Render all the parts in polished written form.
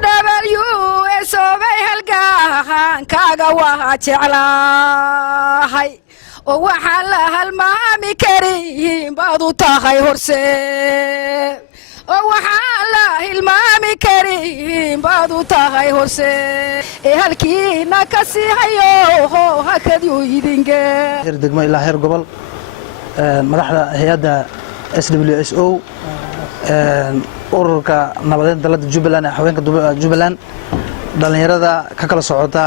SWSObay halkaan kaaga waa jeclahay oo waxaan la halmaami karin baad u tahay horse oo waxaan la hilmaami karin baad u tahay horse halkiina ka sii hayo hakaduu idinge degmo ilaa heer gobol madaxda hay'adda SWSO ururka nabadeed dalada Jubbaland ee haweenka Jubbaland dhalinyarada ka kala socota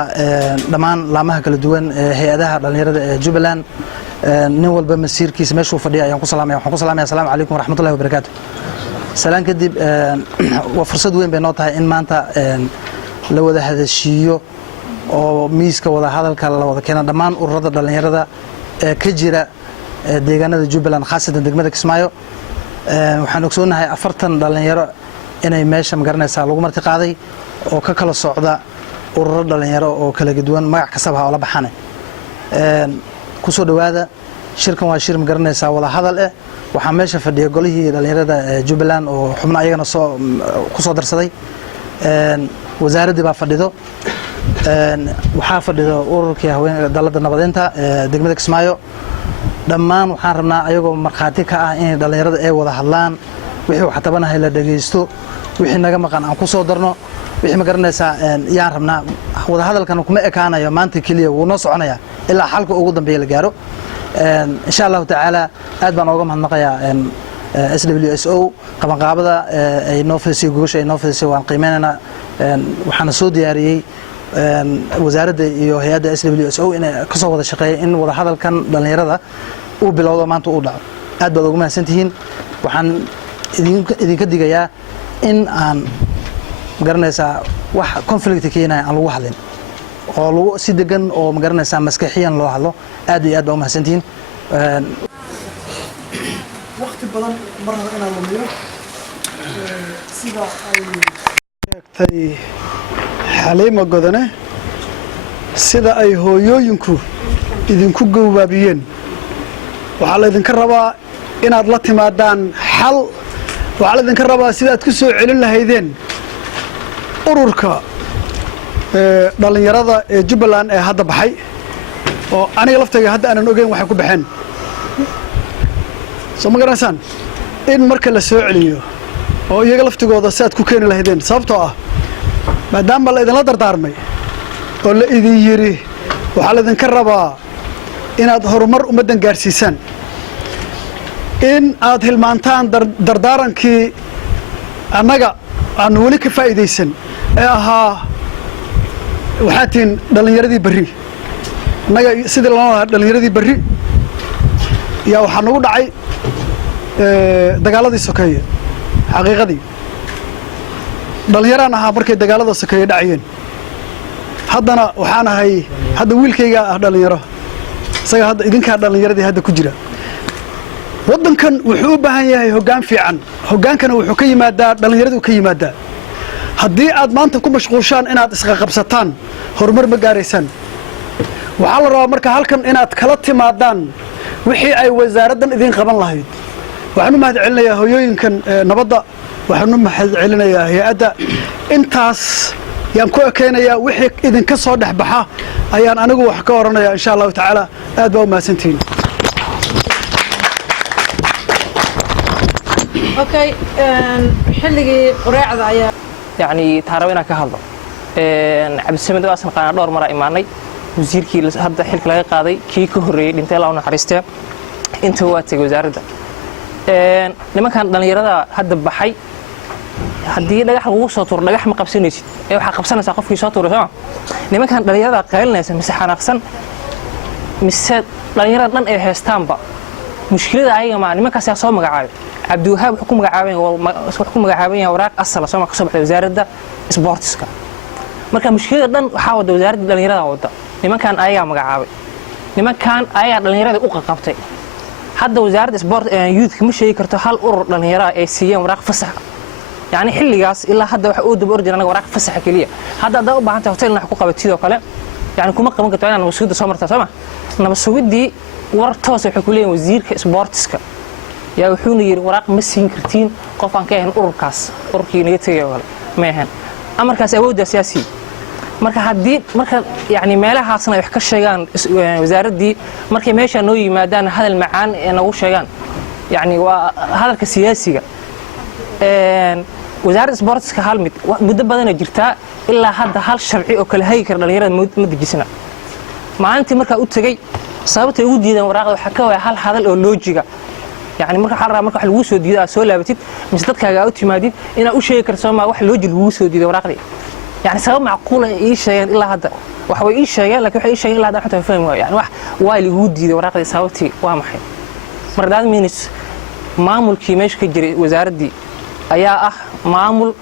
dhamaan laamaha kala duwan ee hay'adaha dhalinyarada ee Jubbaland nin walba masiirkiisa meeshuu fadhiyo ayaan ku salaamay waxaan ku salaamay assalaamu calaykum waraxmatullaahi wabarakaatuh salaan kadib waa fursad weyn bay noo tahay in maanta la wada hadashiyo oo miiska wada hadalka la wada keeno dhamaan ururada dhalinyarada ee ka jira deegaanada Jubbaland khaasatan degmada Kismaayo waxaan ogsoonahay 40 dhalinyaro inay meesha magaranaysaa lagu marti qaaday oo ka kala socda ururo dhalinyaro oo kala duwan magac kasta oo la baxane ku soo dhawaada shirkan waa shir magaranaysaa wada hadal waxaa meesha fadhiya golihii dhalinyarada Jubbaland oo xubno ayagana ku soo darsaday wasaaradii baa fadhido waxaa fadhido ururkii haweenka dalada nabadeynta degmada Kismaayo dhammaan waxaan rabnaa ayagoo markhaati ka ah in dhalinyarada ay wada hadlaan wixii wax tabanahay la dhageysto wixii naga maqan aan ku soo darno wixii ma garanaysaa yaan rabnaa wada hadalkan kuma ekaanayo maanta kaliya wuu noo soconaya ilaa xalka ugu dambeeya la gaaro insha Allah taala aad baan uga mahadnaqayaa SWSO qabanqaabada ay noo fiisay gogosha ay noo fiisay waan qiimeynaa waxaan soo diyaariyay wasaaradda iyo hay'adda SWSO inay ka soo wada shaqeeyeen in wada hadalkan dhalinyarada uu bilowdo maanta uu dhaco aad baad ugu mahadsantihiin waxaan idinka digayaa in aan garanaysaa wax conflict keenaya aan lagu hadlin oo lagu si degan oo magaranaysaa maskaxiyan loo hadlo aad iyo aad baa u mahadsantihiin waqti badan marna inaan lumiyo sida ay sheegtay Xaliima Godane sida ay hooyooyinku idinku gowbaabiyeen waxa la idinka rabaa inaad la timaadaan xal waxa la idinka rabaa sida aad ku soo celin lahaydeen ururka dhalinyarada ee Jubbaland ee hadda baxay oo aniga laftayga hadda aanan ogeyn waxa ku baxeen soo ma garanaysan in marka la soo celiyo oo iyaga laftigooda saad ku keeni lahaydeen sababtoo ah maadaama la idinla dardaarmay oo la idin yiri waxa la idinka rabaa inaad horumar ummadan gaarsiisaan in aad hilmaantaan dardaarankii annaga aan wali ka faa'iideysan ee ahaa waxaa tiin dhalinyaradii berri annaga sidii loo lahaa dhalinyaradii berri yaa waxaa nagu dhacay dagaaladii sokeeye xaqiiqadii dhalinyaraan ahaa markay dagaalada sokeeye dhacayeen haddana waxaan ahay hadda wiilkayga ah dhalinyaro isaga hadda idinkaa dhalinyaradii hadda ku jira waddankan wuxuu u baahan yahay hoggaan fiican hoggaankana wuxuu ka yimaadaa dhalinyaradu ka yimaadaa haddii aad maanta ku mashquushaan inaad isqa qabsataan horumar ma gaaraysaan waxaa la rabaa marka halkan inaad kala timaadaan wixii ay wasaaraddan idin qaban lahayd waxaan u mahad celinayaa hooyooyinkan nabadda waxaan u mahad celinayaa hay'adda intaas yaan ku ekeynayaa wixii idinka soo dhex baxa ayaan anigu wax ka oranayaa insha Allah taala aad baa u mahadsantihiin okay xilligii quraacda ayaa يعني تهربنا كهذا عبد السميد أصلا قانا دور مرة إيماني وزيركي هذا حلك لقى قاضي كي كهري انت لا ونحرسته انت هو تجوزار ده لما كان دنيرة هذا بحي هدي نجح وهو شاطر نجح ما قبسنيش ايوه حقبسنا سقف في شاطر ها لما كان دنيرة قايلنا مساحة نقصن مسات دنيرة لن ايه هستانبا مشكلة عاية مع لما كان سياسة مقعد عبد الوهاب حكومة مقعبين وحكومة مقعبين وراك أصلا سوما كسبت وزارة سبورتسكا marka mushkilada dhan waxa wada wasaaradda dhalinyarada wada nimankan ayaga magacaabay nimankan ayaga dhalinyarada u qabtay hadda wasaaradda sport youth ma sheegi karto hal urur dhalinyarada ay siiyeen waraaq fasax yani xilligaas ilaa hadda waxa uu dib ordin anaga waraaq fasax kaliya hadda u baahan tahay hotelna wax ku qabatidoo kale yani kuma qaban karto inaan masuuliyadda soo martaa sama nabasuudii war toos waxa ku leeyahay wasiirka sportska yaa wuxuu yiri waraaq ma siin kartiin qof aan ka ahayn ururkaas ururkii naga tagay wala ma ahan amarkaas awoodda siyaasi marka haddii marka yani meelahaasna wax ka sheegaan wasaaraddii markay meesha noo yimaadaan hadal macaan ee nagu sheegaan yani waa hadalka siyaasiga wasaaradda sportska hal mid muddo badan jirtaa ilaa hadda hal sharci oo kala hagi kara dhalinyarada ma dejisna maalintii markaa u tagay sababta ugu diideen waraaqda waxa ka way hal hadal oo loojiga yani marka xal marka wax lagu soo diidaa soo laabatid mise dadkaaga u timaadid ina u sheegi karto ma wax looji lagu soo diiday waraaqdii يعني سبب معقول إيش إلا هذا وحوي إيش لكن إيش إلا هذا حتى فهم يعني واحد وايل يودي وراقي صوتي وامحي مرداد مينس معمول كيماش كجري وزارة دي أيا معمول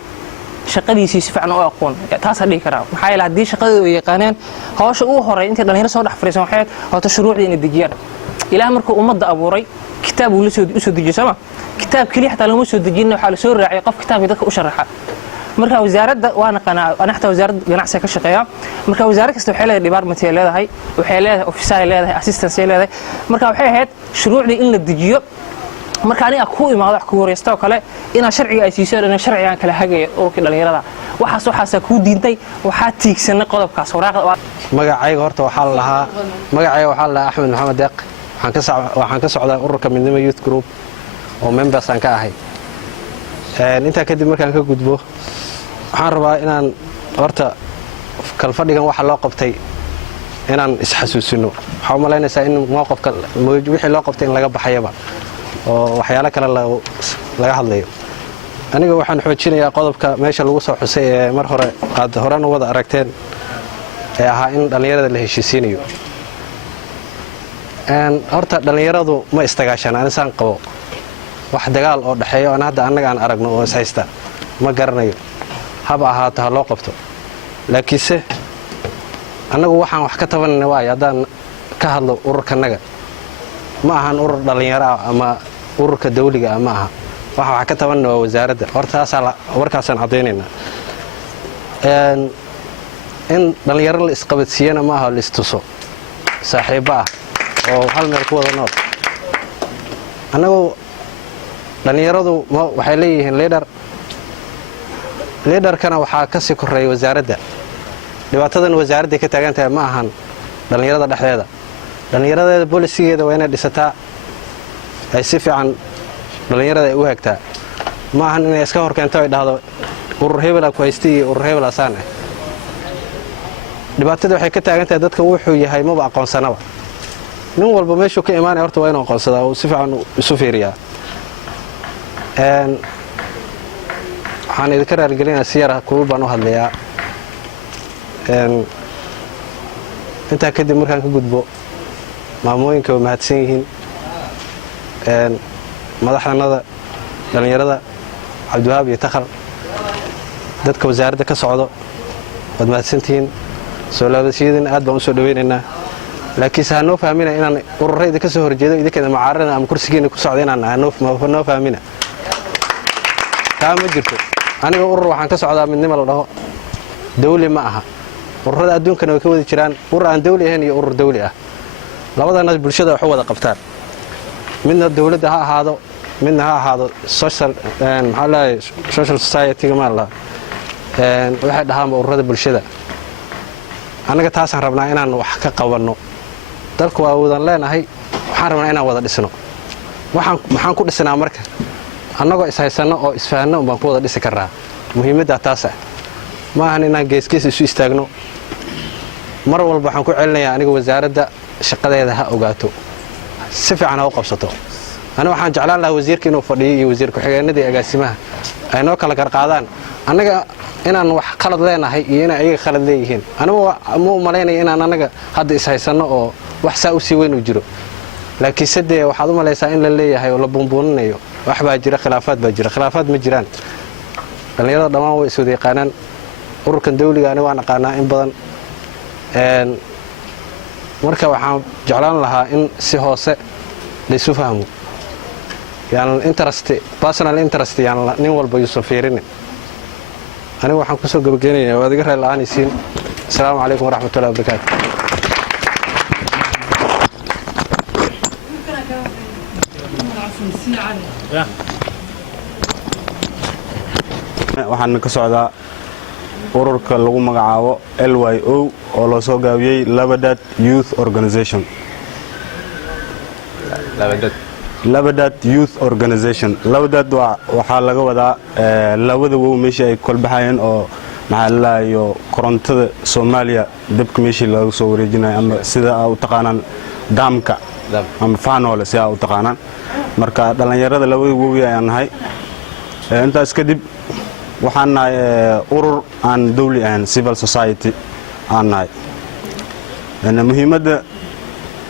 شقدي سيسفع أنا أقون تاس هذي كرام محايل هذي شقدي ويقانين هواش هراي أنت دلنا صار حفريسون حياة هالتشروع دي الدجير إلى أمرك أمض أبوري كتاب ولا سود جسمه كتاب كلي حتى لو مسود جينا وحال سور راعي قف كتاب يدك وشرحه marka wasaaradda waana qanaxta wasaaradda ganacsiga ka shaqeeya marka wasaarad kasta waxay leedahay department ay leedahay waxay leedahay office ay leedahay assistance ay leedahay marka waxay ahayd shuruucdii in la dejiyo marka aniga ku imaado wax ku wareysto kale ina sharciga ay siisay in sharcigan kala hagayo oo dhalinyarada waxaas ku diintay waxa tiigsanay qodobkaas waraaqda magacayga horta waxa la lahaa Axmed Maxamed Deeq waxaan ka socdaa ururka midnimo youth group oo members aan ka ahay inta kadib markaan ka gudbo waxaan rabaa inaan horta kalfadhigan waxa loo qabtay inaan isxasuusino waxa u maleynaysaa in mowqifka wixii loo qabtay in laga baxayaba oo waxyaalo kale laga hadlayo aniga waxaan xoojinayaa qodobka meesha lagu soo xusay ee mar hore aad horena wada aragteen ee ahaa in dhalinyarada la heshiisiinayo horta dhalinyaradu ma istagaashan anisaan qabo wax dagaal oo dhaxeeyo aan hadda annaga aan aragno oo is haysta ma garanayo haba ahaato ha loo qabto laakiinse annagu waxaan wax ka tabanayna waay haddaan ka hadlo ururkanaga ma ahan urur dhalinyaro ama ururka dawliga ma aha waxaan wax ka tabanayna waa wasaaradda horta warkaasaan cadaynaynaa in dhalinyaro la isqabadsiiyana ma aha la istuso saaxiibo ah oo hal meel ku wada nool annagu dhalinyaradu waxay leeyihiin leaderkana waxaa ka sii koreeya wasaaradda dhibaatadan wasaaradda ka taagan tahay ma ahan dhalinyarada dhexdeeda dhalinyaradeeda bolisigeeda waa inay dhisataa ay si fiican dhalinyarada ay u hagtaa ma ahan inay iska horkeento ay dhahdo urur hebel ku haystay iyo urur hebel asaan ah dhibaatada waxay ka taagan tahay dadka wuxuu yahay maba aqoonsanaba nin walba meeshuu ka imaanaya horta waa inuu aqoonsadaa oo si fiican isu fiiriyaa waxaan idinka raaligelinayaa si yar kulul baan u hadlayaa intaa kadib markaan ka gudbo maamooyinka way mahadsan yihiin madaxdanada dhalinyarada cabdiwahaab iyo takhal dadka wasaaradda ka socdo waad mahadsantihiin soo laabashadiina aad baan u soo dhawaynaynaa laakiinse ha noo fahmina inaan ururayda ka soo horjeedo idinkeeda mucaarada ama kursigeena ku socda inaan noo fahmina taa ma jirto aniga urur waxaan ka socdaa midnimo la dhaho dawli ma aha ururada adduunkana way ka wada jiraan urur aan dawli ahayn iyo urur dawli ah labadana bulshada wax wada qabtaan midna dawladda ha ahaado midna ha ahaado social society-ga ma la waxay dhahaanba ururada bulshada annaga taasaan rabnaa inaan wax ka qabanno dalku waa wadan leenahay waxaan rabnaa inaan wada dhisno maxaan ku dhisnaa marka annagoo ishaysanno oo isfahanno baan ku wada dhisi karraa muhiimadda taas ah ma ahan inaan geesgees isu istaagno mar walba waxaan ku celinayaa aniga wasaaradda shaqadeeda ha ogaato si fiican ha u qabsato aniga waxaan jeclaan lahaa wasiirka inuu fadhiyo iyo wasiir ku-xigeenadii agaasimaha ay noo kala garqaadaan annaga inaan wax khalad leenahay iyo inay ayaga khalad leeyihiin anigu ma u malaynaya inaan annaga hadda ishaysanno oo wax saa u sii weyn u jiro laakiinse dee waxaad u malaysaa in la leeyahay oo la buunbuuninayo wax baa jira khilaafaad ma jiraan dhalinyarada dhammaan way iswada yaqaanaan ururkan dawliga aniga waan aqaanaa in badan marka waxaan jeclaan lahaa in si hoose laysu fahmo personal interest yaan nin walba yuusan fiirinin anigu waxaan kusoo gabageynayaa waad iga reel la'aanaysiin asalaamu calaykum waraxmatullahi wabarakaatu waxaan ka socdaa ururka lagu magacaabo LYO oo loo soo gaabiyey Labadad Youth Organization. Labadad Youth Organization Labadad waxaa laga wadaa labada wow meeshii ay kolbaxayeen oo maxaa korontada Soomaaliya dabka meeshii lagu soo wareejinayo ama sida ay u taqaanaan daamka ama faanoole sida ay u taqaanaan marka dhalinyarada labada wow ayaan nahay intaas kadib waxaan nahay urur aan dawli ahayn civil society aan nahay muhiimadda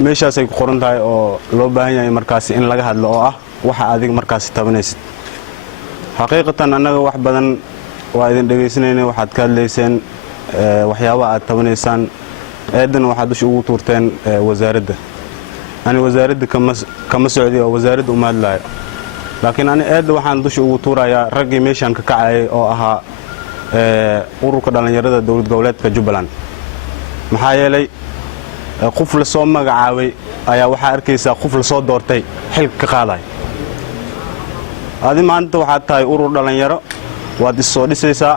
meeshaas ay ku qoran tahay oo loo baahan yahay markaasi in laga hadlo oo ah waxa adiga markaasi tabanaysid xaqiiqatan annaga wax badan waa idin dhageysanayna waxaad ka hadlayseen waxyaabo aad tabanaysaan eedan waxaad dusha ugu tuurteen wasaaradda ani wasaaradda kama socdi oo wasaaradda uma hadlaayo laakiin ani eedda waxaan dusha ugu tuurayaa raggii meeshaan ka kacayay oo ahaa ururka dhalinyarada dowlad goboleedka Jubbaland maxaa yeelay qof la soo magacaabay ayaa waxa arkaysaa qof la soo doortay xilka ka qaaday adi maanta waxaad tahay urur dhalinyaro waad isoo dhisaysaa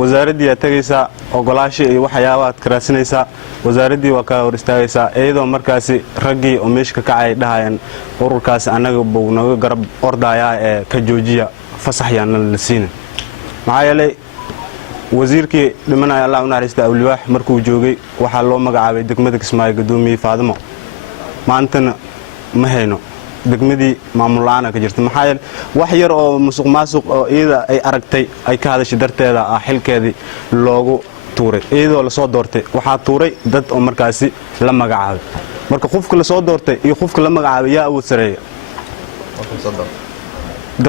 wasaaraddii aad tagaysaa ogolaasho iyo waxyaabaad ka raadsinaysaa wasaaraddii waa ka hor istaagaysaa iyadoo markaasi raggii oo meesha ka kacay dhahayaan ururkaasi annaga buu naga garab ordayaa ee ka joojiya fasaxyaan la siin maxaa yeelay wasiirkii dhimanaya Allah u naxariista awliwaax markuu joogay waxaa loo magacaabay degmada Kismaayo Gadoomiye Faadimo maantana ma hayno degmadii maamul la'aan ka jirta maxaa yeelay wax yar oo musuqmaasuq oo iyada ay aragtay ay ka hadashay darteeda xilkeedii loogu tuuray iyadoo la soo doortay waxaa tuuray dad oo markaasi la magacaabay marka qofka la soo doortay iyo qofka la magacaabay yaa awood sareeya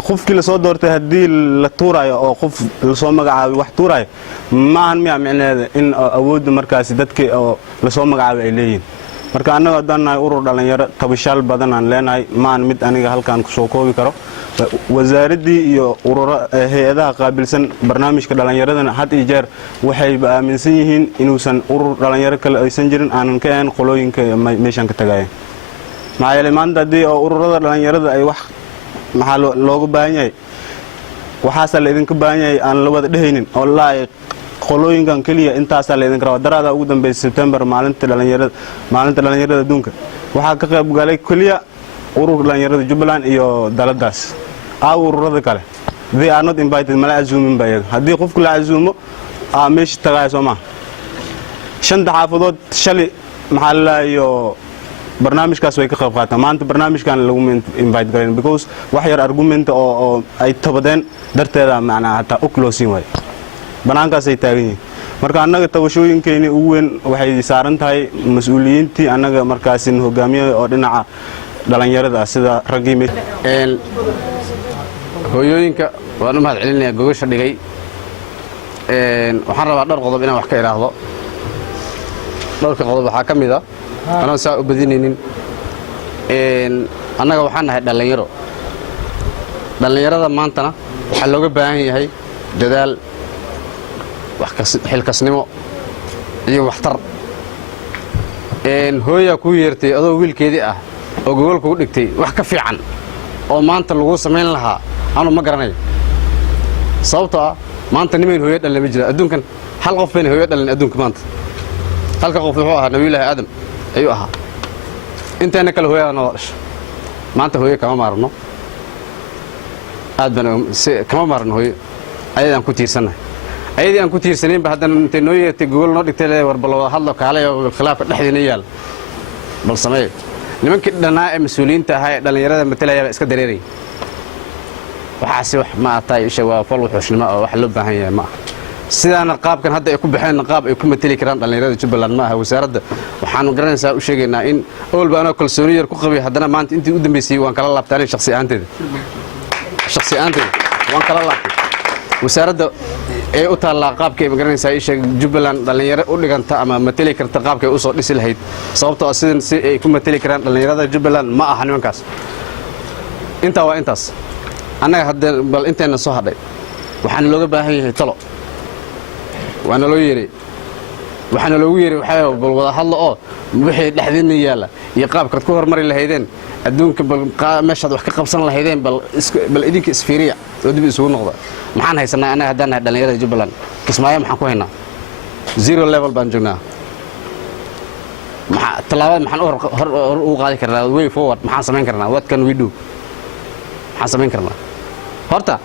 qofkii la soo doortay haddii la tuurayo oo qof la soo magacaabay wax tuurayo maahan miyaa micneheeda in awoodda markaasi dadkii oo la soo magacaabay ay leeyihiin marka annaga haddaan nahay urur dhalinyaro tabashaal badan aan leenahay maahan mid aniga halkaan ku soo koobi karo wasaaraddii iyo hay-adaha qaabilsan barnaamijka dhalinyaradana had iyo jeer waxayba aaminsan yihiin inuusan urur dhalinyaro kale aysan jirin aanan ka ahayn qolooyinka meeshaan ka tagayeen maxaa yeelay maanta haddii oo ururada dhalinyarada ay wax maxaa looga baahan yahay waxaasaa la idinka baahan yahay aan la wada dhehaynin oo laa qolooyinkan kaliya intaasaa la idinka rabaa daraada ugu dambeysay September maalinta dhalinyarada adduunka waxaa ka qayb galay kaliya ururka dhalinyarada Jubbaland iyo daladaas ururada kale they are not invited mala azuumin bayaga haddii qofku la azuumo meesha tagay Soomaa shanta xaafadood shalay maxaa la iyo barnaamijkaas way ka qayb qaataan maanta barnaamijkan lagu invite gareyn because wax yar argument oo ay tabadeen darteeda macnaa hata ukloosin way banaankaas ay taagan yihiin marka annaga tabashooyinkeena ugu weyn waxay saaran tahay mas'uuliyiintii annaga markaas hogaamiye oo dhinaca dhalinyarada sida raggii hooyooyinka waan u mahad celinayaa gogasha dhigay waxaan rabaa dhowr qodob inaan wax ka iraahdo dhowrka qodob waxaa ka mid ah anoo saa u badinaynin annaga waxaan nahay dhalinyaro dhalinyarada maantana waxaa looga baahan yahay dadaal xilkasnimo iyo waxtar hooyaa kuu yeertay adoo wiilkeedii ah oo gogol kugu dhigtay wax ka fiican oo maanta lagu samayn lahaa anu ma garanayo sababtoo ah maanta nimayn hooyo dhalin ma jira adduunkan hal qof bayna hooyo dhalin adduunka maanta halka qof wuxuu ahaa nabiyullaahi aadam ayuu ahaa inteena kale hooyada noo dhashay maanta hooyo kama maarno aad baan kama maarno hooyo ayadaan ku tiirsannahay ayadii aan ku tiirsanaynba haddana intay noo yeertay gogol noo dhigtay war bal wada hadlo kaalay oo khilaafka dhexdeena yaal bal sameey nimankii dhanaa ee mas'uuliyiinta ahaa ee dhalinyarada matalaya iska dareeray waxaasi wax ma ataa isha waa fal wuxuushnimo oo wax loo baahan yahay ma sidaana qaabkan hadda ay ku baxeen qaab ay ku matali karaan dhalinyarada Jubbaland ma aha wasaaradda waxaanu garanaysaa u sheegaynaa in awalba anoo kalsooni yar ku qabay haddana maanta intii u dambeysay waan kala laabtaanay shakhsi ahaanteeda waan kala laabtay wasaaradda ee u taallaa qaabkay ma garanaysaa isha Jubbaland dhalinyaro u dhiganta ama matali karta qaabkay u soo dhisi lahayd sababtoo ah sidan si ay ku matali karaan dhalinyarada Jubbaland ma aha nimankaas intaa waa intaas annaga hadda bal inteena soo hadhay waxaan looga baahan yahay talo waana loo yeeray waxaana loogu yeeray waxaa bal wada hadlo oo wixii dhexdeena yaala iyo qaabkaad ku hormari lahaydeen adduunka bal meeshaad wax ka qabsan lahaydeen bal idinka isfiiriya oo dib isugu noqda maxaan haysanaa anaga haddaan nahay dhalinyarada Jubbaland kismaayo maxaan ku haynaa zero level baan joognaa tallaabada maxaan hor ugu qaadi karnaa way forward maxaan samayn karnaa what can we do maxaan samayn karnaa horta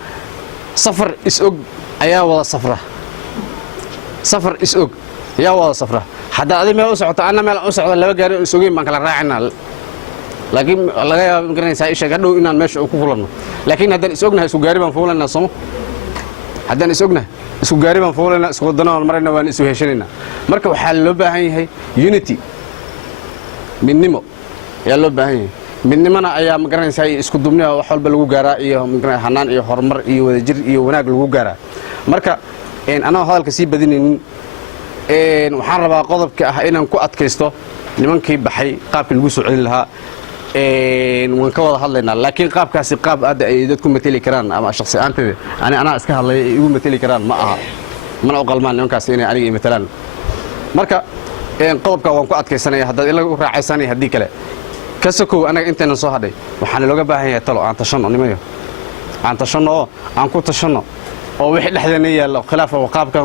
safar is-og ayaa wada safra haddaa adi meel u socoto anna meel u socdo laba gaari oo is-ogeyn baan kala raacinaa laakiin laga yaaba ma garanaysaa isheeg hadhow inaan meesha ku kulanno laakiin haddaan is-ognahay isku gaari baan fuulaynaa somo haddaan is-ognahay isku gaari baan fuulaynaa isku wadano aan marayna waan isu heshanaynaa marka waxaa loo baahan yahay unity midnimo ayaa loo baahan yahay midnimona ayaa ma garanaysaa isku duubniha wax walba lagu gaaraa iyo hanaan iyo horumar iyo wadajir iyo wanaag lagu gaaraa marka anagoo hadalka sii badinaynin waxaan rabaa qodobka ah inaan ku adkaysto nimankii baxay qaabkii lagu soo celin lahaa waan ka wada hadlaynaa laakiin qaabkaasi qaab hadda ay dadku mateli karaan ama shakhsi ahaanteeda anaa iska hadlaya ay igu mateli karaan ma aha mana u qalmaan nimankaasi inay aniga matalaan marka qodobka waan ku adkaysanaya haddaad ilagu raacaysanaya haddii kale ka sokow anaga intaynan soo hadhay waxaana looga baahan yahay talo aan tashanno nimayo aan tashanno oo aan ku tashanno oo wixii dhexdeena yaallo khilaaf qaabkan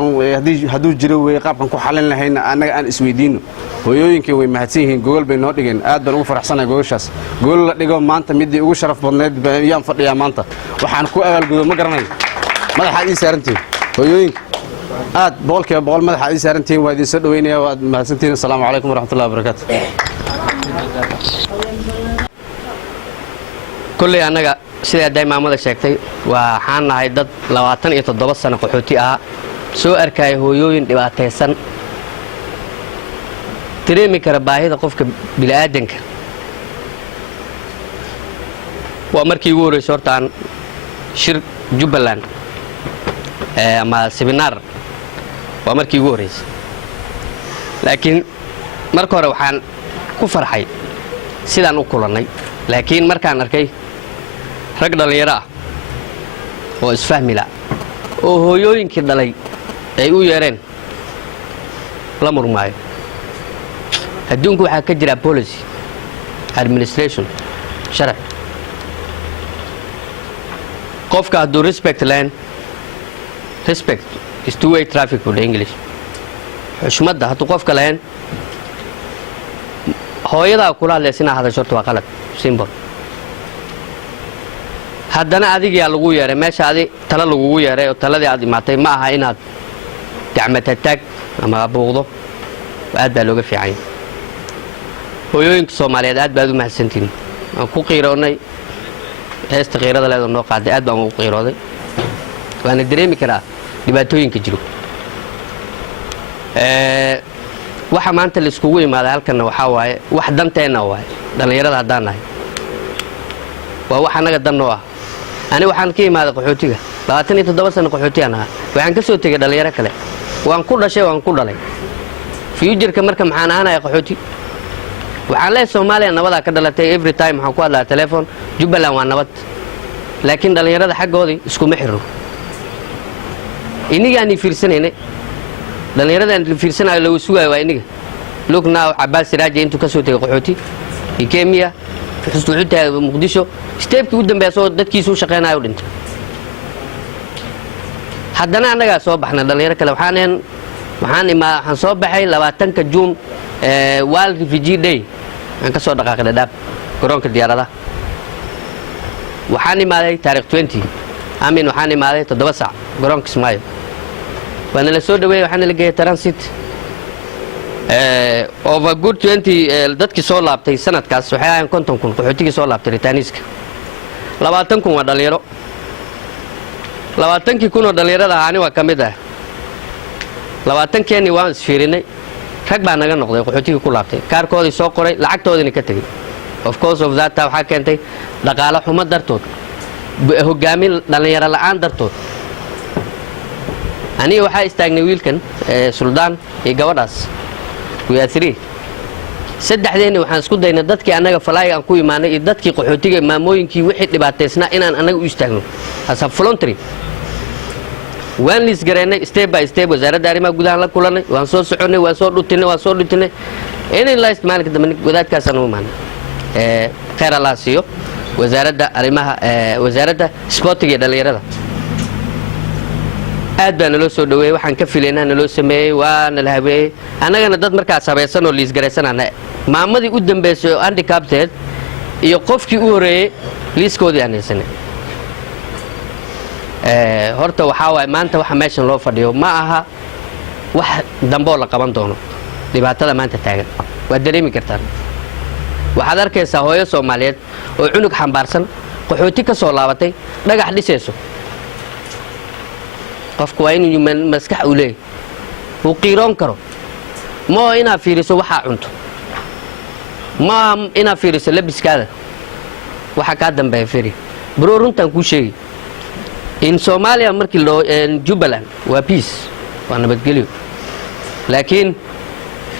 hadduu jiro weeye qaabkan ku xalin lahayna annaga aan isweydiinno hooyooyinkii way mahadsan yihiin gogol bay noo dhigeen aad baan ugu faraxsanahay gogoshaas gogol la dhigo maanta midii ugu sharaf badnayd yaan fadhiyaa maanta waxaan ku abaalgudo ma garanayo madaxaad ii saarantihiin hooyooyinka aad boqolkiiba boqol madaxaad ii saarantihiin waa idin soo dhaweynaya waad mahadsantihiin asalaamu calaykum waraxmatullahi wabarakaatu kulley annaga sidaa day maamada sheegtay waxaan nahay dad 27 sano qaxooti ah soo arkaya hooyooyin dhibaataysan dareemi kara baahida qofka bini'aadanka waa markii ugu horreysay horta aan shir Jubbaland ama seminar waa markii ugu horreysay laakiin marka hore waxaan ku farxay sidaan u kulannay laakiin markaan arkay rag dhalinyaro ah oo isfahmi la oo hooyooyinkii dhalay ay u yeereen la murmaayo adduunku waxaa ka jira policy administration sharci qofka hadduu respect lahayn respect is two way traffic for the English xushmadda hadduu qofka lahayn hooyadaa kula hadlaysa inaad hadasho horta waa qalad simple haddana adigaa lagu yeeray meesha adi tala lagugu yeeray oo taladii aad imaatay ma aha inaad gacmatataag ama buuqdo aad baa looga fiican yahay hooyooyinka Soomaaliyeed aad baad u mahadsantihiin aan ku qiiroonay heesta qiirada leedo noo qaaday aad baan ugu qiirooday waana dareemi karaa dhibaatooyinka jiro waxa maanta la iskugu imaaday halkan waxa waaye wax danteena waaye dhalinyarada hadaan nahay waa wax anaga danno ah ani waxaan ka imaaday qaxootiga 27 sano qaxootiyan ah waxaan ka soo tagay dhalinyaro kale waan ku dhashay waan ku dhalay future-ka marka maxaan ahaanay qaxooti waxaan leeyahay Soomaaliya nabada ka dhalatay every time waxaan ku hadlaa telephone Jubbaland waa nabad laakiin dhalinyarada xaggooda isku ma xirno iniga aan fiirsanayna dhalinyarada aan fiirsanayo lagu sugayo waa iniga look now Abbas Siraaji intuu ka soo tagay qaxooti Kenya xusuusta Muqdisho steepkii u dambeeyay dadkiisu shaqeynaayo dhintay haddana anaga soo baxna dhalinyaro kale waxaan soo baxay 20ka June World Refugee Day aan ka soo dhaqaaqay Dadaab garoonka diyaaradaha waxaan imaaday taariikh 20 aamin waxaan imaaday 7 saac garoonka Kismaayo waana la soo dhaweeyay waxaan la geeyay transit over good 20 dadkii soo laabtay sanadkaas waxay ahaayeen 50 kun qaxootigii soo laabtay ritaaniska 20 kun waa dhalinyaro 20 kun oo dhalinyarada aani waa kamid ah 20 keeni waan isfiirinay rag baa naga noqday qaxootigii ku laabtay kaarkoodii soo qoray lacagtoodina ka tagay of course of that waxa keentay dhaqaale xumo dartood hogaamin dhalinyaro la'aan dartood aniga waxa istaagnay wiilkan Suldaan iyo gabadhaas we are three saddexdeena waxaan isku daynay dadkii anaga falaay aan ku imaanay iyo dadkii qaxootiga maamooyinkii wixii dhibaateysna inaan anaga u istaagno as a voluntary waan lis gareynay step by step wasaaradda arrimaha gudaha la kulanay waan soo soconay waan soo dhutinay inay la isticmaalka dambe wadaadkaas aan u imaanay khayr Allah siiyo wasaaradda arrimaha wasaaradda sportiga dhalinyarada aad baa naloo soo dhaweeyey waxaan ka filaynaa naloo sameeyey waa nala habeeyey annagana dad markaas habaysan oo liisgaraysanana maamadii u dambaysay oo handicapted iyo qofkii u horeeyey liiskoodii aan haysanay horta waxaa waaye maanta waxa meeshan loo fadhiyo ma aha wax damboo la qaban doono dhibaatada maanta taagan waad dareemi kartaan waxaad arkaysaa hooyo Soomaaliyeed oo cunug xambaarsan qaxooti ka soo laabatay dhagax dhisayso qofku waa inuu maskax u leeyahay uu qiiroon karo ma inaad fiiriso waxa cunto ma inaad fiiriso labiskaada waxa ka dambeeya fiiri baro runtan ku sheegi in Soomaaliya markii loo Jubaland waa peace waa nabadgelyo laakiin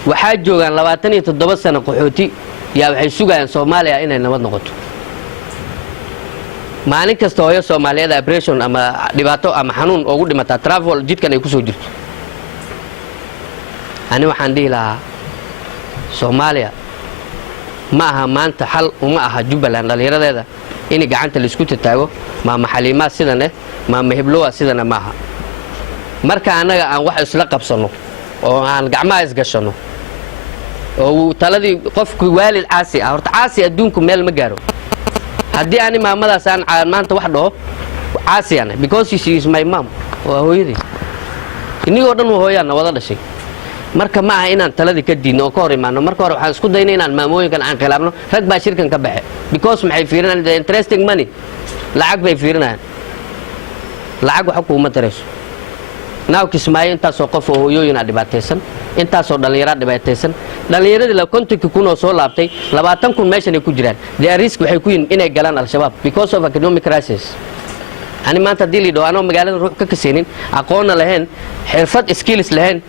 waxaa joogan 27 sano qaxooti yaa waxay sugayaan Soomaaliya inay nabad noqoto maalin kasta hooyo Soomaaliyeed operation ama dhibaato ama xanuun ugu dhimata travel jidkan ay ku soo jirto ani waxaan dhihi lahaa Soomaaliya ma aha maanta xal uma aha Jubaland dhalinyaradeeda in gacanta la isku tataago ma maxalimaad sidan ma heblowa sidan ma aha marka anaga aan wax isla qabsano oo aan gacmaha isgashano oo taladii qofku waalid caasi ah horta caasi adduunku meel ma gaaro haddii ani maamadaas aan maanta wax dhaho caasi ana because she is my mom waa hooyadii inigoo dhan hooyana wada dhashay marka ma aha inaan taladii ka diidno oo ka hor imaano marka hore waxaan isku daynay inaan maamooyinkan aan khilaafno rag baa shirkan ka baxay because maxay fiirinayaan the interesting money lacag bay fiirinayaan lacag waxa kuuma tarayso naaw kismaayo intaasoo qof oo hooyooyin dhibaataysan intaasoo dhalinyaro dhibaataysan dhalinyaradii la kontonki kun oo soo laabtay 20 kun meeshan ay ku jiraan the risk waxay ku yihiin inay galaan al-shabaab because of economic crisis ani maanta hadii liidho anoo magaalada ruux ka kaseenin aqoonna lahayn xirfad skills lahayn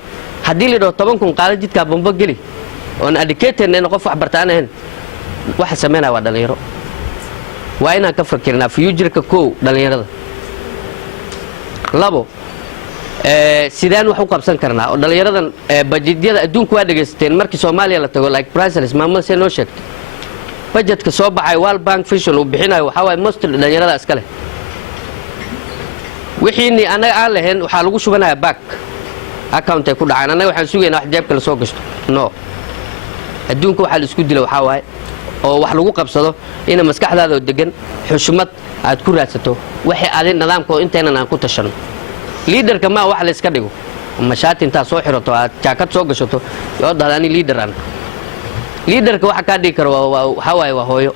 hadii liidho 10 kun qaada jidka bombo geli oon educated in qof wax bartaan ahayn waxa sameynaa waa dhalinyaro waa inaan ka fakirnaa future-ka koow dhalinyarada labo sidaan wax u qabsan karnaa oo dhalinyaradan budgetyada adduunka waa dhageysteen markii Soomaaliya la tago like priceless maamul soo noo sheegtay budgetka soo baxay World Bank Vision uu bixinayo waxa way most dhalinyarada iska leh wixii anaga aan lahayn waxa lagu shubanayaa back account ay ku dhacaan anaga waxaan sugaynaa wax jeebka la soo gashto no adduunka waxa la isku dilo waxa way oo wax lagu qabsado in maskaxdaada oo degan xushmad aad ku raadsato wixii aad nidaamka inteenan aan ku tashano leaderka ma wax la iska dhigo mashaati inta soo xirato aad jaakad soo gashato yoo dadani leader aan leaderka waxa ka dhigi karo waxa way waa hooyo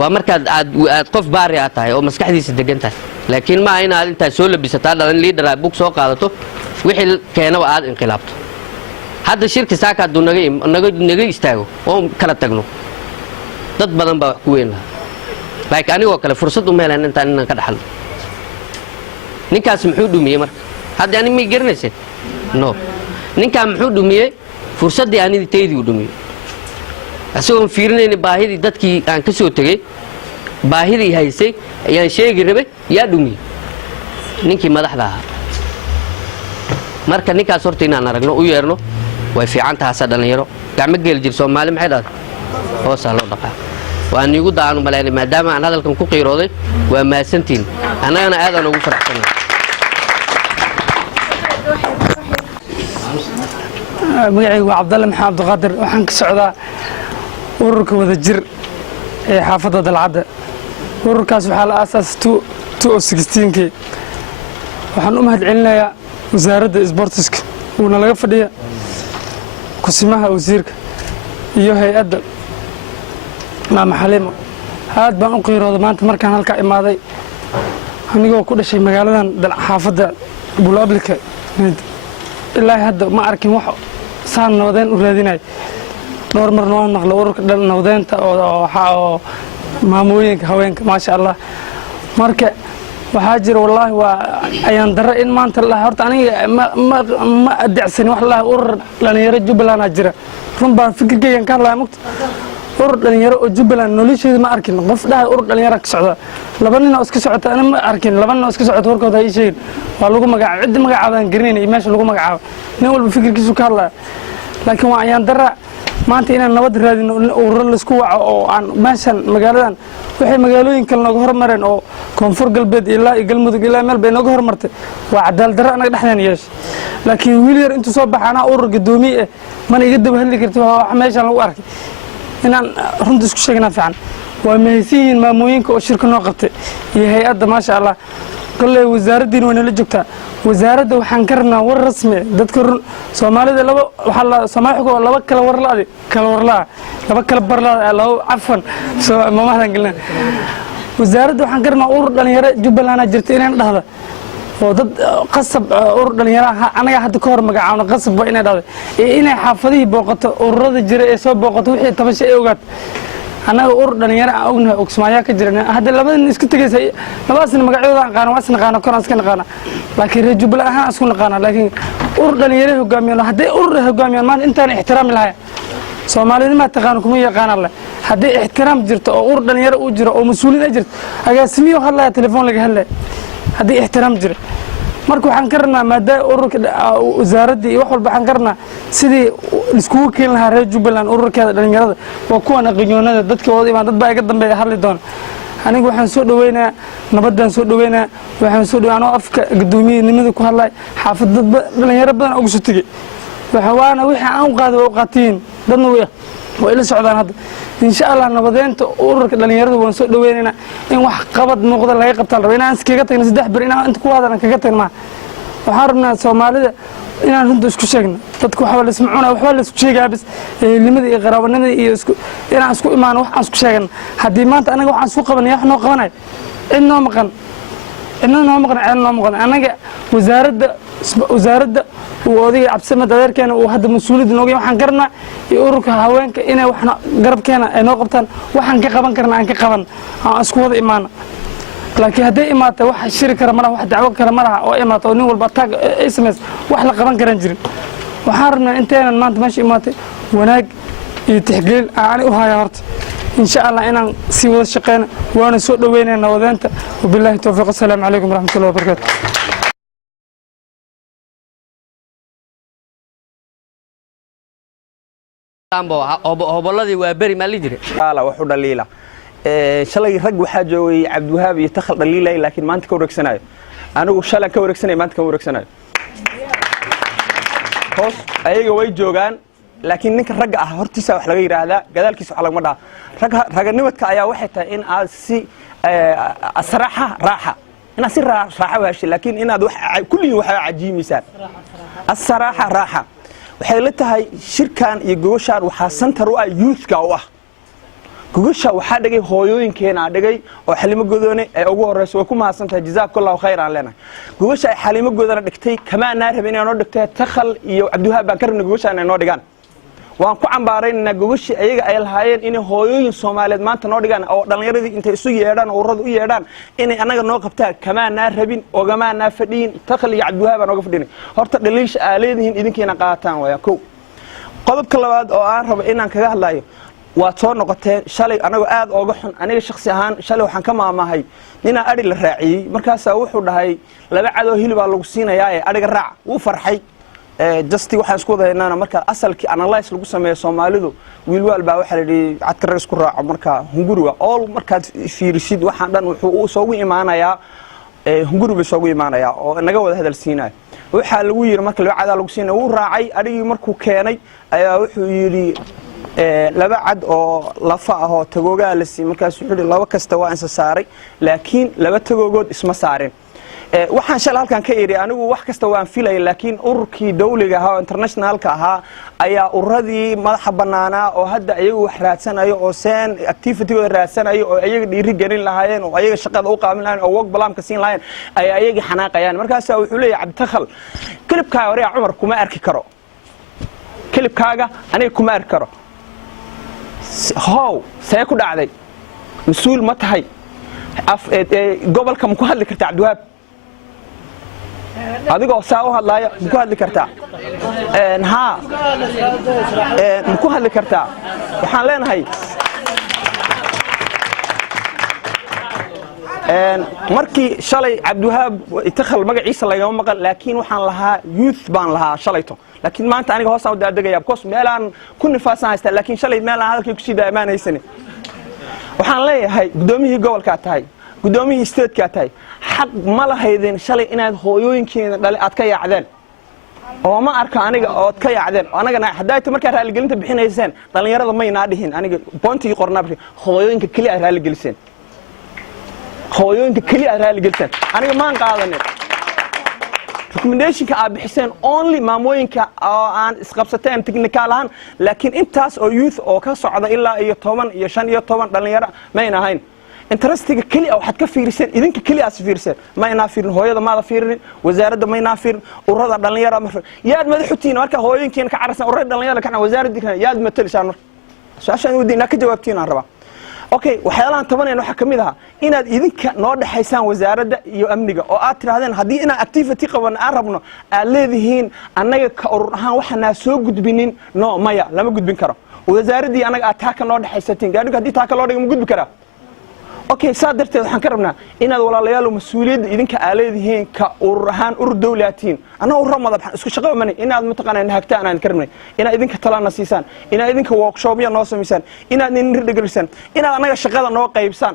waa marka aad qof baari ah tahay oo maskaxdiisa degan tahay laakiin ma in aad inta soo labisataa dhalan leader aad book soo qaadato wixii keenaba aad inqilaabto hadda shirki saaka naga istaago oo kala tagno dad badan baa wax ku weyn like anigoo kale fursad u meelan intaan ka dhaxal ninkaas muxuu dhumiyay marka hadda ani ma garanaysid no ninka muxuu dhumiyay fursadii ani teedii u dhumiyay asoo fiirinayna baahidii dadkii aan ka soo tagay baahidii haysay ayaan sheegi rabay yaa dhumiyay ninkii madaxda ahaa marka ninkaas horta inaan aragno u yeerno way fiican tahay dhalinyaro gacmo geel jir Soomaali maxay dhaad hoosa loo dhaqaa waan igu daanu maleeyay maadaama aan hadalkan ku qiirooday waa maasantiin anagana aad aan ugu faraxsanahay magacaygu waa Cabdalle Maxamed Abduqaadir waxaan ka socdaa ururka wada jir ee xaafadda Dalcadda ururkaas waxaa la aasaasay 2016 waxaan u mahadcelinayaa wasaaradda isboortiska uuna laga fadhiya kusimaha wasiirka iyo hay'adda maama Xaliimo aad baan u qiirooday maanta markaan halka imaaday anigoo ku dhashay magaaladan xaafadda Bulablika ilaa hadda ma arkin wax saan nabadeen u raadinay dhowr mar noo maqlo ururka nabadeenta oo maamooyinka haweenka ma sha Allah marka waxaa jira wallahi waa ayaan dara in maanta la horta aniga ma adacsan wax la urur dhalinyaro Jubaland jira run baan fikirkaygan ka hadlaa mugta urur dhalinyaro oo Jubaland nolosheeda ma arkin qof dhahay urur dhalinyaro ka socda laba nin oo iska socota ana ma arkin laba nin oo iska socota warkooda ay sheegeen waa lagu magacaabo cid magacaaban garanay meesha lagu magacaabo nin walba fikirkiisu ka hadlaa laakiin waa ayaan dara maanta inaan nabad raadino urur la isku waco oo aan meeshan magaaladan waxay magaalooyin kale nooga hormareen oo koonfur galbeed ilaa iyo galmudug ilaa meel bay nooga hormartay waa cadaalad darro anaga dhexdeena yeeshay laakiin wiil yar intuu soo baxa anaa urur guddoomiye ah mana iga daba hadli karti wax meeshaan lagu arkay inaan runta isku sheegnaa fiican waa mahaysan yihiin maamooyinka oo shirka noo qabtay iyo hay-adda maasha allah kolley wasaaraddiina way nala joogtaa wasaaradda waxaan ka rabnaa war rasmi dadka run soomaalida soomaaliku laba kala warlaadi kala warlaa laba kala barlaada laba cafan mamahdan gelina wasaaradda waxaan ka rabnaa urur dhalinyaro jubbaland jirta inaan dhahda oo dad qasab urur dhalinyaro anaga hadda ka hor magacaawna qasab waa inay dhahda inay xaafadihii booqato ururada jira ee soo booqato wixii tabasho ay ogaat annaga urur dhalinyaro aan ognahay ogsmaayaa ka jiran hadda labadan isku tagaysa labadaasna magacyadooda aan qaana waa is naqaana kor aan iska naqaana laakiin reer jubbaland ahaan isku naqaana laakiin urur dhalinyaro hogaamiyaan hadday urur hogaamiyaan maanta intaan ixtiraami lahayn soomaalida taqaano kuma yaqaanaan leh haddii ixtiraam jirto oo urur dhalinyaro uu jiro oo mas-uuliin ay jirto agaasimiyo hadlaya telefoon laga hadlaya haddii ixtiraam jira marka waxaan ka rabnaa maadaama ururka wasaaraddii iyo wax walba waxaan ka rabnaa sidii iskugu keeni lahaa reer jubbaland ururkeeda dhalinyarada waa kuwan aqoonyoonada dadka wada imaan dad baa iga dambeeya hadli doona aniga waxaan soo dhaweynayaa nabaddaan soo dhaweynayaa waxaan soo dhaweynaa anoo afka guddoomiyenimada ku hadlay xaafad dad dhalinyaro badan ugu soo tegey waana wixii aan u qaaday waa u qaatiyiin dadna way ila socdaan hadda insha allah nabadeynta ururka dhalinyarada waan soo dhaweynaynaa in wax qabad muuqda laga qabtaan rabo inaan iskaga tagno 3 bir inaan inta ku waadan kaga tagno waxaan rabnaa soomaalida inaan runta isku sheegno dadku waxa la ismacuna waxa la isku sheegaa bis limada iyo qaraabanimada iyo isku inaan isku imaano wax aan isku sheegno haddii maanta anaga waxaan isku qabanay wax noo qabanay inoo maqan anaga wasaaradda uu odayga cabsisamad adeerkeena uu hadda mas-uuliyadda nooga waxaan garnaa iyo ururka haweenka inay waxna garabkeena ay noo qabtaan waxaan ka qaban karna aan ka qaban aan isku wada imaana laakiin hadday imaata wax shiri kara malaha wax dacwo kara malaha oo imaata oo nin walba taag ay samaysa wax la qaban karan jirin waxaan rabnaa inteenan maanta meesha imaatay wanaag iyo tixgelin aan u haya horta إن شاء الله إن سوى الشقين وأنا سوء دوينا نوذنت وبالله التوفيق السلام عليكم ورحمة الله وبركاته هبلدي وبري ما لي جري لا وحده ليلة شلي رج وحاجوي عبد الوهاب يتخل دليلة لكن ما أنت كورك سناي أنا وشلا كورك سناي ما أنت كورك سناي خلاص أيجا ويد جوجان لكن نك رجع هرتيسا وح لغير هذا جدالكيس وح لغمرة رجع نمتك أيا وحدة إن أسي الصراحة راحة إن أسي راحة وهالشي لكن إن هذا كل يوم عجيب مثال الصراحة راحة وحيلتها شركان يجوشار وحسنت رؤى يوث كواه جوشة وحد جي هويين كنا دقي وحليم جودوني أقوى الرئيس وكم حسنت جزاك الله خير علينا جوشة حليم جودنا دكتي كمان نعرف إني أنا دكتي تخل عبد الوهاب بكر إن جوشة أنا نودجان وأنكو عم بارين إن جوشة أيق أيلهاين إنه هويين سومالد ما تنودجان أو دلني ردي أنت سوي يدان أو رد يدان إني أنا نوقفتها كمان نعرفين وجماعة نافدين تخل عبد الوهاب أنا وقفديني هرت دليش آليدهن إذا كنا قاطعان وياكو قبل كل بعد أو أعرف إن أنا كجهلاي واتور نقطتين شالي أنا قاعد أوجحن أنا شخصي هان شالي وحن كما ما هي نينا أري الرعي مركز أوحد هاي لا بعده هيل بالوسينا يا أري الرع وفرحي جستي وحن سكوده إن أنا مركز أصل كي أنا الله يسلقوا سماه سوماليدو ويلوال باوحد اللي عتكر يسكر مركز هنجروا أول مركز في رشيد وحن دان وسوي إيمانا يا هنجروا بيسوي إيمانا يا أنا جود هذا السيناء وحلوير مركز الوعد على وسينا وراعي أري مركو كاني أيا وحيري laba cad oo lafa ah oo tagooga la siiyay markaas wuxuu laba kasta waa insa saaray laakiin laba tagoogood isma saareen waxaan shal halkan ka eeray anigu wax kasta waan filay laakiin ururkii dawliga ahaa internationalka ahaa ayaa uradii madaxa banaana oo hadda ayagu wax raadsanayo oo seen activity-gooda raadsanayo oo ayaga dhiiri gelin lahaayeen oo ayaga shaqada u qaamin lahaayeen oo work plan ka siin lahaayeen ay ayaga xanaaqayaan markaas wuxuu leeyahay Cabdi Takhal klibka hore Umar kuma arki karo klibkaaga aniga kuma arki karo هاو سيكون عادي مسؤول ما تهي قبل كم كهل كرت عبد الوهاب هذا جو ساوى هلا كهل كرت ها كهل كرت وحالين هاي مركي شلي عبد الوهاب يتخل مجا عيسى الله يوم مقال لكن وحن لها يوث بان لها شليته لكن ما أنت أنا هوسا ودا دقيقة بكوس ميلان كل فاسان هست لكن شلي ميلان هذا كي كشيء ده ما نيسني وحن ليه هاي قدومي هي جوال كات هاي gudoomiyihii statekaa tahay xaq ma lahaydeen shalay inaad hooyooyinkiina dhale aad ka yaacdeen oo ma arka aniga ood ka yaacdeen anagana haddaayta markaa raaligelinta bixinayseen dhallinyarada maynaa dhihin aniga boontigii qornaa hooyooyinka keliya aad raaligeliseen hooyooyinka keliya aad raaligeliseen aniga maan qaadanin recommendationka aad bixiseen only maamooyinka oo aan isqabsateen technical ahaan laakiin intaas oo youth oo ka socda ilaa iyo 10 iyo 5 iyo 10 dhalinyaro mayna ahayn interestiga kaliya waxaad ka fiiriseen idinka kaliya aad fiiriseen mayna fiirin hooyada maada fiirin wasaaradda mayna fiirin ururada dhalinyaro ma yaad madaxutiin marka hooyinkiina ka carsan ururada dhalinyaro kana wasaaradda yaad matalisaan marka su'aashan wadiina ka jawaabtiin aan rabaa okay waxyaalahan tabaneen waxa kamid ah inaad idinka noo dhaxaysaan wasaaradda iyo amniga oo aad tiraahdeen hadii inaan activity qaban aan rabno aad leedihiin annaga ka urur ahaan waxana soo gudbinin no maya lama gudbin karo wasaaradii anaga aad taa ka noo dhaxaysatiin gaadhiga hadii taa ka loo dhigo ma gudbi karaa okay sadarteed waxaan ka rabnaa inaad walaalayaal mas'uuliyadda idinka aad leedihiin ka urur ahaan urur dawlaatiin ana urur madax isku shaqo manay inaad mataqaanaa hagtaan aan ka rabnay inaad idinka talana siisaan inaad idinka workshop ya noo sameysaan inaad nin ridagalisan inaad anaga shaqada noo qaybsan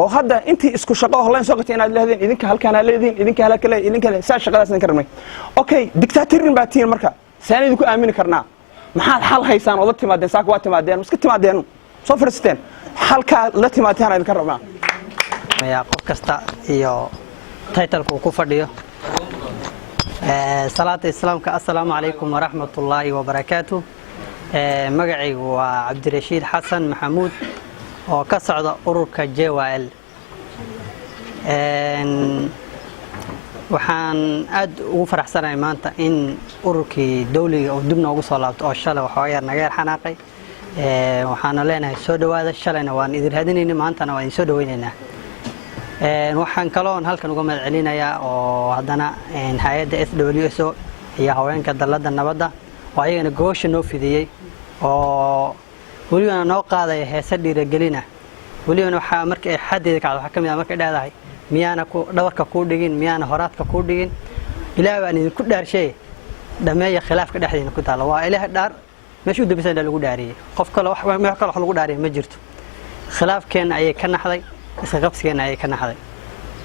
oo hadda intii isku shaqo holaan soo qatay inaad leedahay idinka halkaan aad leedihiin idinka halkaan idinka saa shaqadaas ka rabnay okay dictatorin baatiin marka saan idinku aamini karnaa maxaad xal haysaan oo timaadeen saaka waa timaadeen iska timaadeen soo fariisteen halka la timaadeen idinka rabnaa يا قف كستا iyo title-ku ku fadhiyo salaatu islaamka assalaamu alaykum wa rahmatullahi wa barakaatuh magacaygu waa Cabdirashiid Xasan Maxamuud oo ka socda ururka JWL waxaan aad ugu faraxsanahay maanta in ururkii dawliga oo dib noogu soo laabto oo shalay waxa yar naga yar xanaaqay waxaana leenahay soo dhawaada shalayna waan idin raadinaynaa maantana waan soo dhawaynaynaa waxaan kaloon halkan uga mahad celinayaa oo haddana hay'adda SWSO iyo haweenka dalladda nabadda oo ayagana goosha noo fidiyey oo weliba noo qaaday heesa dhiirigelina weliba waxa markay xadeeda kacdo waxa kamid ah markay dhaadahay miyaana ku dhawarka ku dhigin miyaana horaadka ku dhigin ilaahay baan idinku dhaarshay dhameeya khilaafka dhexdeena ku taala waa ilaahay dhaar meeshu dabisan lagu dhaariyay qof kale wax lagu dhaariyay ma jirto khilaafkeena ayay ka naxday isqabsigeena ay ka naxday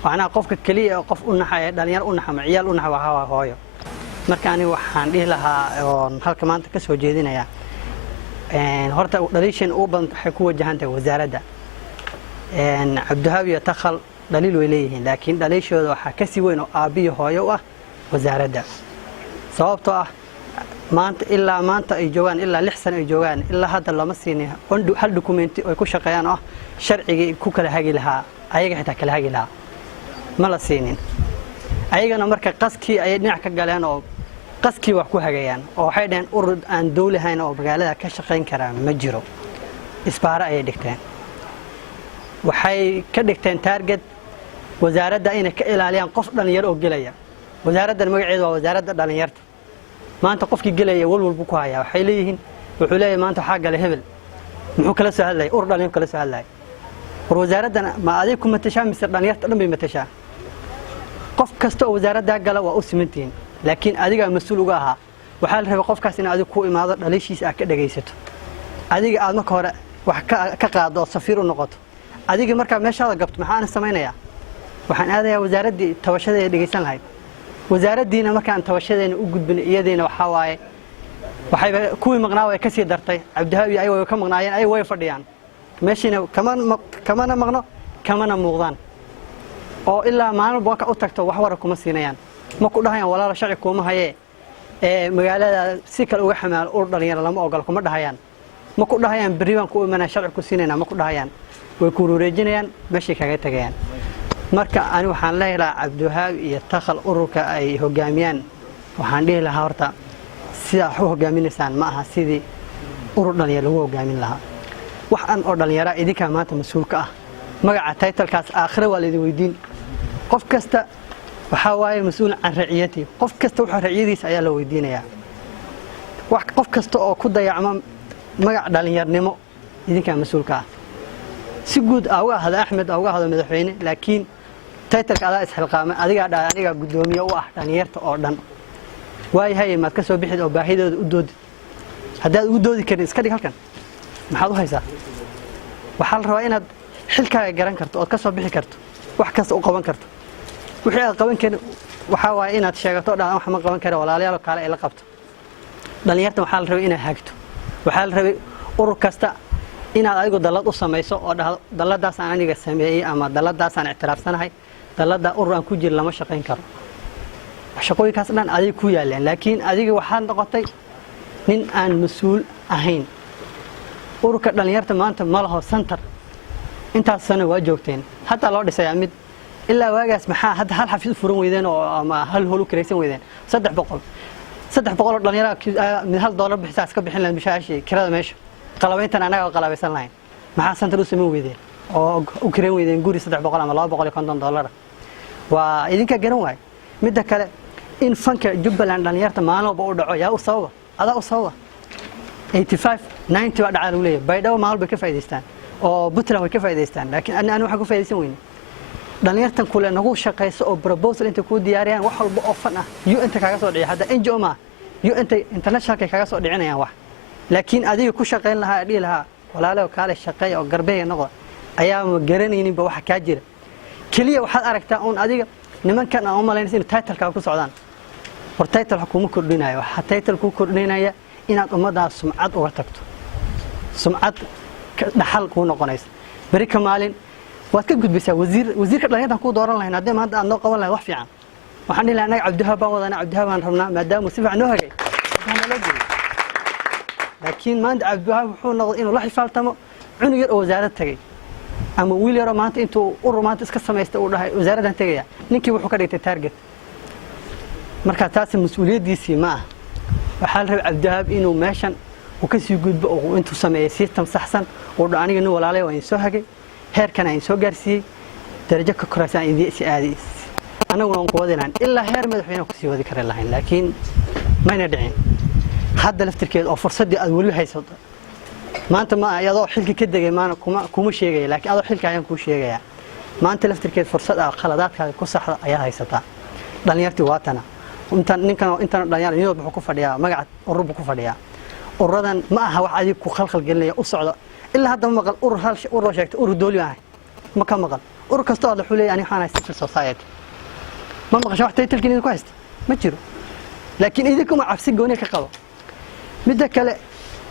waxana qofka kaliya qof u naxay dhalinyar u naxay ciyaal u naxay waxa hooyo marka aniga waxaan dhihi lahaa oo halka maanta ka soo jeedinaya horta dhaliishan u badan waxay ku wajahantahay wasaaradda Cabdihaabi Takhal dhaliil way leeyihiin laakiin dhaliishooda waxa ka sii weyn oo aabiyo hooyo u ah wasaaradda sababtoo ah maanta ilaa maanta ay joogan ilaa 6 sano ay joogan ilaa hadda lama siinay hal dokumenti oo ku shaqeeyaan ah sharciga ku kala hagi lahaa ayaga xitaa kala hagi lahaa ma la siinin ayagana marka qaskii ay dhinac ka galeen oo qaskii wax ku hagayaan oo waxay dhaheen urur aan dawlahayn oo magaalada ka shaqeyn kara ma jiro isbaara ay dhigteen waxay ka dhigteen target wasaaradda inay ka ilaaliyaan qof dhalinyaro oo gelaya wasaaradda magaceedu waa wasaaradda dhalinyarta maanta qofkii gelaya walwal buu ku hayaa waxay leeyihiin wuxuu leeyahay maanta waxa galay hebel muxuu kala soo hadlay urur dhalinyaro kala soo hadlay wasaaraddan ma adeeg ku matashaa mise dhalinyarta dhan bay matashaa qof kasta oo wasaaradda gala waa u simantiin laakiin adiga mas'uul uga ahaa waxa la rabaa qofkaas in adigu ku imaado dhaliishiisa aad ka dhageysato adiga aad marka hore wax ka qaado safiir u noqoto adiga marka meeshaada gabto maxaan sameeynaa waxaan aadayaa wasaaraddii tawashadeeda dhageysan lahayd wasaaraddiina markaan tawashadeena u gudbin iyadina waxa waaye waxay kuwii maqnaa way ka sii dartay Cabdihaabi ay way ka maqnaayeen ay way fadhiyaan meeshina kamana maqno kamana muuqdaan oo ilaa maalin boonka u tagto wax wara kuma siinayaan ma ku dhahayaan walaalo sharci kuma hayee magaalada si kale uga xamaal urur dhalinyaro lama ogol kuma dhahayaan ma ku dhahayaan bariwan ku imanaa sharci ku siinayna ma ku dhahayaan way ku wareejinayaan meeshii kaga tagayaan marka ani waxaan leeyahay Cabdihaabi iyo Takhal ururka ay hogaamiyaan waxaan dhihi lahaa horta sida wax u hogaaminaysaan ma aha sidii urur dhalinyaro lagu hogaamin lahaa waxaan oo dhalinyaro idinka maanta mas'uul ka ah magaca title-kaas aakhire waa la idin weydiin qof kasta waxa waaye mas'uul can raciyati qof kasta waxa raciyadiisa ayaa la weydiinayaa wax qof kasta oo ku dayacmo magac dhalinyarnimo idinka mas'uul ka ah si guud aa uga hada Axmed aa uga hada madaxweyne laakiin title-ka adaa isxilqaamay aniga gudoomiye u ah dhalinyarta oo dhan waayahay ma ka soo bixid oo baahidooda u dood haddaad ugu doodi karin iska dhig halkan maxaad u haysaa waxaa la rabaa inaad xilkaaga garan karto oo ka soo bixi karto wax kasta u qaban karto wixii aad qaban karin waxa waaye inaad sheegato dhaan wax ma qaban karo walaalayaal kale ay la qabto dhalinyarta waxaa la rabay inaad hagto waxaa la rabay urur kasta inaad adigu dalad u samayso oo dhahdo daladaas aan aniga sameeyay ama daladaas aan ictiraafsanahay dalada urur aan ku jir lama shaqayn karo shaqooyinkaas dhan adiga ku yaaleen laakiin adiga waxaad noqotay nin aan mas'uul ahayn ururka dhalinyarta maanta ma laho center intaas sano waa joogteen hatta loo dhisay mid ilaa waagaas maxaa hadda hal xafiis furan weydeen oo ama hal hol u kiraysan weydeen 300 dhalinyaro mid $1 bixisaas ka bixin lahayn bishaashi kirada meesha qalabayntan anaga qalabaysan lahayn maxaa center u sameyn weydeen oo u kireen weydeen guri 300 ama $250 waa idinka garan waay midda kale in fanka Jubbaland dhalinyarta maalmoba u dhaco yaa u sababa adaa u sababa 85 90 waa dhacal leeyahay baydhabo maalba ka faa'iideystaan oo Puntland way ka faa'iideystaan laakiin ana waxa ku faa'iideysan weyn dhalinyartan kule nagu shaqeyso oo proposal inta ku diyaariyaan wax walba oo fan ah UN kaaga soo dhicay hadda NGO ma UN international kaaga soo dhicinayaan wax laakiin adiga ku shaqeyn lahaa dhii lahaa walaalo kale shaqeey oo garbeey noqdo ayaa ma garanaynin ba waxa ka jira kaliya waxaad aragtaa on adiga nimankan aan u malaynaysan title-ka ku socdaan war title xukuumo kordhinayo waxa title ku kordhinaya inaad ummadaas sumcad uga tagto sumcad dhaxal ku noqonaysa bari ka maalin waad ka gudbisay wasiirka dhalinyarada ku dooran lahayn hadii maanta aad noo qaban lahayd wax fiican waxaan ilaa anaga Cabdihaab baan wadana Cabdihaab baan rabnaa maadaama si fiican noo hagay laakiin maanta Cabdihaab wuxuu noqday inuu la xifaaltamo cunug yar oo wasaaradda tagay ama wiil yar maanta intuu urur maanta iska sameystay uu dhahay wasaaraddan tagaya ninkii wuxuu ka dhigtay target marka taas mas'uuliyadiisii ma waxa la rabay Cabdihaab inuu meeshan uu ka sii gudbo oo intuu sameeyay system saxsan oo aniga nin walaalay waa in soo hagay heerkan ay soo gaarsiiyay darajo ka koraysan idii si aadi anaguna aan qoodinaan ilaa heer madaxweyne ku sii wadi kara lahayn laakiin mayna dhicin hadda laftirkeed oo fursadii aad wali haysato maanta ma ayadoo xilki ka degay maana kuma sheegay laakiin adoo xilka ayaan ku sheegaya maanta laftirkeed fursad ah qaladaadka ku saxda ayaa haysata dhalinyartii waatana intan dhalinyaro inuu wuxuu ku fadhiyaa magac urur ku fadhiyaa ururadan ma aha wax adiga ku khalkhal gelinaya u socdo ilaa hadda ma maqal urur hal urur sheegtay urur dooli ah ma ka maqal urur kasta oo la xulay ani waxaan civil society ma maqasho wax title-kiina ku haysta ma jiro laakiin idinku ma cabsi gooni ka qabo midda kale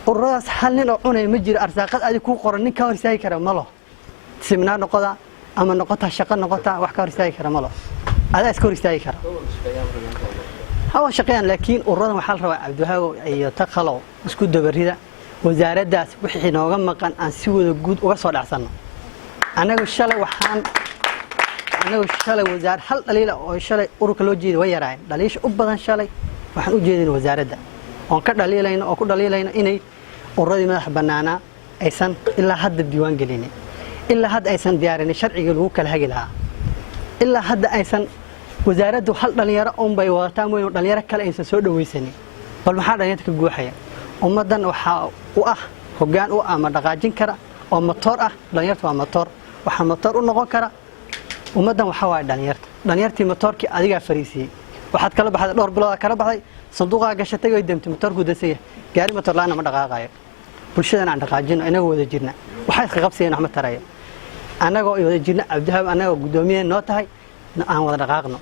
ururadaas hal nin oo cunay ma jiro arsaaqad adiga ku qoran nin ka hor istaagi kara ma lo seminar noqoda ama noqota shaqo noqota wax ka hor istaagi kara ma lo adaa iska hor istaagi kara hawa shaqeeyaan laakiin ururadan waxa la rabaa Cabdihaab iyo taqalo isku dabarida wasaaraddaas wixii nooga maqan aan si wada guud uga soo dhacsano anagu shalay wasaar hal dhaliil oo shalay ururka loo jeeday way yaraan dhaliish u badan shalay waxaan u jeedin wasaaradda oo ka dhaliilayno oo ku dhaliilayno inay ururadii madax banaana aysan ilaa hadda diiwaan gelinin ilaa hadda aysan diyaarin sharciga lagu kala hagi lahaa ilaa hadda aysan wasaaraddu hal dhalinyaro oo bay wadataa mooyee dhalinyaro kale aysan soo dhaweysanin bal maxaa dhalinyarta ka guuxaya ummadan waxa u ah hoggaan u ama dhaqaajin kara oo motor ah dhalinyarta waa motor waxa motor u noqon kara ummadan waxa waa dhalinyartii motorkii adiga fariisiyay waxaad kala baxday dhowr bilood kala baxday sanduuqa gashatay oo damtay motorku dasay gaari motor laana ma dhaqaaqayo bulshadana aan dhaqaajino inaga wada jirna waxa iska qabsayeen wax ma tarayo anagoo wada jirna Cabdihaab anagoo gudoomiye noo tahay aan wada dhaqaaqno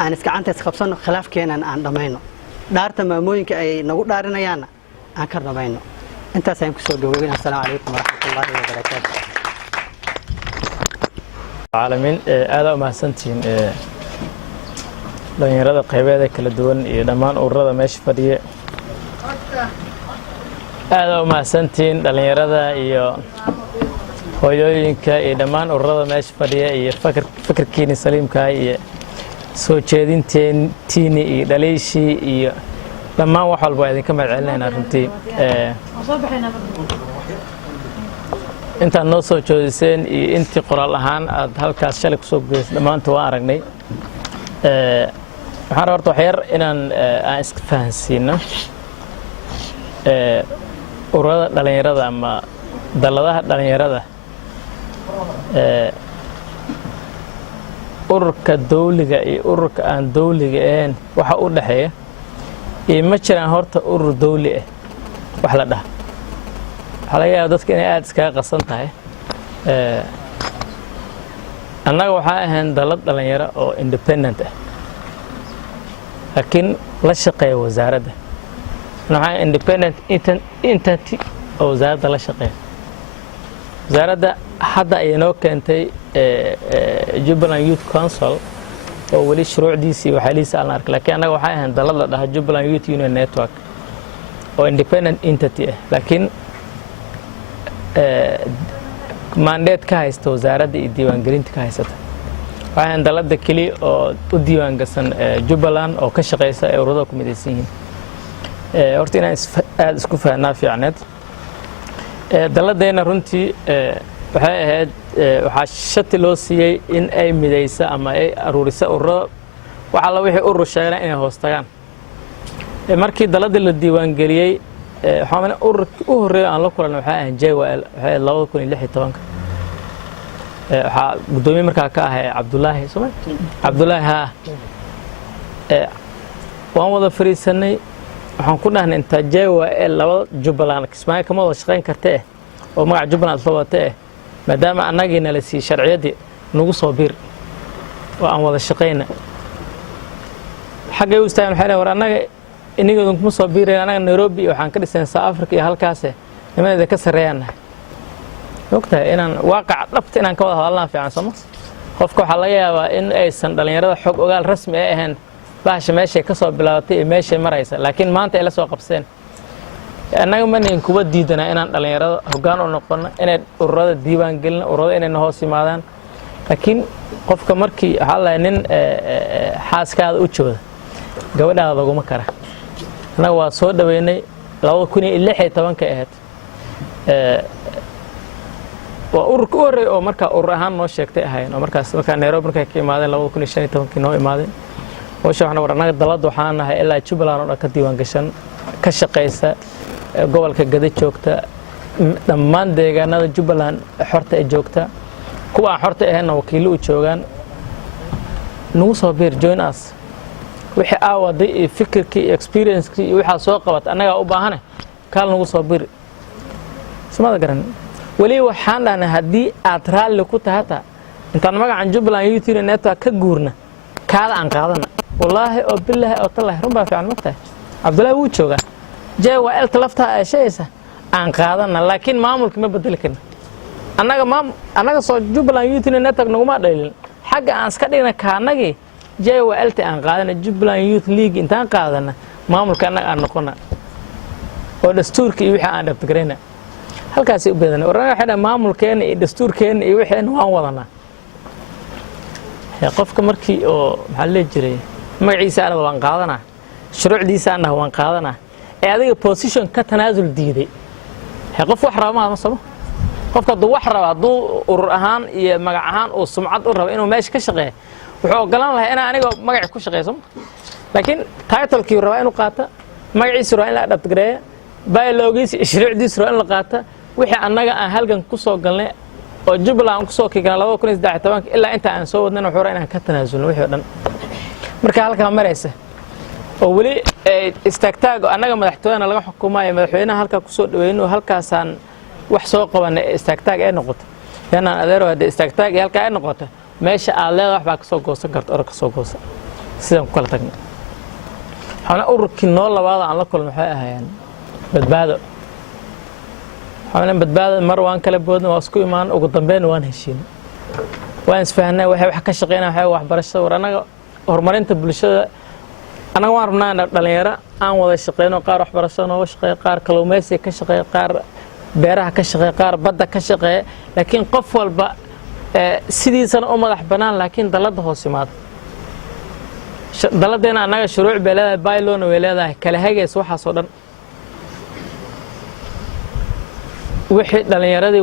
aan iska gacanta is qabsano khilaafkeenan aan dhamayno dhaarta maamooyinka ay nagu dhaarinayaan aan ka dhamayno intaas ayaan ku soo dhaweeyay assalaamu calaykum waraxmatullaahi wabarakaatuh caalamiin aad u mahadsantiin dhalinyarada qaybeeda kala duwan iyo dhammaan ururada meesha fadhiya aad u mahadsantiin dhalinyarada iyo hooyooyinka iyo dhammaan ururada meesha fadhiya iyo fikirkiina saliimka iyo soo jeedinteeni iyo dhaliishii iyo dhammaan wax walba idinka magacelineynaa runtii intaad noo soo joodiseen iyo intii qoraal ahaan aad halkaas shalay kusoo gudaysay dhammaanta waan aragnay waxaan horta wax yar inaan aan iska fahansiino ururada dhalinyarada ama dalladaha dhalinyarada ururka dawliga iyo ururka aan dawliga ahayn waxa u dhaxeeya iyo ma jiraan horta urur dawli ah wax la dhaha waxaa laga yaabaa dadka inay aad iskaga qasan tahay annaga waxaa ahayn dalad dhalinyaro oo independent ah laakiin la shaqeeya wasaaradda waxaa independent entity oo wasaaradda la shaqeeya wasaaradda hadda ay noo keentay Jubbaland Youth Council oo wali shuruucdiisii waxa liisa aan arkay laakiin annaga waxaa ahayn dalad la dhaho Jubbaland Youth Union Network oo independent entity ah laakiin mandate ka haysta wasaaradda iyo diiwaangelinta ka haysata waxaan dalada kaliya oo u diiwaangasan Jubbaland oo ka shaqeysa ee ururada ku midaysan yihiin horta inaan aad isku fahnaa fiicneed daladeena runtii waxay ahayd waxaa shati loo siiyey in ay midaysa ama ay aruurisa ururada waxa la wixii urur sheegay inay hoos tagaan markii dalada la diiwaangeliyay waxaan ururkii u horeeyay aan la kulanay waxa ahayd JWL waxay 2016 waxaa gudoomiye markaa ka ahay Cabdullaahi ha waan wada fariisanay waxaan ku dhahnay inta JWL laba Jubbaland Kismaayo kama wada shaqeyn kartee oo magac Jubbaland soo watee maadaama annagina la sii sharciyadii nagu soo biir oo aan wada shaqeyna xagay u istaan waxay war annaga iniga kuma soo biireen anaga Nairobi waxaan ka dhisay South Africa iyo halkaas nimadeeda ka sareeyaan ogtahay inaan waaqac dhabta inaan ka wada hadalnaa fiican sama qofka waxa laga yaabaa in aysan dhalinyarada xog ogaal rasmi ah ahayn baasha meesha ka soo bilaabatay ee meesha maraysa laakiin maanta ay la soo qabseen annaga manin kuwa diidana inaan dhalinyarada hoggaan u noqono inay ururada diiwaan gelin ururada inay hoos yimaadaan laakiin qofka markii waxa la nin xaaskaada u jooda gabadhaada laguma kara annaga waa soo dhaweynay 2016 ka ahayd waa ururka u horeeyay oo markaa urur ahaan noo sheegtay ahayn oo markaas Nairobi markay ka imaadeen 2015 noo imaadeen waxaan waranaga dalad waxaan nahay ilaa Jubbaland oo ka diiwaan gashan ka shaqeysa gobolka Gada joogta dhammaan deegaanada Jubbaland xorta ay joogta kuwa xorta ahna wakiilo u joogan nagu soo biir join us wixii aawaday fikirkii experience-kii waxa soo qabat anaga u baahanay kaal nagu soo biir samada garan wali waxaan dhahnay haddii aad raalli ku tahata intaan magacan Jubbaland Youth Union Network ka guurna kaada aan qaadana wallaahi oo billahi oo tallahi runbaa fiican magtahay Cabdullaahi wuu joogaa JWL talafta ay sheeysa aan qaadana laakiin maamulka ma bedeli karna annaga soo Jubbaland Youth Union Network naguma dhalin xagga aan iska dhigna kaanagi JWL ta aan qaadana Jubbaland Youth League intaan qaadana maamulka annaga aan noqona oo dastuurka iyo wixii aan dhabtagrayna halkaas u beedan orana xada maamulkeena iyo dastuurkeena iyo wixii waan wadana qofka markii oo maxaa la jiray magaciisa aan waan qaadana shuruucdiisa aan waan qaadana ee adiga position ka tanaasul diiday qof wax raba ma sabo qofka duu wax raba duu urur ahaan iyo magac ahaan oo sumcad u raba inuu meesha ka shaqeeyo wuxuu ogolaan lahaa in aniga magac ku shaqeeyo laakiin title-kii raba inuu qaato magaciisa raba in la adabtgareeyo biologiis shuruucdiisa raba in la qaato wixii annaga aan halgan ku soo galnay oo Jubbaland ku soo kiigana 2016 ilaa inta aan soo wadnay wuxuu inaan ka tanaasulno wixii dhan marka halka maraysa oo wali istaagtaag annaga madaxtooyada laga xukumayo madaxweynaha halka ku soo dhaweeyno halkaasaan wax soo qabanay istaagtaag ay noqoto yana adeero hada istaagtaag halka ay noqoto meesha aad leedahay wax baa ka soo goosan karto or ka soo goosan sidaan ku kala tagnay waxaan ururkii noo labaad aan la kulmay waxay ahaayeen badbaado waxaan badbaado mar waan kala boodnay waa isku imaan ugu dambeyn waan heshiin waan isfahanay wax ka shaqeynaa wax waxbarashada war anaga horumarinta bulshada anaga waan rabnaa dhalinyaro aan wada shaqeyno qaar waxbarashada noo shaqeeyo qaar kalluumaysi ka shaqeeyo qaar beeraha ka shaqeeyo qaar badda ka shaqeeyo laakiin qof walba sidiisana u madax banaan laakiin dalada hoos yimaado daladeena anaga shuruuc bay leedahay bylaw-na way leedahay kala hagays waxaas oo dhan wixii dhalinyaradii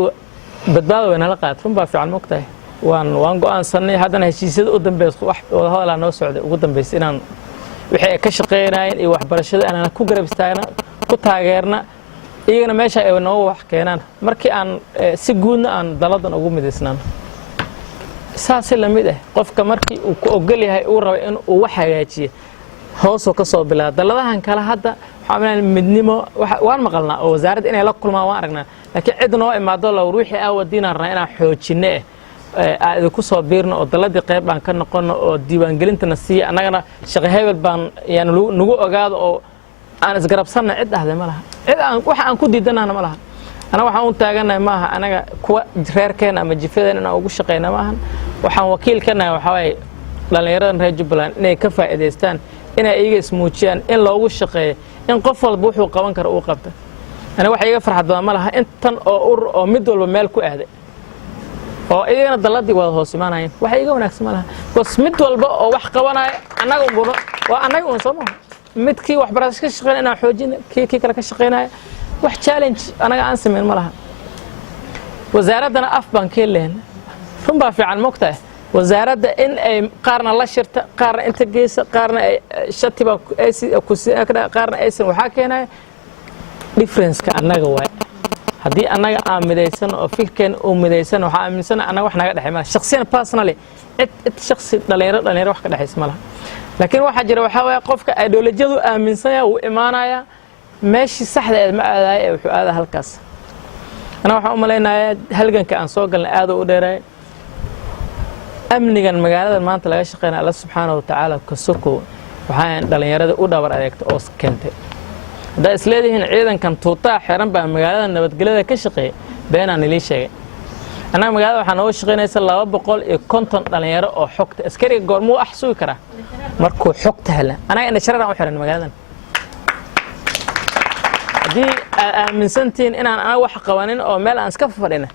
badbaado way nala qaad runbaa fiican mogtahay waan go'aansanay haddana heshiisyada u dambeys wax wada hadal noo socday ugu dambeys inaan wixii ay ka shaqeynayeen iyo waxbarashada aan ku garab istaagna ku taageerna iyagana meesha ay noo wax keenaan markii aan si guudna aan daladan ugu midaysnaan saasi la mid ah qofka markii uu ku ogol yahay uu rabo in uu wax hagaajiyo hoos ka soo bilaabo daladahan kala hadda waxaan midnimo waan maqalnaa oo wasaaradda inay la kulmaan waan aragnaa laakiin cid noo imaado la wixii aan wadiinarna inaan xoojinno aan idinku soo biirno oo daladii qayb baan ka noqono oo diiwaangelintana siiya annagana shaqo hebel baan yani nagu ogaado oo aan isgarabsanna cid dhahday ma laha cid aan waxa aan ku diidanahna ma laha anaga waxaan u taaganahay maaha anaga kuwa reerkeena ama jifadeen inaan ugu shaqeyna maahan waxaan wakiil ka nahay waxaa waaye dhallinyaradan reer Jubbaland inay ka faa'iidaystaan inay iyaga ismuujiyaan in loogu shaqeeyo in qof walba wuxuu qaban karo uu qabto aniga waxa iga farxad badan ma laha intan oo urur oo mid walba meel ku aaday oo iyagana daladii wada hoos imaanayeen waxa iga wanaagsan ma laha bas mid walba oo wax qabanaya annaga waa annaga uun soo midkii waxbarasho ka shaqeynaya inaan xoojin kii kale ka shaqeynaya wax challenge anaga aan sameyn ma laha wasaaradana af baan ka leeyahay run baa fiican moogtahay wasaaradda in ay qaarna la shirta qaarna inta geesa qaarna ay shatiba ku qaarna aysan waxa keenay difference-ka annaga waay haddii annaga aan midaysan oo fikirkeen uu midaysan waxa aaminsan annaga wax naga dhaxay ma shakhsiyan personally shakhsi dhalinyaro wax ka dhaxays ma laha laakiin waxa jira waxa way qofka ideolojiyadu aaminsan yahay uu imaanaya meeshii saxda ah ma aadaay wuxuu aada halkaas ana waxa u maleynayaa halganka aan soo galnay aad u dheeray amnigan magaalada maanta laga shaqeynaa Allah subhanahu wa ta'ala ka soko waxaan dhalinyarada u dhabar adeegto oo keentay hada isleedihiin ciidankan tuutaa xiran baa magaalada nabadgelyada ka shaqeeyay beenaan ilii sheegay ana magaalada waxaan oo shaqeynaysa 250 dhalinyaro oo xogta askariga goormuu axsuubi kara markuu xogta hela anaga in sharran u xiran magaaladan hadii aamin santiin inaan ana wax qabanin oo meel aan iska fadhina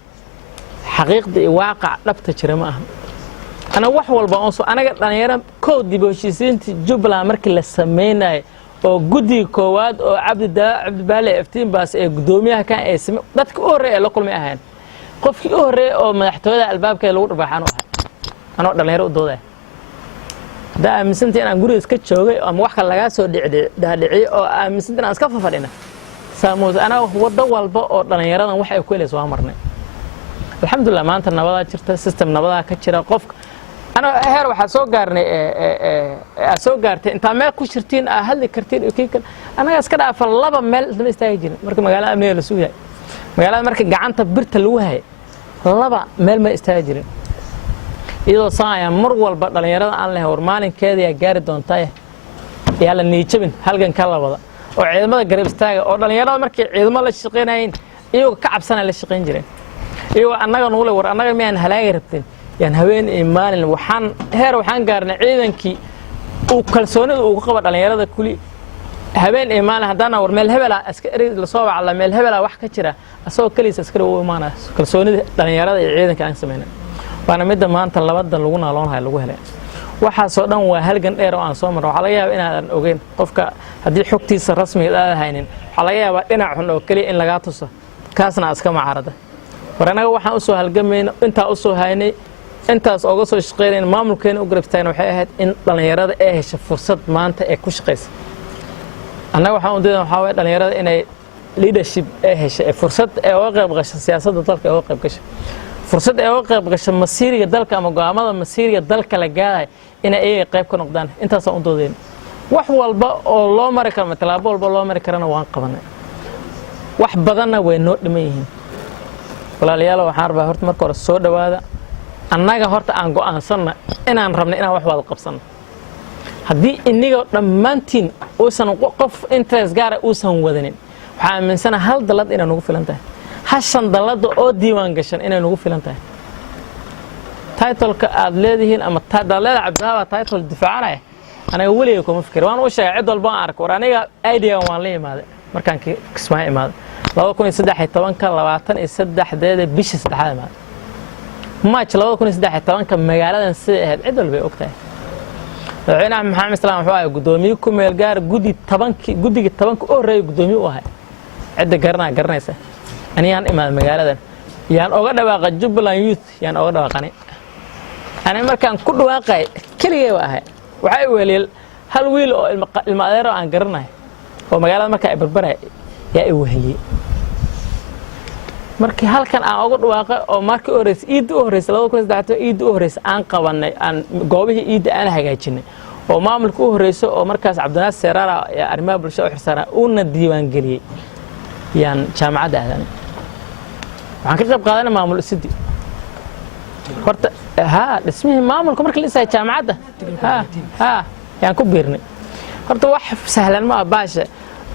xaqiiqdii waaqac dhabta jira ma aha ana wax walba oo soo anaga dhalinyaro kood dib u heshiisiintii Jubbaland markii la sameeyay oo guddi koowaad oo Cabdi Baale iftiin baas ee gudoomiyaha ka ay dadka u horeeyay la kulmay ahayn qofkii u horeeyay oo madaxtooyada albaabka lagu dhabaxan oo anoo dhalinyaro u dooday daa aaminsantii inaan guriga iska joogay ama wax kale laga soo dhicay oo aaminsantii inaan iska fadhina saamood ana wada walba oo dhalinyaradan wax ay ku leeyahay soo marnay alxamdulillah maanta nabada jirta system nabada ka jira qofka ana heer waxa soo gaarnay soo gaartay inta meel ku shirtiin hadli kartiin oo kiikan anaga iska dhaafan laba meel isla istaagi jirin marka magaalada amniga la suuyahay magaalada marka gacanta birta lagu hayay laba meel ma istaagi jirin iyadoo saaya mar walba dhalinyarada aan leh war maalinkeeda ay gaari doontaa yaa la niijabin halgan kala wada oo ciidamada garab istaaga oo dhalinyarada markii ciidamada la shaqeynayeen iyagoo ka cabsanay la shaqeyn jireen iyagoo annaga nuule war annaga miyaan halaagi rabtin yaan haween maalin waxaan gaarnay ciidankii uu kalsoonida uu qaba dhalinyarada kuli haween maalin hadana war meel hebel askari la soo wacala meel hebel wax ka jira asoo kaliis askari uu imaanaa kalsoonida dhalinyarada iyo ciidanka aan sameynay waana mid maanta labada lagu naaloonahay lagu helay waxa soo dhan waa halgan dheer oo aan soo maray waxa laga yaabaa inaadan ogeyn qofka hadii xogtiisa rasmiga ah haynin waxa laga yaabaa dhinac xun oo kaliya in laga tuso kaasna aska macarada waranaga waxaan u soo halgamayno inta u soo haynay intaas uga soo shaqeynay maamulkeena u garabtayn waxay ahayd in dhalinyarada ay hesho fursad maanta ay ku shaqeyso annaga waxaan u diidan waxa way dhalinyarada inay leadership ay hesho fursad ay uga qayb gasho siyaasadda dalka ay uga qayb gasho fursad ay uga qayb gasho masiiriga dalka ama go'aamada masiiriga dalka la gaaray in ay qayb ka noqdaan intaas aan u doodeen wax walba oo loo mari karo talaabo walba loo mari karana waan qabanay wax badanna way noo dhiman yihiin walaalayaal waxaan rabaa horta marka hore soo dhawaada annaga horta aan go'aansanna inaan rabno inaan wax wada qabsano haddii iniga dhammaantiin uusan qof interest gaar ah uusan wadanin waxaan aaminsanahay hal dalad inay nagu filan tahay hashan dalada oo diiwaan gashan inay nagu filan tahay title-ka aad leedihiin ama dalada Cabdihaaba title difaacanaya anaga waligeey kuma fikir waan u sheegay cid walba aan arko war aniga idea waan la imaaday markaan kismaa imaaday 2013 bishii 3 March 2013 magaaladan sidii ahayd cid walba ay ogtahay madaxweynaha Maxamed Salaam wuxuu ahaa gudoomiye ku meel gaar guddiga 10 oo horeeyay gudoomiye u ahaa cid garanaysa aniyaan imaad magaaladan yaan oga dhawaaqa Jubbaland Youth yaan oga dhawaaqanay ana markaan ku dhawaaqay kaliya waxa ay weeleel hal wiil oo ilma adeer aan garanay oo magaalada marka ay barbaray yaa ay weheliyay markii halkan aan uga dhawaaqay oo markii horeys iid u horeysay 2013 iid u horeysay aan qabanay aan goobihii iid aan hagaajinay oo maamulku u horeysay oo markaas Cabdinaas Seeraara ee arrimaha bulshada u xirsanaa una diiwaan galiyay yaan jaamacadda aadan waxaan ka qayb qaadanay maamul sidii horta dhismihii maamulka markii la dhisay jaamacadda yaan ku biirnay horta wax sahlan ma baasha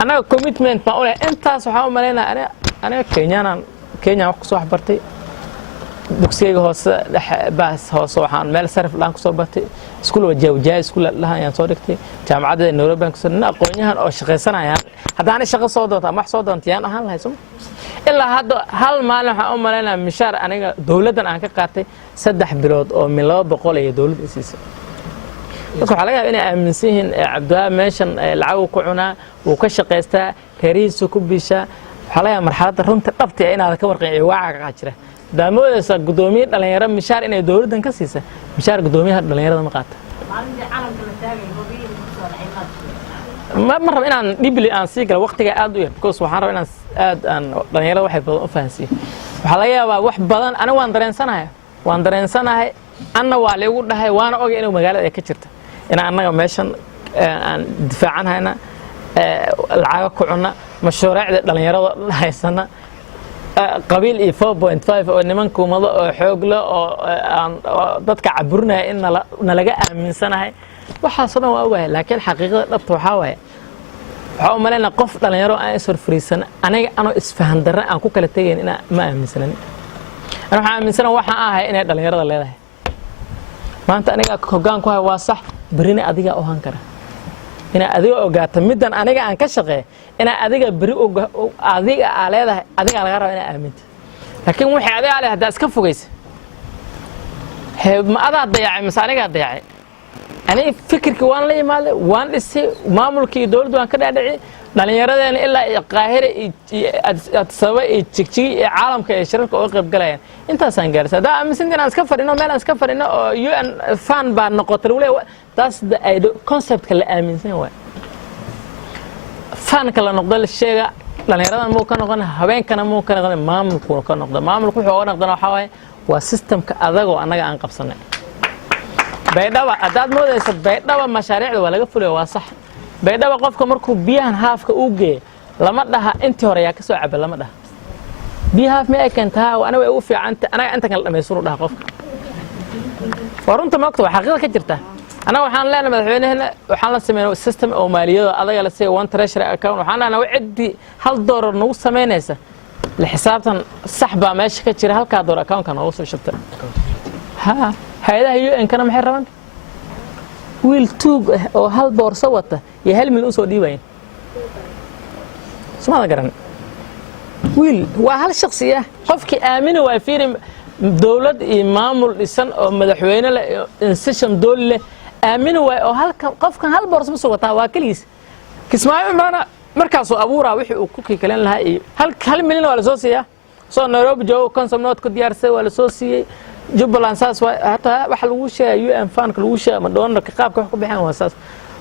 anaga commitment ma u leh intaas waxaan u maleynayaa aniga Kenya wax ku soo waxbartay dugsiga hoose baas hoose waxaan meel sarif laan ku soo bartay iskuul wajaa iskuul lahaan ayaan soo dhigtay jaamacadda Nairobi baan ku soo aqoonyahan oo shaqaysanayaan haddaan shaqo soo doonto ama wax soo doonto yaan ahaan lahayd ilaa hadda hal maalin waxaan u maleynayaa mishaar aniga dawladdan aan ka qaatay 3 bilood oo min 200 iyo dawladda i siisay dadku waxa laga yaabaa inay aaminsan yihiin Cabdullah meeshan lacag ku cunaa uu ka shaqaystaa reerihiisa ku bisha waxa laga yaabaa marxaladda runta dhabta ah inaad ka warqin waaca ka jira daamooyada gudoomiye dhalinyaro mishaar inay dawladdan ka siisa mishaar gudoomiyaha dhalinyarada ma qaata ma rabo inaan dhibli aan sii galo waqtiga aad u yar because waxaan rabaa inaan aad aan dhalinyarada waxay badan u fahansiin waxa laga yaabaa wax badan aniga waan dareensanahay anna waa leeyahay dhahay waana ogay inuu magaalada ay ka jirto in annaga meeshan aan difaacan hayna lacag ku cunna mashruucyada dhalinyarada haysana qabiil iyo 4.5 oo nimanku mado oo xoog leh oo dadka caburinaya in nalaga aaminsanahay waxaas oo dhan waa ogahay laakiin xaqiiqada dhabta waxa waaye waxa u maleynaa qof dhalinyaro aan is horfariisan aniga anoo isfahan darro aan ku kala tagayn in ma aaminsanan أنا waxaan aaminsan waxaan ahay inay dhalinyarada leedahay maanta aniga hoggaan ku hay waa sax barina adiga oo han kara ina adiga ogaata midan aniga aan ka shaqeey ina adiga bari adiga leedahay adiga laga rabo ina aaminta laakiin wixii adiga leh hadaa iska fogeysa ma adaa dayacay masaniga dayacay ani fikirkii waan la yimaade waan dhisay maamulkii dawladdu waan ka dhaadhicay dhalinyaradeena ilaa qaahire iyo sabab iyo jigjigi iyo caalamka ee shirarka oo qayb galayaan intaas aan gaarsan daa aaminsan inaan iska fadhino meel aan iska fadhino oo UN fan baa noqotay taas concept kala aaminsan waay fan kala noqdo la sheega dhalinyaradan muu ka noqon habeenkana muu ka noqon maamulku ka noqdo maamulku wuxuu uga noqdana waxa waaye waa systemka adagoo anaga aan qabsanay baydhaba adaad moodaysa baydhaba mashaariicda waa laga fuliyo waa sax baydhaba qofka markuu biyahan haafka u geeyo lama dhaha intii hore yaa ka soo cabay lama dhaha biyo haaf ma ekantaa ana way u fiicanta anaga inta kala dhameysuru dhaha qofka warunta maagto waa xaqiiqada ka jirta anaga waxaan leenahay madaxweynaheena waxaan la sameeyay system oo maaliyada adaga la sameeyay one treasury account waxaan leenahay cidii $1 nagu sameynaysa la xisaabtan sax baa meesha ka jira halka $1 account kan oo soo shubta hay'adaha UN kana maxay rabaan wiil tuug oo hal boorso wata iyo hal mil u soo dhiibayn suma garan wiil waa hal shakhsi ah qofkii aamin waa fiirin dawlad iyo maamul dhisan oo madaxweyne la institution dawlad aamin waa oo halka qofkan hal boorso soo wata waa kaliis kismaayo markaas oo abuura wixii uu ku kiilan lahaa iyo hal milyan waa la soo siiyaa soo Nairobi joogo consumer note ku diyaarsay waa la soo siiyay Jubbaland saas hata waxa lagu sheegay UN fan ka lagu sheegay ma doonarka qaabka wax ku bixin waa saas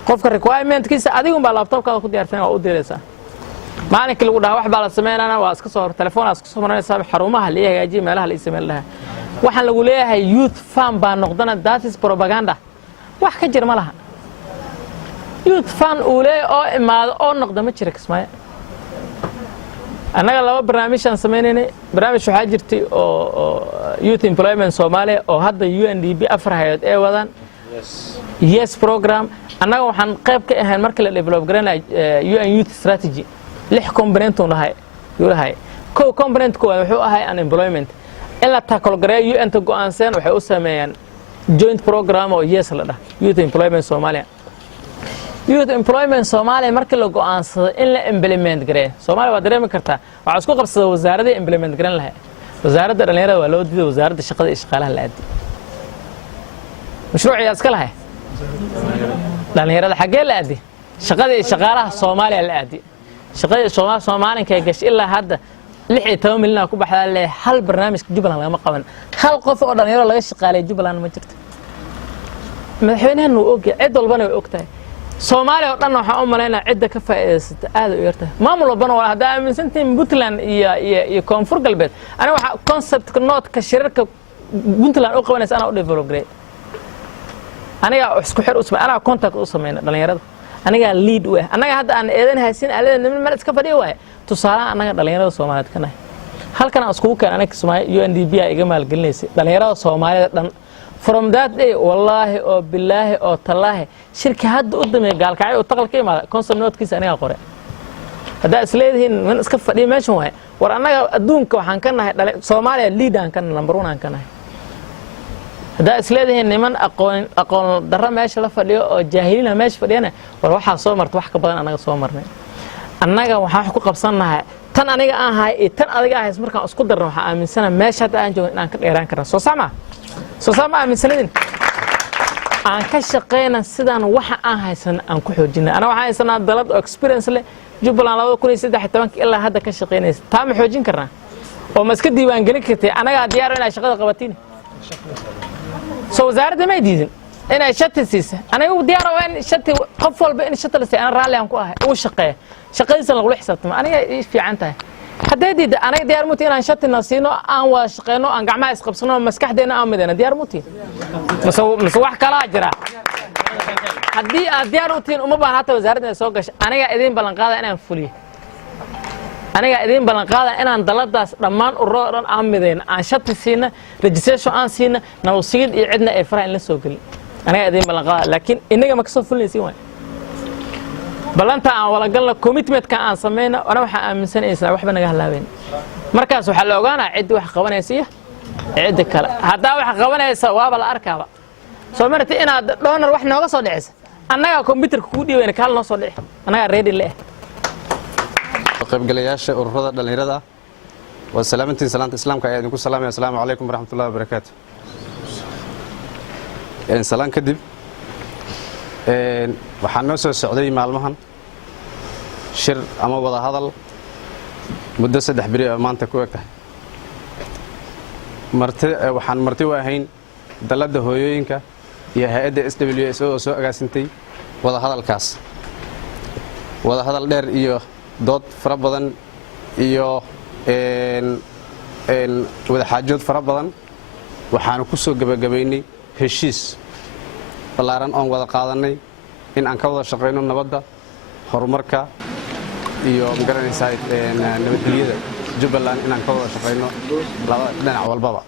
qofka requirement kiisa adigu baa laptopka ku diyaarsan waa u diraysaa maalinka lagu dhaha wax baa la sameeyana waa iska soo telefoon iska soo marinaysaa xarumaha la hagaajiyo meelaha la isticmaal lahaa waxa lagu leeyahay youth fan baa noqdana that is propaganda wax ka jir ma laha youth fan uu leeyahay oo imaado oo noqdo ma jira kismaayo anaga laba barnaamijaan sameeynay barnaamij waxa jirtay oo youth employment Soomaaliya oo hadda UNDP afar hay'ad ee wadaan yes program anaga waxaan qayb ka ahayn markii la develop gareynay UN youth strategy 6 component oo lahay ko component ko wuxuu ahay unemployment ila tackle gareey UN ta go'aansan waxay u sameeyaan joint program oo yes la dhahay youth employment Soomaaliya youth employment Soomaaliya markii la go'aansado in la implement gareeyo Soomaaliya waa dareemi kartaa waxa isku qabsaday wasaaradda implement garan lahayd wasaaradda dhalinyarada waa loo diiday wasaaradda shaqada iyo shaqaalaha la aadi mashruuciya iska lahayd dhalinyarada xagee la aadi shaqada iyo shaqaalaha Soomaaliya la aadi shaqada Soomaaliya gashay ilaa hadda 16 milyan ku baxdaa le hal barnaamijka Jubbaland lama qaban hal qof oo dhalinyaro laga shaqaaleeyo Jubbaland ma jirto madaxweynaha uu og cid walbana way ogtahay Soomaaliya oo dhan waxa u maleynaa cidda ka faa'iideysata aad u yarta maamul walbana waa hadaa aaminsantiin Puntland iyo Koonfur Galbeed ana waxa concept ka note ka shirarka Puntland oo qabanaysa ana u develop gareey aniga isku xir usma ana contact u sameeyay dhalinyarada aniga lead u anaga hadda aan eedan haysin aalada meel iska fadhiyo waay tusaale anaga dhalinyarada Soomaaliyeed kana halkan aan iskugu keen anaga Soomaaliya UNDP ay iga maalgelinaysay dhalinyarada Soomaalida dhan from that day wallahi oo billahi oo tallahi shirka hadda u damay gaalkacay oo taqalka imaada concept note-kiisa aniga qoray hada isleedihiin man iska fadhiyo meeshan waay war anaga adduunka waxaan ka nahay Soomaaliya lead aan ka number 1 aan ka nahay hada isleedihiin niman aqoon darro meesha la fadhiyo oo jaahiliina meesha fadhiyana war waxa soo martay wax ka badan anaga soo marnay annaga waxaan ku qabsanahay tan aniga aan haay tan adiga ahays markaan isku darno waxa aaminsana meesha hadda aan joogno inaan ka dheeraan karno soo sama aaminsanadin aan ka shaqeynaa sidaan waxa aan haysan aan ku xoojinay ana waxaan haysanaa dalad oo experience leh Jubbaland 2013 ilaa hadda ka shaqeynaysa taa ma xoojin karnaa oo ma iska diiwaan gelin kartay anaga diyaar inay shaqada qabatiin soo wasaaradda ma diidin inay shati siisa anaga diyaar oo in shati qof walba in shati la siiyay raali aan ku ahay oo shaqeeyo shaqadiisa lagu xisaabtamo aniga fiican tahay haddii anaga diyaar mutiin aan shati nasiino aan wada shaqeeyno aan gacmaha isqabsano maskaxdeena aan midana diyaar mutiin mas wax kala jira haddii aad diyaar mutiin uma baahan hata wasaaradda soo gashay aniga idin balan qaada inaan fuliyo aniga idin balan qaada inaan daladaas dhammaan ururada aan mideen aan shati siina registration aan siina nawsiid iyo cidna ay faraha in la soo galin aniga idin balan qaada laakiin inaga ma ka soo fulinaysiin way balanta aan wala galna commitment ka aan sameeyna ana waxa aaminsanaysaa waxba naga halaabeen markaas waxa la ogaanaa cid wax qabanaysa cid kale hadaa wax qabanaysa waaba la arkaaba soo martay inaad donor wax nooga soo dhicisa annaga computerka ku dhiibayna kaal noo soo dhici annaga ready leh qaybgalayaasha ururada dhalinyarada waa salaamantiin salaanta islaamka ayaa idinku salaamaya assalaamu calaykum waraxmatullaahi wabarakaatuh salaan kadib waxaan noo soo socday maalmahan shir ama wada hadal muddo 3 bari oo maanta ku egtahay waxaan marti u ahayn dalada hooyooyinka iyo hay'adda SWSO oo soo agaasintay wada hadalkaas wada hadal dheer iyo dood fara badan iyo wada xaajood fara badan waxaan ku soo gabagabaynay heshiis balaaran oo wada qaadanay in aan ka wada shaqeyno nabadda horumarka iyo magaranaysaa nabadgelyada Jubbaland in aan ka wada shaqeyno laba dhinac walbaba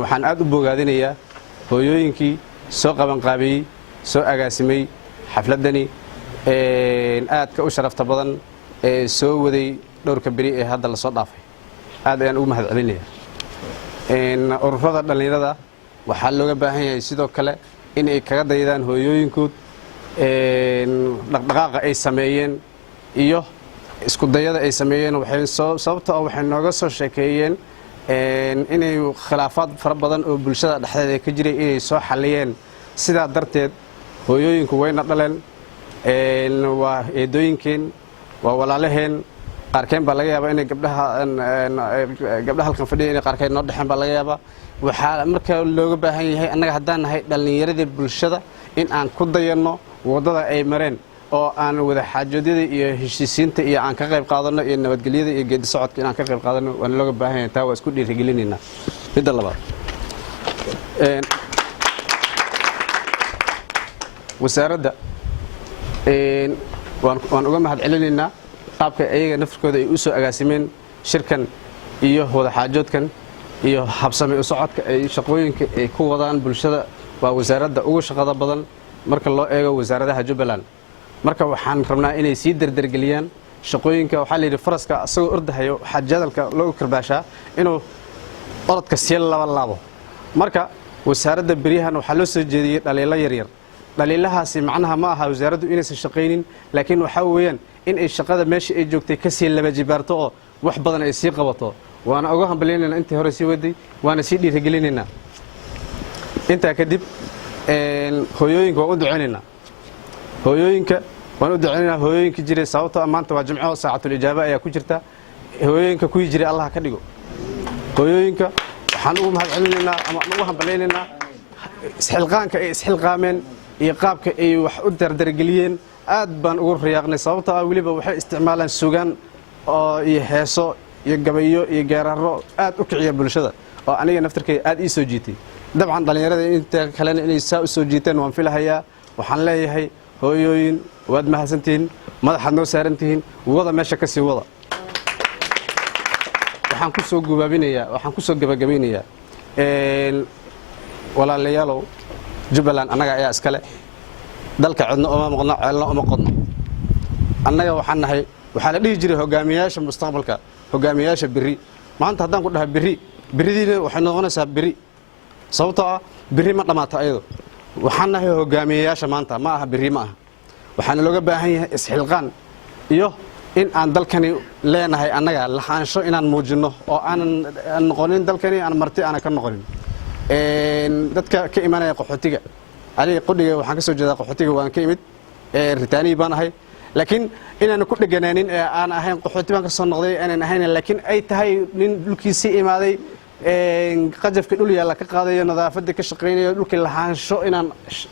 waxaan aad u bogaadinayaa hooyooyinkii soo qaban qaabiyay soo agaasimay xafladani aadka u sharafta badan ee soo waday dhowrka bari ee hadda la soo dhaafay aad ayaan ugu mahadcelinayaa ururada dhalinyarada waxaa looga baahan yahay sidoo kale in ay kaga daydaan hooyooyinkood dhaqdhaqaaqa ay sameeyeen iyo isku dayada ay sameeyeen sababtoo waxay nooga soo sheekeeyeen inay khilaafaad fara badan oo bulshada dhexdeeda ka jiray inay soo xaliyeen sidaa darteed hooyooyinku wayna dhaleen waa eedooyinkeen waa walaalaheen qaarkeen baa laga yaabaa inay gabdhaha halkan fadhiya inay qaarkeen noo dhexeen baa laga yaabaa waxaa marka looga baahan yahay annaga haddaan nahay dhallinyaradii bulshada in aan ku dayanno waddada ay mareen oo aan wada xaajoodyada iyo heshiisiinta iyo aan ka qayb qaadano iyo nabadgelyada iyo geedi socodka in aan ka qayb qaadano waan looga baahan yahay taa waa isku dhiirigelinaynaa midda labaad wasaaradda waan uga mahadcelinaynaa qaabka ayaga naftirkooda ay u soo agaasimeen shirkan iyo wada xaajoodkan iyo habsami u socodka ay shaqooyinka ay ku wadaan bulshada waa wasaaradda ugu shaqada badan marka loo eego wasaaradaha Jubbaland marka waxaan rabnaa inay sii dardargeliyaan shaqooyinka waxaa la yidhi faraska asagoo ordahayo waxaa jadalka loogu karbaashaa inuu orodka sii laabo marka wasaaradda beryahan waxaa loo soo jeediyey dhaliilo yaryar dhaliilahaasi macnaha ma aha wasaaraddu inaysan shaqaynin laakiin waxaa weeyaan in ay shaqada meesha ay joogtay ka sii laba jibaarto oo wax badan ay sii qabato waana uga hambaleynaynaa intii hore sii waday waana sii dhiirigelinaynaa intaa kadib hooyooyinka waan u duceynaynaa hooyooyinka jiray sababtoo maanta waa jimco saacatul ijaaba ayaa ku jirta hooyooyinka kuwii jiray allah ka dhigo hooyooyinka waxaan ugu mahadcelinaynaa ama ugu hambaleynaynaa isxilqaanka ay isxilqaameen iyo qaabka ay wax u dardargeliyeen aad baan ugu riyaaqnay sababtoo ah weliba waxay isticmaalaan sugaan oo iyo heeso iyo gabayo iyo geeraro aad u kiciya bulshada oo aniga naftarkay aad ii soo jiitay dabcan dhalinyarada inta kalena inay saa u soo jiiteen waan filahayaa waxaan leeyahay hooyooyin waad mahadsantihiin madaxaad noo saarantihiin wada meesha ka sii wada waxaan ku soo gabagabeynayaa walaalayaalow Jubbaland annaga ayaa iskale dalka cidna uma maqno ceelna uma qodno annaga waxaan nahay waxaa la dhihi jiray hogaamiyayaasha mustaqbalka hogaamiyayaasha biri maanta haddaan ku dhahay biridiina waxay noqonaysaa biri sababtoo ah biri ma dhamaato ayado waxaan nahay hogaamiyayaasha maanta ma aha biri ma aha waxaana looga baahan yahay isxilqaan iyo in aan dalkani leenahay annaga lahaansho inaan muujinno oo aanan noqonin dalkani aan marti aanan ka noqonin dadka ka imanaya qaxootiga aniga qudhiga waxaan ka soo jeedaa qaxootiga waan ka imid ritaaniyi baan ahay laakiin inaan ku dheganaanin ee aan ahayn qaxooti baan ka soo noqday aanan ahayn laakiin ay tahay nin dhulkiisii imaaday qajafka dhul yaalla ka qaadayo nadaafadda ka shaqaynayo dhulkii lahaansho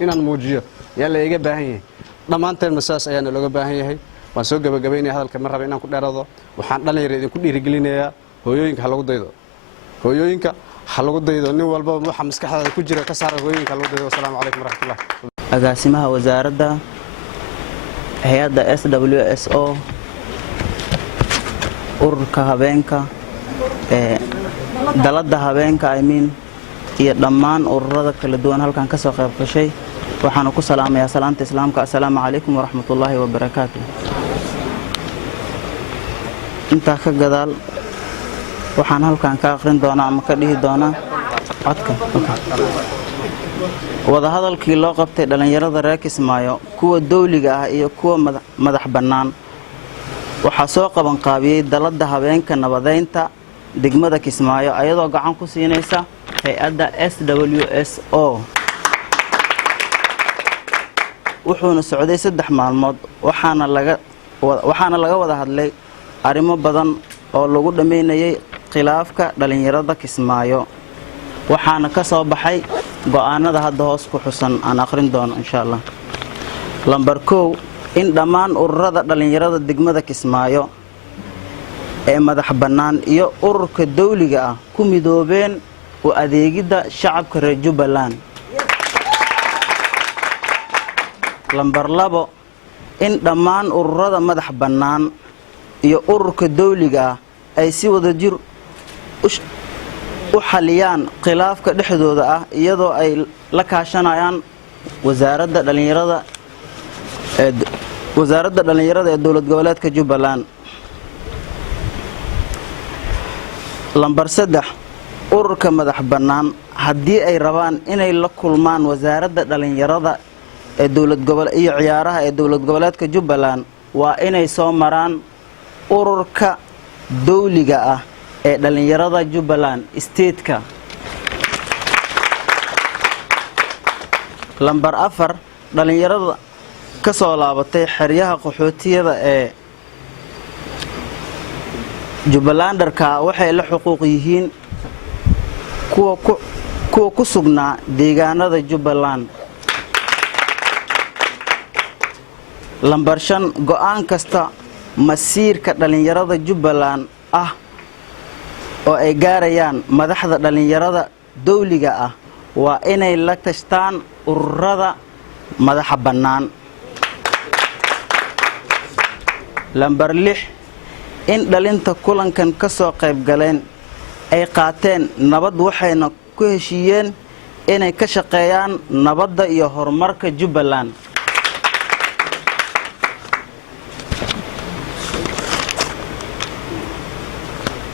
inaan muujiyo yaa la iga baahan yahay dhammaanteen masaas ayaana looga baahan yahay waan soo gabagabaynaya hadalka ma raba inaan ku dheerado waxaan dhalinyaro idinku dhiirigelinayaa hooyooyinka ha lagu daydo hooyooyinka ha lagu daydo nin walba waxa maskaxdaada ku jira ka saara hooyooyinka ha lagu daydo wasalaamu calaykum waraxmatullah agaasimaha wasaaradda hay'adda SWSO ururka habeenka dalada habeenka iyo dhammaan ururada kala duwan halkan ka soo qayb gashay waxaan ku salaamayaa salaanta islaamka assalaamu calaykum waraxmatullaahi wabarakaatuh inta ka gadaal waxaan halkan ka akhrin doonaa ama ka dhihi doonaa codka wada hadalkii loo qabtay dhalinyarada reer Kismaayo kuwa dawliga ah iyo kuwa madax bannaan waxaa soo qaban qaabiyay dalada habeenka nabadeynta degmada Kismaayo ayadoo gacan ku siinaysa hay'adda SWSO wuxuuna socday 3 maalmood waxaana laga wada hadlay arrimo badan oo lagu dhameynayay khilaafka dhalinyarada Kismaayo waxaana ka soo baxay go'aanada hadda hoos ku xusan aan akhrin doono insha Allah lambar 1 in dhammaan ururada dhalinyarada degmada Kismaayo ee madax bannaan iyo ururka dawliga ah ku midoobeen u adeegida shacabka reer Jubbaland lambar 2 in dhammaan ururada madax bannaan iyo ururka dawliga ah ay si wada jir u xaliyaan khilaafka dhexdooda ah iyadoo ay la kaashanayaan wasaaradda dhalinyarada ee dowlad goboleedka Jubbaland lambar 3 ururka madax bannaan haddii ay rabaan inay la kulmaan wasaaradda dhalinyarada ee dowlad gobol iyo ciyaaraha ee dowlad goboleedka Jubbaland waa inay soo maraan ururka dawliga ah ee dhalinyarada Jubbaland state-ka lambar 4 dhalinyarada ka soo laabatay xeryaha qaxootiyada ee Jubbalandarka waxay la xuquuq yihiin kuwa ku sugnaa deegaanada Jubbaland lambar 5 go'aan kasta masiirka dhalinyarada Jubbaland ah oo ay gaarayaan madaxda dhalinyarada dawliga ah waa inay la tashtaan ururada madax bannaan lambar 6 in dhalinta kulankan ka soo qayb galeen ay qaateen nabad waxayna ku heshiiyeen inay ka shaqeeyaan nabadda iyo horumarka Jubbaland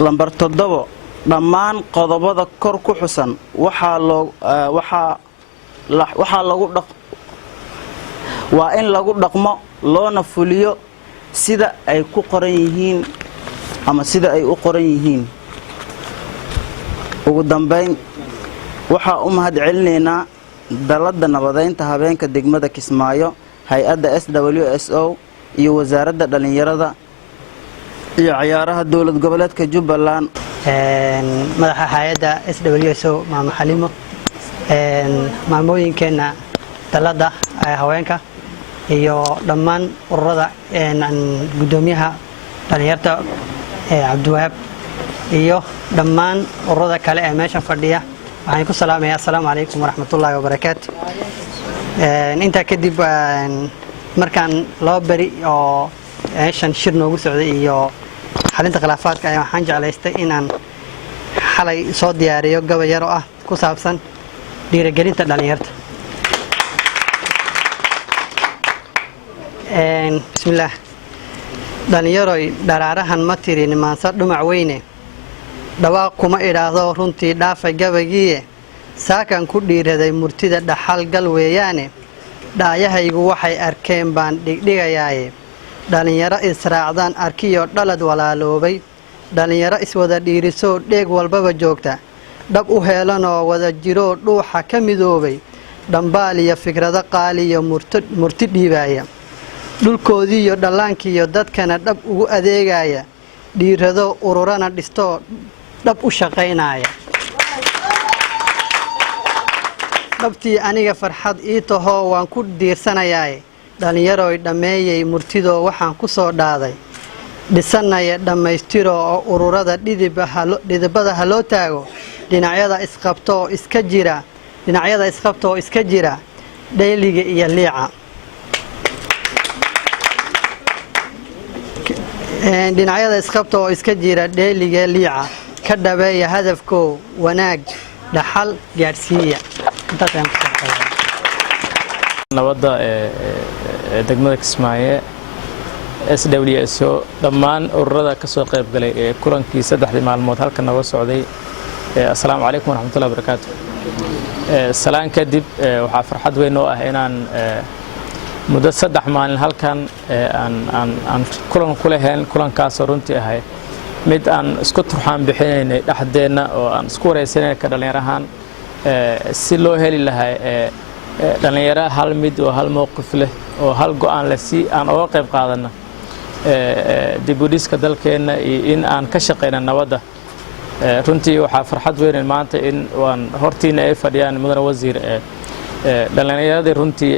lambar 7 dhammaan qodobada kor ku xusan waa in lagu dhaqmo loona fuliyo sida ay ku qoran yihiin ama sida ay u qoran yihiin ugu dambeyn waxa u mahad celinaynaa dalada nabadeynta habeenka degmada Kismaayo hay'adda SWSO iyo wasaaradda dhalinyarada iyo ciyaaraha dowlad goboleedka Jubbaland madaxa hay'adda SWSO maama Xalimo maamooyinkeena dalada haweenka iyo dhammaan ururada gudoomiyaha dhalinyarta Cabdiwahaab iyo dhammaan ururada kale ee meesha fadhiya waxaan ku salaamayaa assalaamu calaykum waraxmatullaahi wabarakaatuh inta kadib markaan loo bari oo meeshan shir noogu socday iyo xalinta khilaafaadka ayaa waxaan jeclaystay inaan xalay soo diyaariyo gabay yar oo ah ku saabsan dhiirigelinta dhalinyarta. bismillaah. dhalinyaroy dharaarahan ma tirin maansa dhumac weyne dhawaaq kuma idhaahdo runtii dhaafay gabaygiiye saakan ku dhiiraday murtida dhaxal gal weeyaane dhaayahaygu waxay arkeen baan dhigdhigayaaye dhalinyaro israacdaan arkiyo dhalad walaaloobay dhalinyaro iswada dhiirisoo dheeg walbaba joogta dhab u heelanoo wada jiroo dhuuxa ka midoobay dhambaal iyo fikrado qaaliyo murti dhiibaaya dhulkoodiiyo dhallaankiiyo dadkana dhab ugu adeegaya dhiirado ururana dhistoo dhab u shaqaynaya dhabtii aniga farxad ii tahoo waan ku diirsanayaaye dhalinyaroy dhammeeyey murtidoo waxaan ku soo dhaaday dhisanaya dhammaystiro oo ururada dhidibada ha loo taago dhinacyada isqabtoo iska jira dhayliga iyo liica dhinacyada isqabta oo iska jira dheeliga liica ka dhabeeya hadafkoo wanaag dhaxal gaadhsiiya. nabadda degmada Kismaayo SWSO dhammaan ururada ka soo qayb galay ee kulankii 3 maalmood halka naga socday. assalaamu calaykum waraxmatullaahi wabarakaatuh. salaan kadib waxaa farxad weyn oo ah inaan muddo 3 maalin halkan aan kulan ku lahayn kulankaas runtii ahay mid aan isku turxaan bixinaynay dhaxdeena oo aan isku wareysanay ka dhalinyarahan si loo heli lahaa dhalinyaro hal mid oo hal mowqif leh oo hal go'aan leh si aan uga qayb qaadano dib u dhiska dalkeena iyo in aan ka shaqeyno nabadda. runtii waxaa farxad weyn maanta in waan hortiina ay fadhiyaan mudane wasiir dhalinyaradii runtii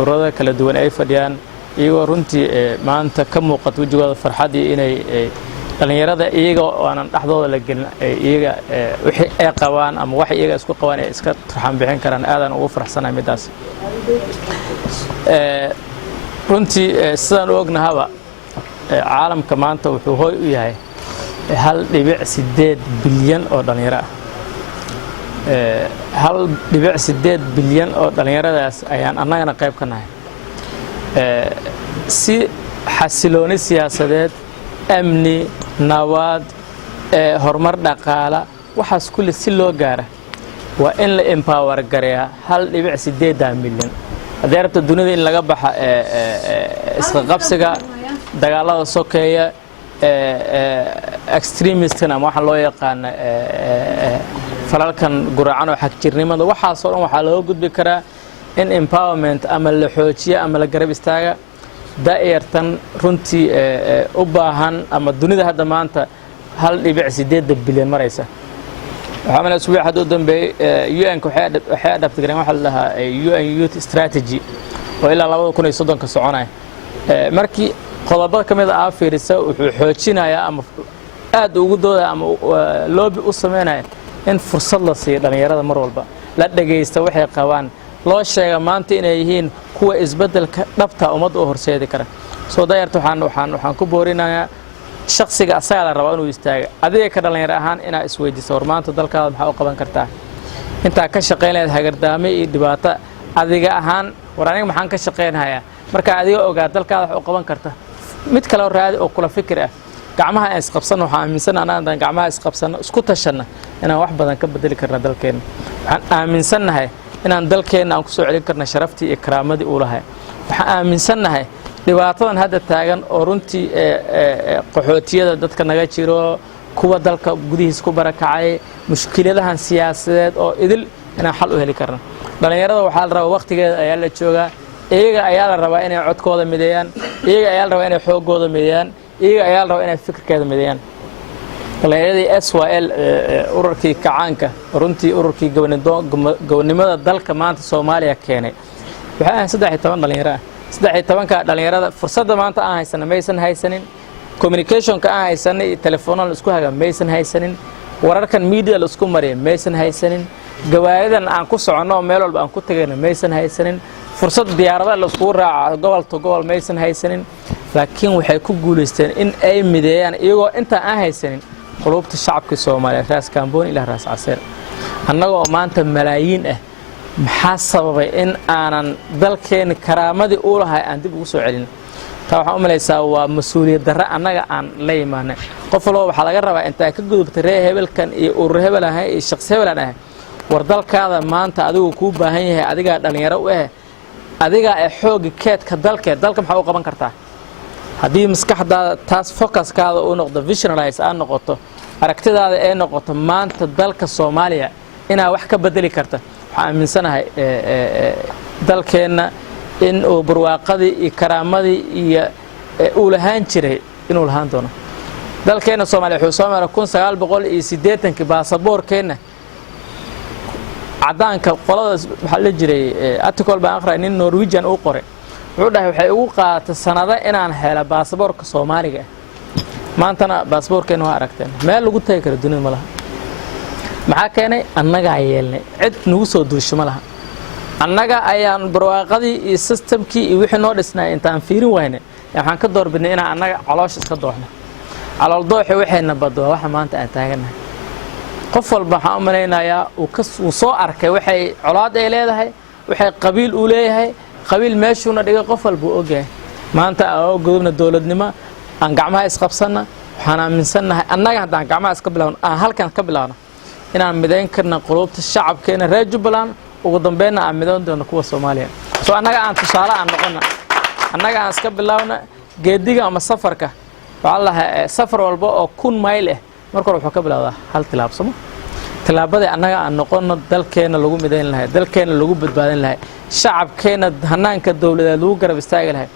ururada kala duwan ay fadhiyaan iyagoo runtii maanta ka muuqato wajigooda farxadii inay dhalinyarada iyaga aanan dhaxdooda la gelin iyaga wixii ay qabaan ama wax iyaga isku qabaan ay iska turxaan bixin karaan aadan ugu faraxsanahay midaas. runtii sidaan u ognahaba caalamka maanta wuxuu hooy u yahay 1.8 bilyan oo dhalinyaro ah. 1.8 bilyan oo dhalinyaradaas ayaan annagana qayb ka nahay. si xasilooni siyaasadeed amni nabad horumar dhaqaale waxaas kulli si loo gaara waa in la empower gareeyaa 1.8 milyan. haddii rabta dunida in laga baxa isqa qabsiga dagaalada sokeeya extremistna ama waxa loo yaqaan falalkan guracan oo xagjirnimada waxaas oo dhan waxaa loo gudbi karaa in empowerment ama la xoojiyo ama la garab istaaga daa'irtan runtii u baahan ama dunida hadda maanta 1.8 bilyan maraysa. waxaa mana suuq hadda u dambeeyay UN waxay adabtay waxa la dhahaa UN Youth Strategy oo ilaa 2030 ka soconaya. markii qodobada kamid ah fiirisa wuxuu xoojinayaa ama aad ugu dooda ama loobi u sameynaya in fursad la siiyo dhalinyarada mar walba la dhageysto waxay qabaan loo sheega maanta inay yihiin kuwa isbedelka dhabta ummadda u horseedi kara. soo daayarta waxaan ku boorinayaa shakhsiga asaga la rabo inuu istaago adiga ka dhalinyaro ahaan inaa isweydiiso war maanta dalkaada maxaa u qaban kartaa inta ka shaqeynayad hagardaame iyo dhibaato adiga ahaan war aniga maxaan ka shaqeynayaa marka adiga ogaa dalkaada wax u qaban karta mid kale oo raadi oo kula fikir ah gacmaha is qabsan waxaan aaminsanahay gacmaha is qabsan isku tashana inaan wax badan ka bedeli karna dalkeena. waxaan aaminsanahay inaan dalkeena aan ku soo celin karna sharaftii iyo karaamadii uu lahaa. waxaan aaminsanahay dhibaatadan hadda taagan oo runtii qaxootiyada dadka naga jiro kuwa dalka gudihiisa ku barakacay mushkiladahan siyaasadeed oo idil inaan xal u heli karna. dhalinyarada waxaa la rabaa waqtigeeda ayaa la joogaa iyaga ayaa la rabaa inay codkooda mideeyaan iyaga ayaa la rabaa inay xoogooda mideeyaan iyaga ayaa la rabaa inay fikirkeeda mideeyaan. dhalinyarada SYL ururkii kacaanka runtii ururkii gobonimada dalka maanta Soomaaliya keenay waxa aan 13 dhalinyaro ah 13 dhalinyarada fursadda maanta aan haysan maysan haysanin communication ka aan haysan telefoonada la isku haga maysan haysanin wararkan media la isku mariyo maysan haysanin gawaaridan aan ku socono meel walba aan ku tagayna maysan haysanin fursad diyaarada la isku raaco gobol to gobol maysan haysanin laakiin waxay ku guulaysteen in ay mideeyaan iyagoo inta aan haysanin qulubta shacabka Soomaaliyeed raas Kaamboon ilaa raas Caseer annagoo maanta malaayiin ah maxaa sababay in aanan dalkeena karaamadii u lahay aan dib ugu soo celin taa waxaan u malaysaa waa mas'uuliyad darro annaga aan la imaanay qof walba waxa laga rabaa inta ka gudubtay reer hebelkan iyo urur hebel ah iyo shakhs hebel ah war dalkaada maanta adigu ku baahan yahay adiga dhalinyaro u ah adiga ay xoog keedka dalka maxaa u qaban kartaa haddii maskaxdaada taas focuskaada uu noqdo visionalize aan noqoto aragtidaada ay noqoto maanta dalka Soomaaliya inaa wax ka bedeli karta waxaan aaminsanahay dalkeena in uu barwaaqadii iyo karaamadii iyo uu lahaan jiray inuu lahaan doono dalkeena Soomaaliya wuxuu soo maray 1980 baasaboorkeena cadaanka qolada waxa la jiray article baan akhray nin Norwegian uu qoray wuxuu dhahay waxay ugu qaadatay sanado inaan helo baasaboorka Soomaaliga maantana baasaboorkeena waa aragteen meel lagu taagi karo dunida malaha maxaa keenay annaga yeelnay cid nagu soo duusho malaha annaga ayaan barwaaqadii iyo systemkii iyo wixii noo dhisnay intaan fiirin waynay waxaan ka doorbidnay inaan annaga caloosh iska dooxno calool dooxi waxayna badwa waxa maanta aan taaganahay qof walba waxaan u malaynayaa uu soo arkay waxay colaad ay leedahay waxay qabiil u leeyahay qabiil meeshuna dhigay qof walba uu ogyahay maanta oo gudubna dawladnimo aan gacmaha isqabsana waxaan aaminsanahay annaga haddaan gacmaha iska bilaawno aan halkan ka bilaawno inaan midayn karna qulubta shacabkeena reer Jubbaland ugu dambeynna aan midayn doono kuwa Soomaaliya soo annaga aan tusaale aan noqono annaga aan iska bilaawno geediga ama safarka wallahi safar walba oo 1,000 mayl ah marka wuxuu ka bilaawdaa hal tilaabsamo tilaabada annaga aan noqono dalkeena lagu midayn lahayd dalkeena lagu badbaadin lahayd shacabkeena hanaanka dawladeed lagu garab istaagi lahayd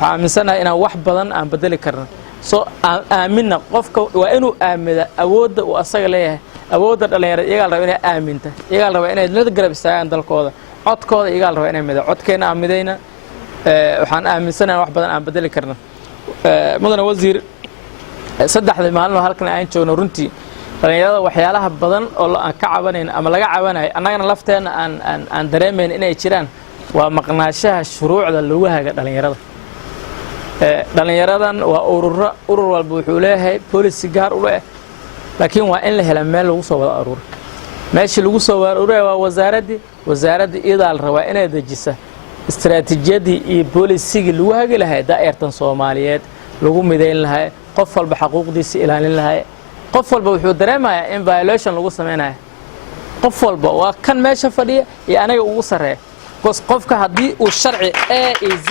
waxaan aaminsanahay inaan wax badan aan bedeli karno soo aaminna qofka waa inuu aamida awoodda uu asaga leeyahay awoodda dhalinyarada iyaga la rabo inay aaminta iyaga la rabo inay la garab istaagaan dalkooda codkooda iyaga la rabo inay mido codkeena aan midayna waxaan aaminsanahay wax badan aan bedeli karno mudane wasiir saddexda maalin halkan aan joogno runtii dhalinyarada waxyaalaha badan oo aan ka cabanayno ama laga cabanayo annagana lafteena aan dareemayno inay jiraan waa maqnaashaha shuruucda lagu haga dhalinyarada dhalinyaradan waa urur walba wuxuu leeyahay policy gaar u leh laakiin waa in la helo meel lagu soo wada aruuro meeshii lagu soo wada aruuray waa wasaaradda idaal rabaa inay dejisa istiraatiijiyadii iyo policy-gii lagu hagi lahaa daa'irtan Soomaaliyeed lagu midayn lahaa qof walba xuquuqdiisa ilaalin lahaa qof walba wuxuu dareemayaa in violation lagu sameeyo qof walba waa kan meesha fadhiya iyo anaga ugu sareeyo qofka hadii uu sharci A iyo Z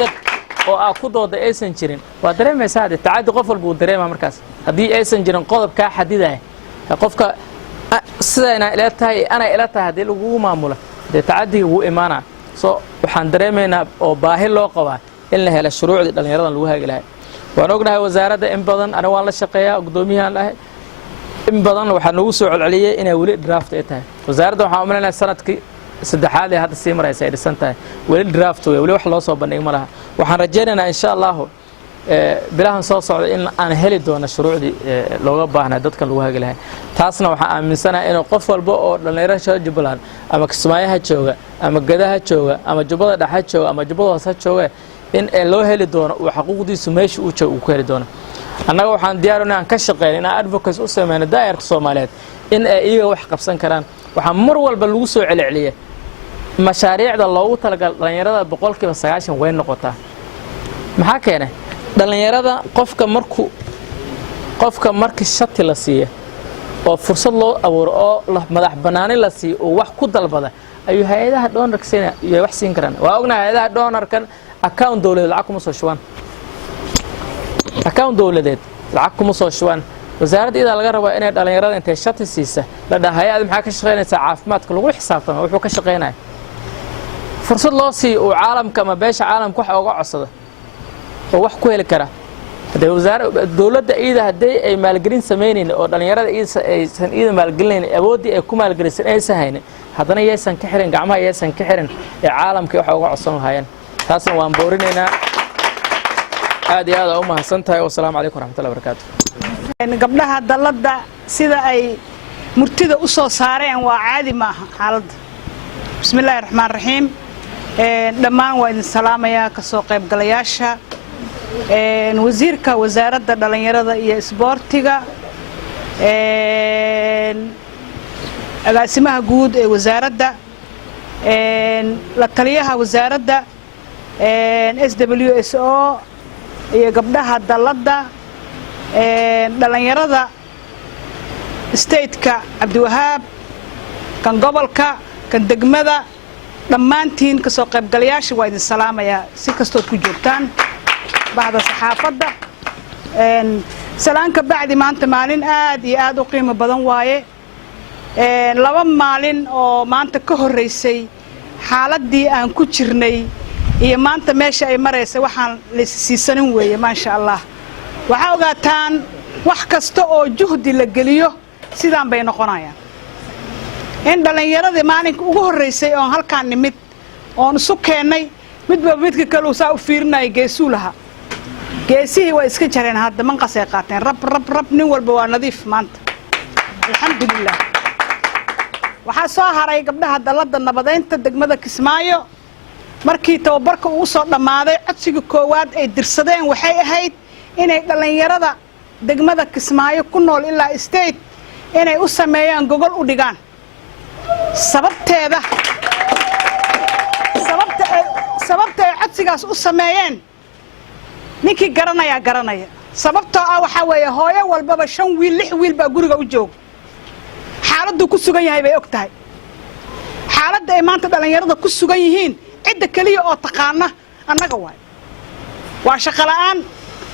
oo aa ku dooda aysan jirin waa dareemaysaa hada tacaadi qof walba uu dareemaa markaas hadii aysan jirin qodob ka xadidaya qofka sidayna ila tahay ana ila tahay hadii lagu maamulo de tacaadiga uu imaana soo waxaan dareemaynaa oo baahi loo qabaa in la helo shuruucda dhalinyarada lagu hagi lahaa waan ognahay wasaaradda in badan ana waan la shaqeeyaa gudoomiyahan ah in badan waxa nagu soo celceliyay inay wali draft ay tahay wasaaradda waxaan u maleynayaa sanadkii saddexaad ee hadda sii maraysa ay dhisan tahay wali draft wali wax loo soo bandhigay malaha waxaan rajaynaynaa insha Allah bilahan soo socda in aan heli doono shuruucdii looga baahnaa dadka lagu hagi lahaa taasna waxaan aaminsanahay in qof walba oo dhalinyarada Jubbaland ama Kismaayaha jooga ama Gadaha jooga ama Jubbada Dhexe jooga ama Jubbada Hoose jooga in loo heli doono oo xuquuqdiisu meesha uu joogo ku heli doono annaga waxaan diyaar u nahay ka shaqeynaa advocacy u sameeyna daa'irka Soomaaliyeed in ay iyaga wax qabsan karaan waxa mar walba lagu soo celceliyaa mashaariicda loogu talagalay dhalinyarada 90% way noqotaa maxaa keenay dhalinyarada qofka markii shati la siiyo oo fursad loo abuuro oo madax banaani la siiyo oo wax ku dalbada ayuu hay'adaha doonarkana iyo wax siin karaan waa ognahay hay'adaha doonarkan account dawladeed lacag kuma soo shubaan account dawladeed lacag kuma soo shubaan wasaaradda ida laga rabo inay dhalinyarada intay shati siisa la dhahaayad maxaa ka shaqeynaysaa caafimaadka lagu xisaabtamo wuxuu ka shaqeynaa fursad loo siiyo oo caalamka ama beesha caalamka wax uga codsada oo wax ku heli kara haday wasaaradda dawladda ida haday ay maalgelin sameeyeen oo dhalinyarada aysan ida maalgelin awoodii ay ku maalgelisan ay sahayn hadana yeysan ka xirin gacmaha yeysan ka xirin ee caalamka wax uga codsan hayaan taasna waan boorinaynaa aad iyo aad u mahadsantahay wassalaamu calaykum waraxmatullahi wabarakaatuh gabdhaha dalada sida ay murtida u soo saareen waa caadi ma aha xaaladda bismillaahir rahmaanir rahiim dhammaan waa idin salaamayaa ka soo qayb galayaasha wasiirka wasaaradda dhalinyarada iyo isboortiga agaasimaha guud ee wasaaradda la taliyaha wasaaradda SWSO iyo gabdhaha dalladda dhalinyarada stateka Cabdiwahaab kan gobolka kan degmada dhammaantiin ka soo qaybgalayaasha waa idin salaamayaa si kastood ku joogtaan bahda saxaafadda salaanka bacdi maanta maalin aad iyo aad u qiimo badan waaye laba maalin oo maanta ka horeysay xaaladii aan ku jirnay iyo maanta meesha ay mareysay waxaan la siisanin weeye maasha Allah waxa ogaataan wax kasta oo juhdi la geliyo sidaan bay noqonayaan in dhalinyarada maalinka ugu horeysay oo halkaan nimid oo isu keenay midba midka kale uu saa u fiirinay geesuulaha geesihii waa iska jareen hadda manqasay qaateen rab nin walba waa nadiif maanta alxamdulillah waxaa soo haray gabdhaha dalladda nabadeynta degmada Kismaayo markii tababarka uu soo dhamaaday codsiga koowaad ay dirsadeen waxay ahayd inay dhalinyarada degmada Kismaayo ku nool ilaa state inay u sameeyaan gogol u dhigaan sababta ay codsigaas u sameeyeen ninkii garanaya sababtoo ah waxa weeye hooyo walbaba 5 wiil 6 wiil baa guriga u joog xaaladdu ku sugan yahay bay og tahay xaaladda ay maanta dhalinyarada ku sugan yihiin cidda kaliya oo taqaana annaga waa shaqo la'aan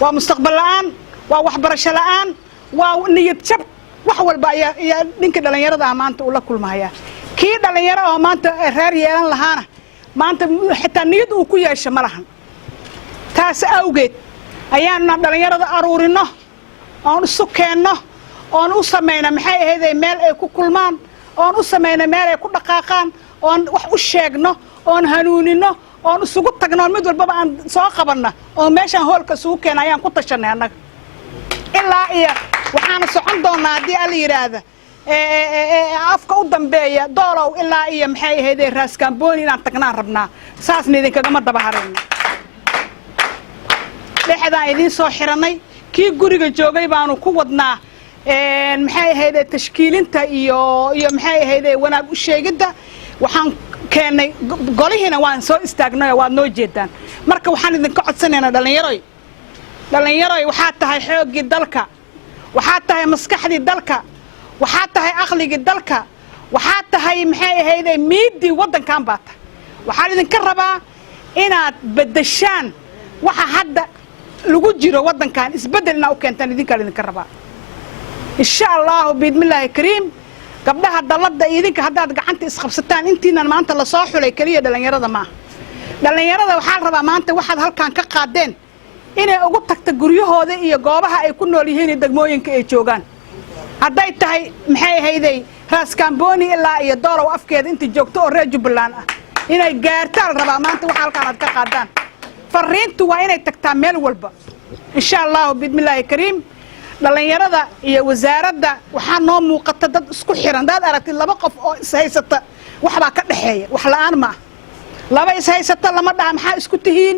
waa mustaqbal la'aan waa waxbarasho la'aan waa niyad jab wax walba ayaa ninka dhalinyarada maanta uu la kulmaya kii dhalinyaro oo maanta reer yeelan lahaana maanta xitaa niyad uu ku yeesho ma lahan taas awgeed ayaanu dhalinyarada aruurino oon isu keenno oon u sameeyna maxay ahayd meel ay ku kulmaan oon u sameeyna meel ay ku dhaqaaqaan oon wax u sheegno oon hanuunino oon isugu tagno mid walba aan soo qabanna oo meeshan hoolka isugu keenay ayaan ku tashanay annaga ilaa iyo waxaan socon doonaa hadii alla yiraahdo afka u dambeeya doolow ilaa iyo maxay ahayd Raaskambooni inaan tagnaan rabnaa saasna idin kaga ma daba harayno dhexdaan idin soo xiranay kii guriga joogay baanu ku wadnaa maxay ahayd tashkiilinta iyo maxay ahayd wanaag u sheegida waxaan keenay golihiina waan soo istaagnay waad noo jeedaan marka waxaan idin ka codsanaynaa dhalinyaro waxaa tahay xoogii dalka waxaa tahay maskaxdii dalka waxaa tahay aqligii dalka waxaa tahay maxay ahayd miidii wadankan baata waxaan idin ka rabaa inaad bedeshaan waxa hadda lagu jiro wadankan isbedelna u keentaan idinka rabaa insha Allah biidmillaahi kariim gabdhaha dalladda idinka haddaad gacanta isqabsataan intiinan maanta la soo xulay kaliya dhalinyarada ma dhalinyarada waxaa rabaa maanta waxaad halkaan ka qaadeen inay ugu tagta guryahooda iyo goobaha ay ku nool yihiin degmooyinka ay joogaan hadday tahay maxay ahayd Raaskambooni ilaa iyo doolow afkeeda inta joogto oo reer Jubbaland ah inay gaartaan rabaa maanta waxa halkaan aad ka qaadaan fariintu waa inay tagtaa meel walba insha Allah biidmillaahi kariim dhalinyarada iyo wasaaradda waxaa noo muuqata dad isku xiran dad aragtid laba qof oo is haysata waxba ka dhaxeeya wax la'aan ma laba is haysata lama dhaha maxaa isku tihiin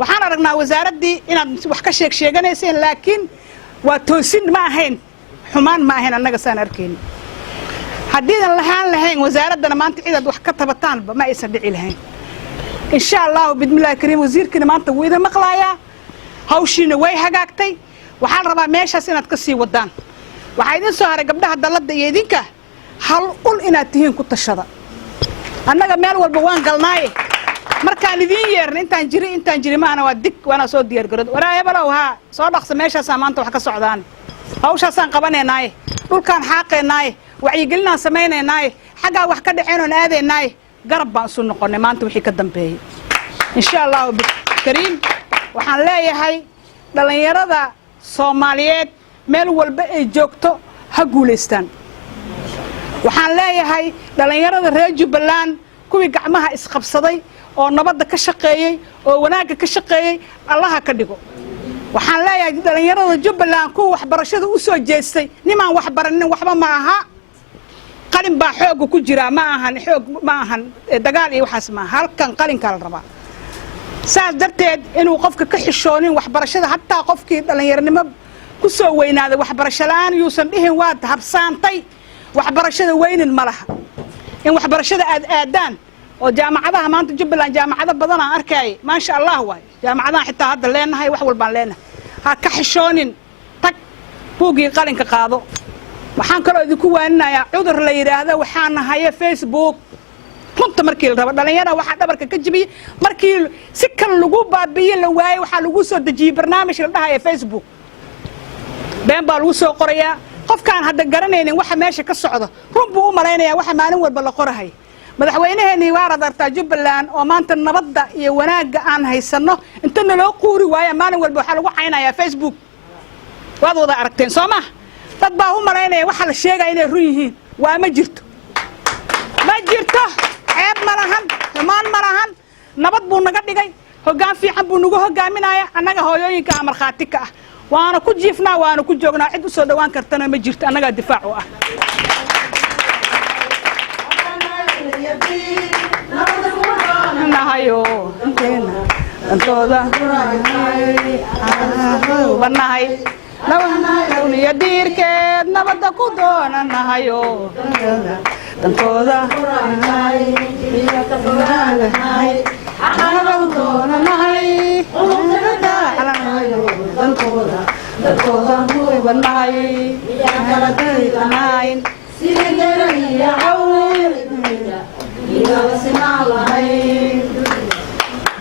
waxaan aragnaa wasaaraddii inaad wax ka sheeganayseen laakiin waa toosin ma ahayn xumaan ma ahayn annaga saan arkeen haddii aan lahayn wasaaraddana maanta ciidad wax ka tabataan ma aysan dhici lahayn insha Allah biidmillaahi kariim wasiirkina maanta wuu idin maqlaaya hawshiina way hagaagtay waxaan rabaa meeshaas inaad ka sii wadaan waxa idin soo haray gabdhaha dalladda iyo idinka hal ul inaad tihiin ku tashada annaga meel walba waan galnaaye markaan idin yeerna intaan jiri maana waa dig waana soo diyaar garad waraaya balow ha soo dhaqsa meeshaas maanta wax ka socdaan hawshaasaan qabaneenaaye dhulkaan xaaqeenaaye wacyigelinaan sameyneenaaye xaggaa wax ka dhaceen aadeenaaye garab baan isu noqonay maanta wixii ka dambeeyay insha Allah kariim waxaan leeyahay dhalinyarada Soomaaliyeed meel walba ay joogto ha guuleystaan waxaan leeyahay dhalinyarada reer Jubbaland kuwii gacmaha isqabsaday oo nabadda ka shaqeeyay oo wanaagga ka shaqeeyay Allah ka dhigo waxaan leeyahay dhalinyarada Jubbaland kuwa waxbarashada u soo jeestay nimaan wax baranin waxba ma aha qalin baa xoog ku jira ma ahan dagaal iyo waxaas ma halkan qalinka la rabaa saas darteed inuu qofka ka xishoonin waxbarashada hataa qofkii dhallinyaranimo ku soo weynaaday waxbarasho la'aan yuusan dhihin waad habsaantay waxbarashada weynin ma laha in waxbarashada aad aadaan oo jaamacadaha maanta Jubbaland jaamacado badan aan arkay maasha Allah waay jaamacadaha xitaa hadda leenahay wax walbaan leenahay ha ka xishoonin tag buugii qalinka qaado waxaan kaloo idinku waaninayaa cudur la yiraahdo waxaan nahay Facebook runta markii la rabo dhalinyarada waxa dhabarka ka jibiyay markii si kale lagu baabiyo la waayay waxa lagu soo dajiyay barnaamij la dhahayo Facebook been baa lagu soo qorayaa qofkaan hadda garanaynin waxa meesha ka socdo run buu u malaynayaa waxa maalin walba la qorahay madaxweynaheennii waa radartaa Jubbaland oo maanta nabadda iyo wanaagga aan haysano inta naloo quuri waaya maalin walba waxa lagu caynayaa Facebook waad wada aragteen soo ma dad baa u malaynaya waxa la sheegay inay run yihiin waa ma jirto ceeb ma lahan xumaan ma lahan nabad buu naga dhigay hoggaan fiican buu nagu hoggaaminaya annaga hooyooyinka aan markhaati ka ah waana ku jiifnaa waana ku joognaa cid u soo dhawaan kartana ma jirto annagaa difaac u ah nahayo antooda banahay nabaduniya diirkeed nabadda ku doonanahayo dantooda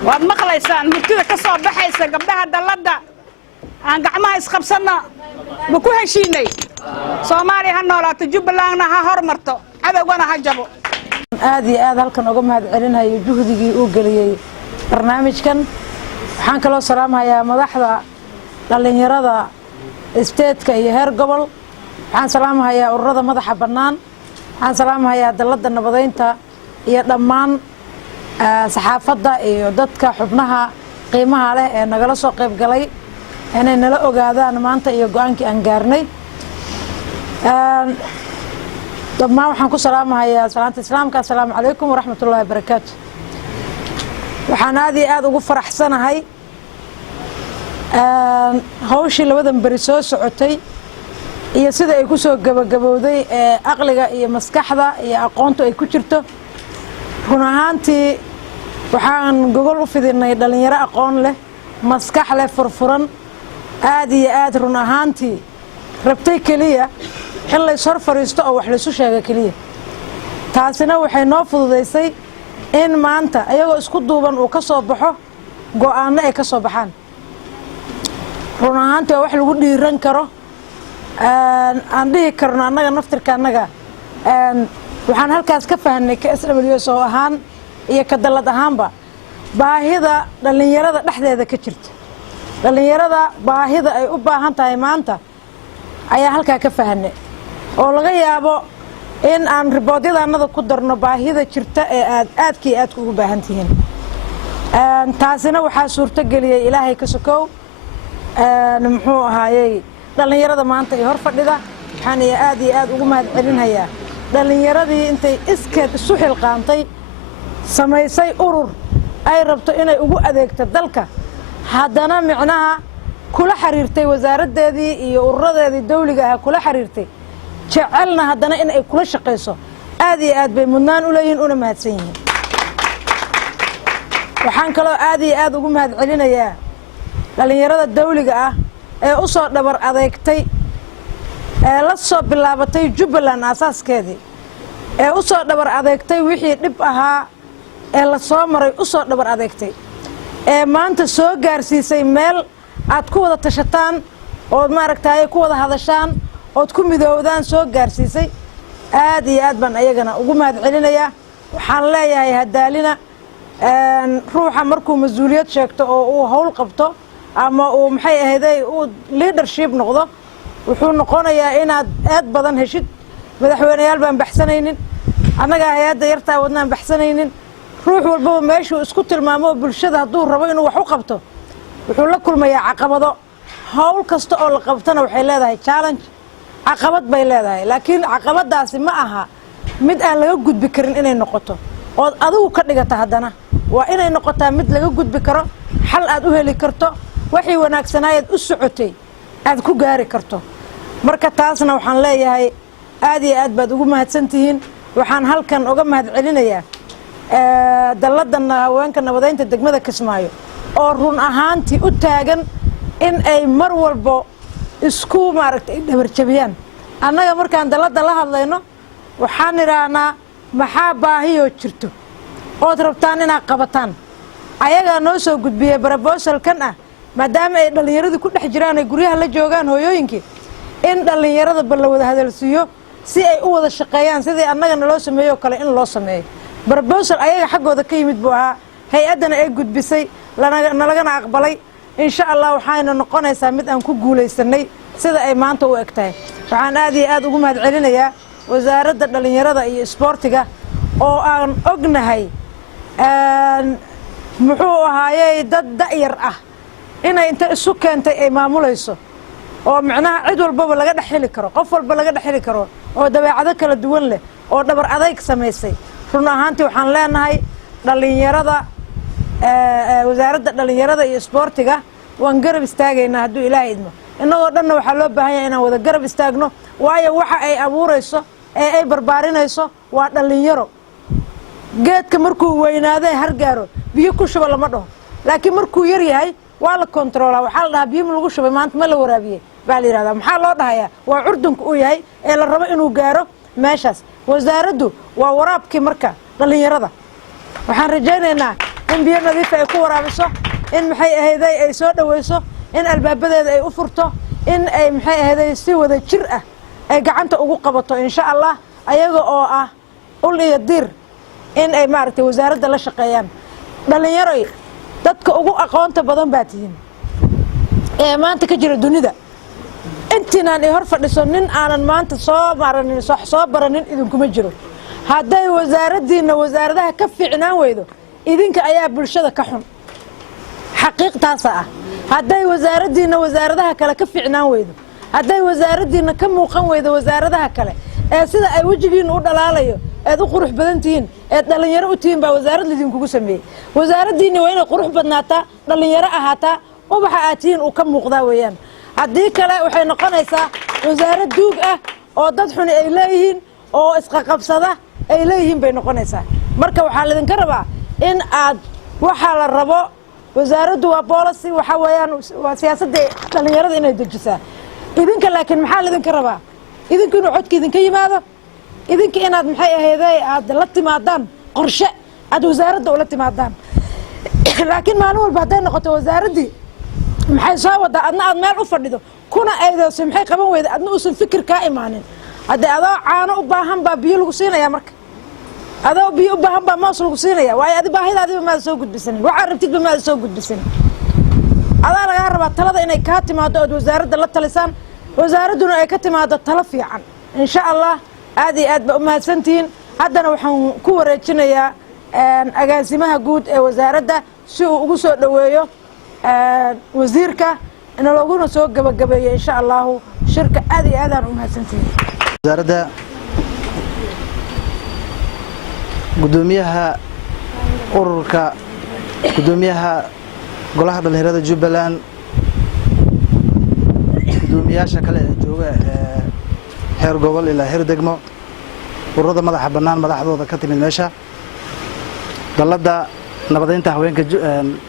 waad maqlaysaan murtida ka soo baxaysa gabdhaha dalladda aan gacmaha isqabsanno ma ku heshiinay Soomaaliya ha noolaato Jubbalandna ha hormarto cadawgana ha jabo aad iyo aad halkan uga mahad celinayo juhdigii uu galiyay barnaamijkan waxaan kaloo salaamayaa madaxda dhalinyarada isteedka iyo heer gobol waxaan salaamayaa ururada madaxa bannaan waxaan salaamayaa dalladda nabadeynta iyo dhammaan saxaafadda iyo dadka xubnaha qiimaha leh ee nagala soo qayb galay inay nala ogaadaan maanta iyo go'aankii aan gaarnay dhammaan waxaan ku salaamayaa salaanta islaamka assalaamu calaykum waraxmatullaahi wabarakaatu waxaan aad iyo aad ugu faraxsanahay hawshii labadan beri soo socotay iyo sida ay ku soo gabagabowday ee aqliga iyo maskaxda iyo aqoontu ay ku jirto run ahaantii waxaan gogol u fidinay dhalinyaro aqoon leh maskax leh furfuran aad iyo aad run ahaantii rabtay keliya in la is hor fariisto oo wax la isu sheego keliya taasina waxay noo fududaysay in maanta ayagoo isku duuban uu ka soo baxo go'aano ay ka soo baxaan run ahaantii waa wax lagu dhiiran karo aan dhihi karno annaga naftirka annaga waxaan halkaas ka fahanay ka SWS oo ahaan iyo ka dallad ahaanba baahida dhalinyarada dhexdeeda ka jirta dhalinyarada baahida ay u baahan tahay maanta ayaa halkaa ka fahanay oo laga yaabo in aan riboodyadaannada ku darno baahida jirta ee aadkii aadka ugu baahan tihiin taasina waxaa suurto geliyey ilaahay ka sokow muxuu ahaayey dhalinyarada maanta ee hor fadhida waxaan aad iyo aad ugu mahad celinayaa dhalinyaradii intay iskeed isu xilqaantay samaysay urur ay rabto inay ugu adeegto dalka haddana micnaha kula xiriirtay wasaaraddeedii iyo ururadeedii dawliga ah kula xiriirtay jecelna haddana in ay kula shaqayso aad iyo aad bay mudnaan u leeyihiin una mahadsan yihiin waxaan kaloo aad iyo aad ugu mahad celinayaa dhalinyarada dawliga ah ee u soo dhabar adeegtay ee la soo bilaabatay Jubbaland asaaskeedii ee u soo dhabar adeegtay wixii dhib ahaa ee la soo maray u soo dhabar adeegtay ee maanta soo gaarsiisay meel aad ku wada tashataan oo maaragtay ku wada hadashaan oo ku midoowdaan soo gaarsiisay aad iyo aad baan ayagana ugu mahad celinayaa waxaan leeyahay hadaalina ruuxa markuu mas'uuliyad sheegto oo uu hawl qabto ama uu maxay ahaydey uu leadership noqdo wuxuu noqonayaa inaad aad badan heshid madaxweynayaal baan baxsanaynin annaga hay'adda yartaa wadnaan baxsanaynin ruux walba meeshuu isku tilmaamo bulshada hadduu rabo inuu wax u qabto wuxuu la kulmayaa caqabado hawl kasta oo la qabtana waxay leedahay challenge caqabad bay leedahay laakiin caqabadaasi ma aha mid aan laga gudbi karin inay noqoto oo adigu ka dhigata haddana waa inay noqotaa mid laga gudbi karo xal aad u heli karto waxay wanaagsanaayeed u socotay aad ku gaari karto marka taasna waxaan leeyahay aad iyo aad baad ugu mahadsantihiin waxaan halkan uga mahad celinayaa dalladan haweenka nabadeynta degmada Kismaayo oo run ahaantii u taagan in ay mar walba isku maaragtay dhabarjabiyaan annaga markaan dallada la hadlayno waxaan iraanaa maxaa baahiyo jirto ood rabtaan inaad qabataan ayagaa noo soo gudbiyay proposalkan ah maadaama ay dhalinyaradu ku dhex jiraan ay guryaha la joogaan hooyooyinkii in dhalinyarada bal la wada hadalsiiyo si ay u wada shaqeeyaan sidii annaga naloo sameeyo kale in loo sameeyo proposal ayaga xaggooda ka yimid buu ahaa hay-addana ay gudbisay nalagana aqbalay insha allah waxayna noqonaysaa mid aan ku guulaysanay sida ay maanta u eg tahay waxaan aad iyo aad ugu mahad celinayaa wasaaradda dhalinyarada iyo isboortiga oo aan ognahay muxuu ahaayey dad da'yar ah inay inta isu keentay ay maamulayso oo macnaha cid walbaba laga dhex heli karo qof walba laga dhex heli karo oo dabeecado kala duwan leh oo dhabar adayg samaysay run ahaantii waxaan leenahay dhalinyarada wasaaradda dhalinyarada iyo isboortiga waan garab istaagaynaa hadduu ilaahay idmo innagoo dhanna waxaa loo baahan yahay inaan wada garab istaagno waayo waxa ay abuurayso ee ay barbaarinayso waa dhalinyaro geedka markuu weynaado ee hargaaro biyo ku shuba lama dhaho laakiin markuu yar yahay waa la kontroolaa waxaa la dhahaa biyo ma lagu shubay maanta ma la waraabiyey baa la yidhahdaa maxaa loo dhahayaa waa curdunka uu yahay ee la rabo inuu gaaro meeshaas wasaaraddu waa waraabkii marka dhalinyarada waxaan rajaynaynaa in biyo nadiifa ay ku waraabiso in maxay ahayday ay soo dhawayso in albaabadeeda ay u furto in ay maxay ahayday si wada jir ah ay gacanta ugu qabato insha allah ayaga oo ah ul iyo dir in ay maaragtay wasaaradda la shaqeeyaan dhalinyaroy dadka ugu aqoonta badan baa tihiin ee maanta ka jira dunida intiinaan ay hor fadhiso nin aanan maanta soo baranin idinkuma jiro hadday wasaaraddiinna wasaaradaha ka fiicnaan weydo idinka ayaa bulshada ka xun xaqiiqtaasa ah hadday wasaaraddiinna wasaaradaha kale ka fiicnaan weydo hadday wasaaraddiinna ka muuqan weydo wasaaradaha kale ee sida ay wejigiinna u dhalaalayo eed u qurux badan tihiin eed dhalinyaro u tihiin baa wasaarad lidinkugu sameeyey wasaaraddiinni waa inay qurux badnaataa dhalinyaro ahaataa ubaxa aad tihiin uu ka muuqdaa weeyaan haddii kale waxay noqonaysaa wasaarad duug ah oo dad xuni ay leeyihiin oo isqaqabsada ay leeyihiin bay noqonaysaa marka waxaa laydinka rabaa in aad waxaa la rabo wasaaraddu waa policy waxaa weeyaan waa siyaasadda dhalinyarada inay dejisaa idinka laakiin maxaa laydinka rabaa idinka inuu codka idinka yimaado idinka inaad maxay ahayday aad la timaadaan qorshe aad wasaaradda ula timaadaan laakiin maalin walba hadday noqoto wasaaraddii maxay soo wadaa adna aad meel u fadhido kuna eedeyso maxay qaban weyda adna uusan fikir kaa imaanin haddii adoo caano u baahan baa biyo lagu siinayaa marka adoo biyo u baahan baa moos lagu siinaya waayo adi baahidaadiba maada soo gudbisanin waxaa rabtidba maada soo gudbisanin adaa lagaa rabaa talada inay kaa timaado ood wasaaradda la talisaan wasaaradduna ay ka timaado talo fiican insha allah aad iyo aad baa u mahadsantihiin haddana waxaan ku wareejinayaa agaasimaha guud ee wasaaradda si uu ugu soo dhoweeyo wasiirka in looguna soo gabagabeeyo insha allahu shirka aad iyo aadaan u mahadsantihiin wasaaradda gudoomiyaha ururka gudoomiyaha golaha dhalinyarada Jubbaland gudoomiyaasha kale ee jooga heer gobol ilaa heer degmo ururada madaxa bannaan madaxdooda ka timid meesha dallada nabadeynta haweenka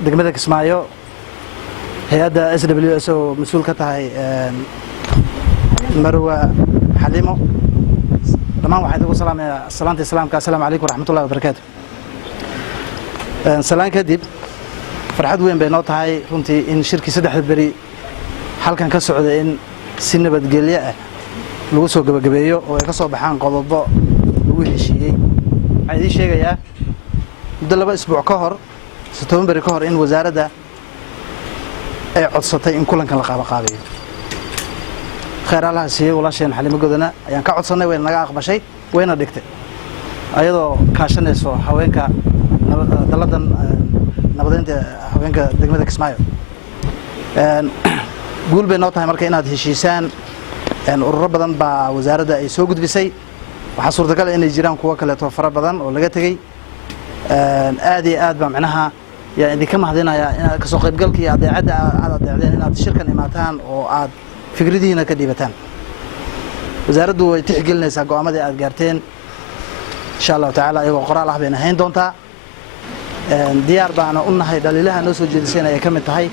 degmada Kismaayo hay'adda SWS oo mas'uul ka tahay Marwa Xalimo dhamaan waxaan ugu salaamayaa salaanta islaamka assalaamu calaykum waraxmatullaahi wabarakaatuh salaan kadib farxad weyn bay noo tahay runtii in shirkii 3 bari halkan ka socda in si nabadgelyo ah lagu soo gabagabeeyo oo ay ka soo baxaan qodobo lagu heshiiyey waxaan idin sheegayaa muddo 2 isbuuc ka hor 7 bari ka hor in wasaaradda ay codsatay in kulankan la qaabaqaabiyo khayr Allah siiyay walaasheen Xalimo Godana ayaan ka codsanay way naga aqbashay wayna dhigtay ayadoo kaashanayso haweenka daladan nabadeynta haweenka degmada Kismaayo guul bay noo tahay marka inaad heshiisaan ururo badan baa wasaaradda ay soo gudbisay waxa suurtagal ah inay jiraan kuwa kale oo fara badan oo laga tagay aad iyo aad baa macnaha yaa idinka mahadinayaa inaad kasoo qaybgalka iyo adeecadda aad adeecdeen inaad shirkan imaataan oo aad fikradihiina ka dhiibataan wasaaraddu way tixgelinaysaa go'aamadii aad gaarteen insha allahu tacaala iyagoo qoraal ah bayna hayn doontaa diyaar baana u nahay dhaliilaha noo soo jeedisayna ay ka mid tahay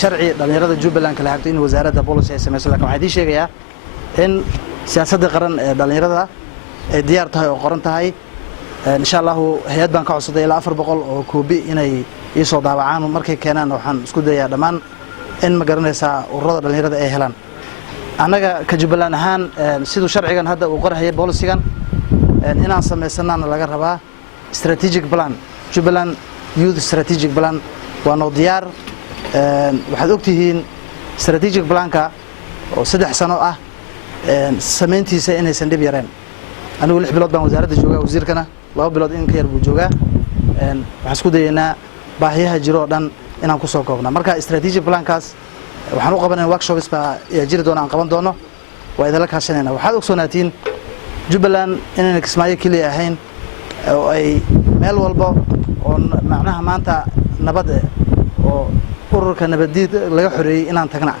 sharci dhallinyarada jubbaland kala hagto in wasaaradda policy ay samayso lakin waxaan idiin sheegayaa in siyaasadda qaran ee dhallinyarada ay diyaar tahay oo qoran tahay insha allahu hay-ad baan ka codsaday ilaa 400 oo koobi inay ii soo daabacaan markay keenaan waxaan isku dayaa dhammaan in ma garanaysaa ururada dhallinyarada ay helaan annaga ka jubbaland ahaan siduu sharcigan hadda uu qorahaya bolisigan inaan samaysanaana laga rabaa strategic plan jubbaland youth strategic plan waa noo diyaar waxaad ogtihiin strategic planka oo 3 sano ah samayntiisa inaysan dhib yareen anigu 6 bilood baan wasaaradda joogaa wasiirkana 2 bilood in ka yar buu joogaa waxaan isku dayaynaa baahiyaha jiro oo dhan inaan ku soo koobnaa marka strategic plankaas waxaan u qabanay workshops baa jiri doona aan qaban doono waa idinla kaashanayna waxaad ogsoonaatiin jubbaland inayna kismaayo keliya ahayn oo ay meel walba oo macnaha maanta nabad oo ururka nabadiid laga xoreeyay inaan tagna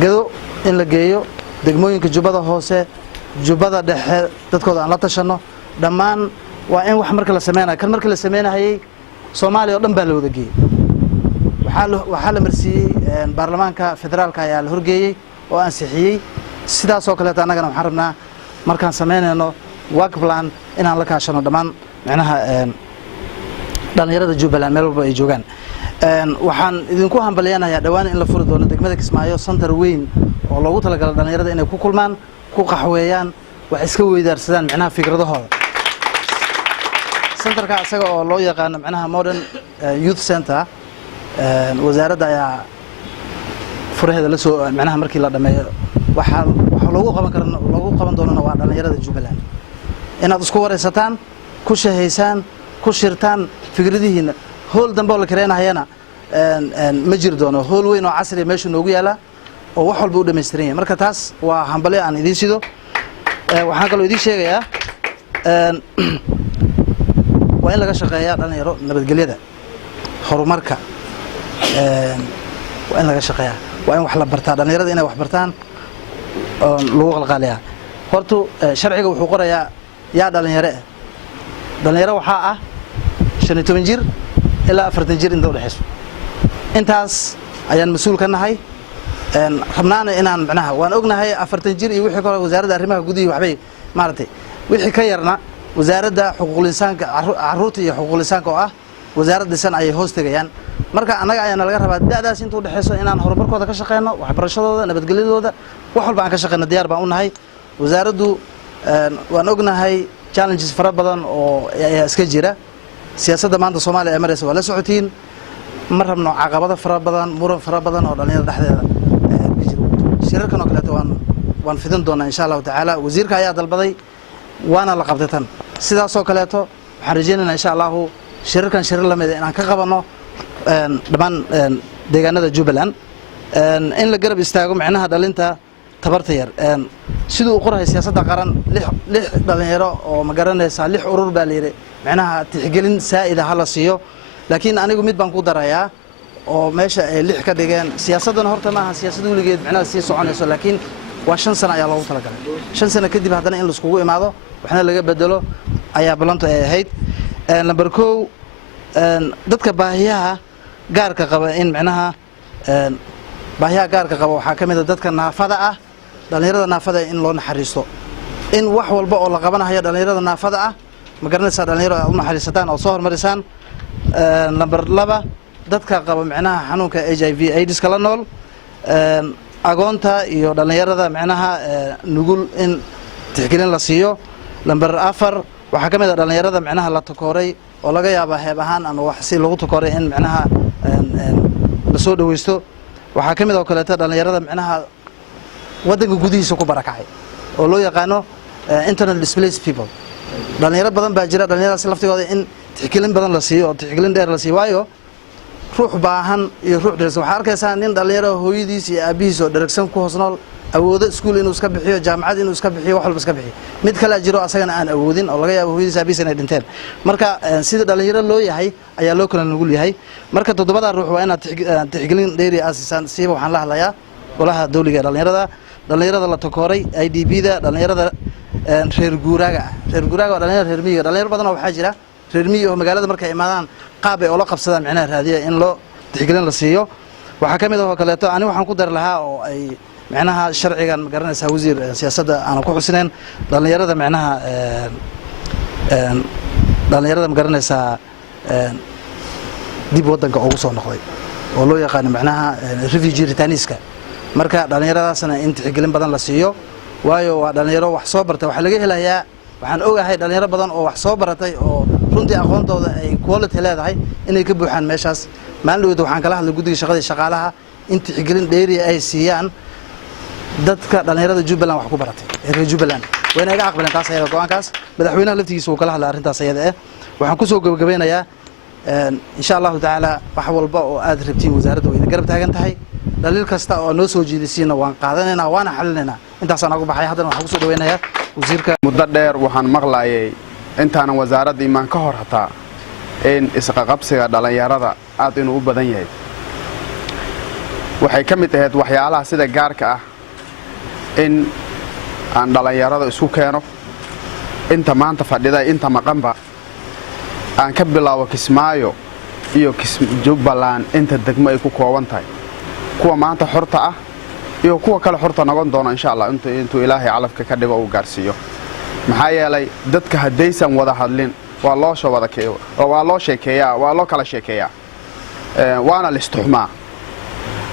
gado in la geeyo degmooyinka jubbada hoose jubbada dhexe dadkooda aan la tashano dhammaan waa in wax marka la sameeyay kan marka la sameeyay Soomaaliya oo dhan baa la wada geeyay waxaa la marsiiyay baarlamaanka federaalka ayaa la horgeeyay oo ansixiyay sidaas oo kale annagana waxaan rabnaa markaan sameynayno work plan inaan la kaashano dhammaan macnaha dhalinyarada jubbaland meel walba ay joogaan waxaan idinku hambalyeeynayaa dhawaan in la furi doono degmada Kismaayo center weyn oo loogu talagalay dhalinyarada inay ku kulmaan ku qaxweeyaan wax iska weydaarsadaan macnaha fikradahooda centerka asaga oo loo yaqaan macnaha modern youth center wasaaradda ayaa furaheeda la soo macnaha markii la dhameeyo waxa loogu qaban doonana waa dhalinyarada jubbaland inaad isku wareysataan ku shahaysaan ku shirtaan fikradihiina hool dambe oo la kareenayana ma jiri doono hool weyn oo casri ah meesha noogu yaala oo wax walba u dhameystiran yahay marka taas waa hambale aan idiin sido waxaan kaloo idiin sheegayaa waa in laga shaqeeyaa dhalinyaro nabadgelyada horumarka waa in laga shaqeeyaa waa in wax la bartaa dhalinyarada inay wax bartaan oo lagu qalqaaliyaa horta sharciga wuxuu qorayaa yaa dhalinyaro dhalinyaro waxaa ah 15 jir ilaa 40 jir inta u dhaxayso intaas ayaan mas'uul ka nahay rabnaana inaan macnaha waan ognahay 40 jir iyo wixii kale wasaaradda arrimaha gudaha waxbay maartay wixii ka yarna wasaaradda xuquuqul insaanka carruurta iyo xuquuqul insaanka oo ah wasaaradda san ay hoos tagayaan marka anaga ayaan laga rabaa da'daas inta u dhaxayso inaan horumarkooda ka shaqeyno waxbarashadooda nabadgelyadooda wax walba aan ka shaqeyno diyaar baan u nahay wasaaraddu waan ognahay challenges fara badan oo iska jira siyaasadda maanta Soomaaliya ay marayso waa la socotiin ma rabno caqabado fara badan muran fara badan oo dhalinyarada dhexdeeda shirarkan oo kale waan fidan doonaa insha Allah taala wasiirka ayaa dalbaday waana la qabtay tan sidaas oo kale waxaan rajaynaynaa insha Allah shirarkan shirar lamid ah inaan ka qabano dhamaan deegaanada Jubbaland in la garab istaago macnaha dhalinta tabarta yar sidoo uu qoray siyaasadda qaran lix dhalinyaro oo ma garanaysa 6 urur baa leeyahay macnaha tixgelin saa'ida hala siiyo laakiin anigu mid baan ku darayaa oo meesha ay 6 ka dhigeen siyaasaddan horta maaha siyaasad weligeed macnaha sii soconayso laakiin waa 5 sano ayaa loogu talagalay 5 sano kadib haddana in la iskugu imaado waxna laga bedelo ayaa ballantu ay ahayd number 2 dadka baahiyaha gaarka qaba in macnaha baahiyaha gaarka qaba waxaa ka mid ah dadka naafada ah dhalinyarada naafada in loo naxariisto in wax walba oo la qabanayo dhalinyarada naafada ah ma garanaysaa dhalinyaro u naxariisataan oo soo hormarisaan number 2 dadka qaba macnaha xanuunka HIV AIDS kala nool agoonta iyo dhalinyarada macnaha nugul in tixgelin la siiyo number 4 waxaa ka mid ah dhalinyarada macnaha la takooray oo laga yaabo heeb ahaan ama wax si lagu takooray in macnaha la soo dhaweysto waxaa ka mid ah kaleeto dhalinyarada macnaha wadanka gudihiisa ku barakacay oo loo yaqaano internal displaced people dhalinyaro badan baa jira dhalinyaradaas laftigooda in tixgelin badan la siiyo oo tixgelin dheer la siiyo waayo ruux baahan iyo ruux dheersan waxaa arkaysaa nin dhalinyaro hooyadiis iyo aabihiis oo dheragsan ku hoos nool awoodo iskuul inuu iska bixiyo jaamacad inuu iska bixiyo wax walba iska bixiyo mid kale jiro asagana aan awoodin oo laga yaabo hooyadiisa abiis inay dhinteen marka sida dhalinyaro loo yahay ayaa loo kala nugul yahay marka toddobada ruux waa inaad tixgelin dheeri aasisaan siiba waxaan la hadlayaa golaha dawliga dhalinyarada la takooray IDB-da dhalinyarada reer guuraaga waa dhalinyaro reer miyiga dhalinyaro badan oo waxaa jira reer miyi oo magaalada markay imaadaan qaab ay ula qabsadaan micnaha raadiya in loo tixgelin la siiyo waxaa ka mid ah oo kaleeto ani waxaan ku dar lahaa oo ay micnaha sharcigan ma garanaysaa wasiir siyaasadda aan ku xusinayn dhalinyarada micnaha dhalinyarada ma garanaysaa dib wadanka ugu soo noqday oo loo yaqaan micnaha refugee returneeska marka dhalinyaradaasna in tixgelin badan la siiyo waayo waa dhalinyaro wax soo bartay waxa laga helayaa waxaan ogahay dhalinyaro badan oo wax soo baratay oo runtii aqoontooda ay quality leedahay inay ka buuxaan meeshaas maalin dhawada waxaan kala hadlay guddiga shaqada shaqaalaha in tixgelin dheeri ay siiyaan dadka dhalinyarada Jubbaland wax ku baratay reer Jubbaland wayna iga aqbaleen taas ayada go'aankaas madaxweynaha laftigiisa uu kala hadlay arrintaas ayada waxaan ku soo gabagabeynayaa insha Allah ta'ala wax walba oo aad rabtiin wasaaradda way garab taagan tahay daliil kasta oo noo soo jeedisiina waan qaadanaynaa waana xalinaynaa intaas aan ugu baxay haddana waxaan ku soo dhaweynayaa wasiirka muddo dheer waxaan maqlaayay intaanan wasaaradda imaan ka hor hataa in isqaqabsiga dhalinyarada aad inuu u badan yahay waxay ka mid ahayd waxyaalaha sida gaarka ah in aan dhalinyarada isku keeno inta maanta fadhida inta maqanba aan ka bilaabo Kismaayo iyo Jubbaland inta degmo ay ku kooban tahay kuwa maanta xorta ah iyo kuwa kale xorta noqon doona insha Allah intuu Ilaahay calafka ka dhigo uu gaarsiiyo maxaa yeelay dadka hadaysan wada hadlin waa loo soo wada keeyo waa loo sheekeeyaa waa loo kala sheekeeyaa waana la istuxmaa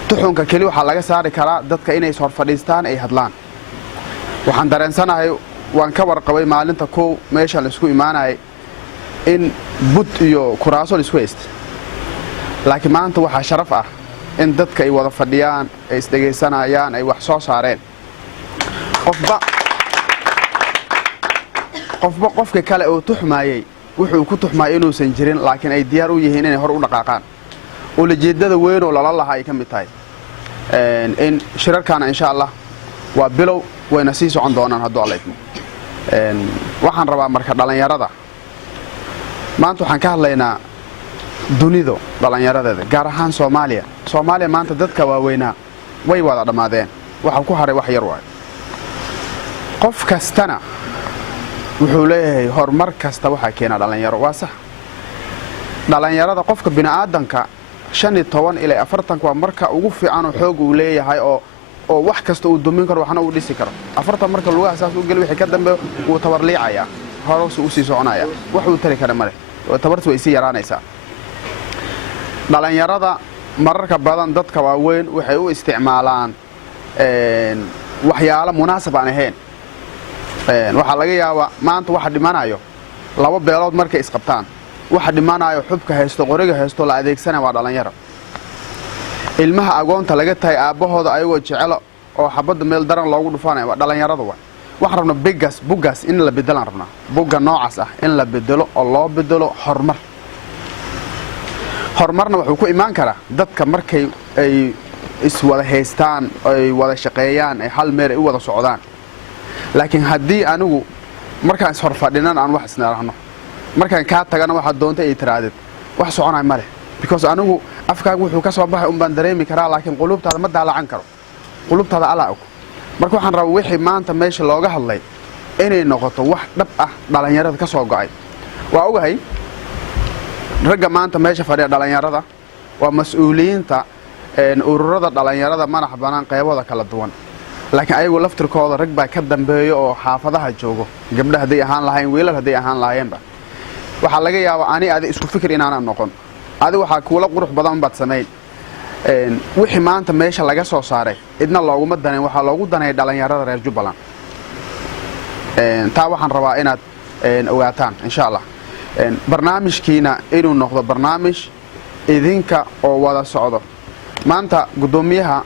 tuxunka kali waxa laga saari karaa dadka inay soo fadhiistaan ay hadlaan waxaan dareensanahay waan ka warqabay maalinta koow meesha la isku imaanay in bud iyo kuraaso la isku haysto laakiin maanta waxa sharaf ah in dadka ay wada fadhiyaan ay isdhageysanayaan ay wax soo saareen qofka kale oo tuxmaayay wuxuu ku tuxmaayay inuusan jirin laakiin ay diyaar u yihiin inay hor u dhaqaaqaan oo la jeedada weyn oo lala lahaa ay ka mid tahay in shirarkana insha Allah waa bilow wayna sii socon doonaan hadduu Allah idmo waxaan rabaa marka dhalinyarada maanta waxaan ka hadlaynaa dunido dhalinyaradeeda gaar ahaan Soomaaliya maanta dadka waaweynaa way wada dhamaadeen waxa ku haray wax yar waay qof kastana wuxuu leeyahay horumar kasta waxa keena dhalinyaro waa sax dhalinyarada qofka bini'aadanka 15 ilaa 40 waa marka ugu fiican oo xoog uu leeyahay oo wax kasta uu dumin karo waxna uu dhisi karo 40 marka lagu asaas u gal wixii ka dambe uu tabarliicaya hoos u sii soconaya wax uu tari kara male tabartu way sii yaraanaysaa dhalinyarada mararka badan dadka waaweyn waxay u isticmaalaan waxyaalo munaasab aan ahayn waxa laga yaabaa maanta waxa dhimanayo laba beelood markay isqabtaan waxa dhimanayo xubka haysto qoriga haysto la adeegsanay waa dhalinyaro ilmaha agoonta laga tahay aabahooda ayagoo jecel oo xabada meel daran loogu dhufaanayo waa dhalinyarada wax rabno bugas in la bedelan rabna buga noocaas ah in la bedelo oo loo bedelo horumarna wuxuu ku imaan karaa dadka markay ay iswada haystaan ay wada shaqeeyaan ay hal meel ay u wada socdaan laakiin haddii anigu markaan is hor fadhinan aan wax isnaraahno markaan ka tagana waxa doonta ay tiraadid wax soconay male because anigu afkaagu wuxuu ka soo baxay baan dareemi karaa laakiin qulubtaada ma daalacan karo qulubtaada ala og marka waxaan rabaa wixii maanta meesha looga hadlay inay noqoto wax dhab ah dhalinyarada ka soo go'ay waa ogahay ragga maanta meesha fadhiya dhalinyarada waa mas'uuliyiinta ururada dhalinyarada madax banaan qaybada kala duwan laakiin ayagu laftirkooda rag baa ka dambeeyo oo xaafadaha joogo gabdhaha haday ahaan lahayn wiilal haday ahaan lahaynba waxa laga yaabaa ani isku fikir inaan noqon waxa kuula qurux badan baad sameeyay wixii maanta meesha laga soo saaray idna looguma danay waxa loogu danay dhalinyarada reer Jubbaland taa waxaan rabaa inaad ogaataan insha Allah barnaamijkiina inuu noqdo barnaamij idinka oo wada socdo maanta gudoomiyaha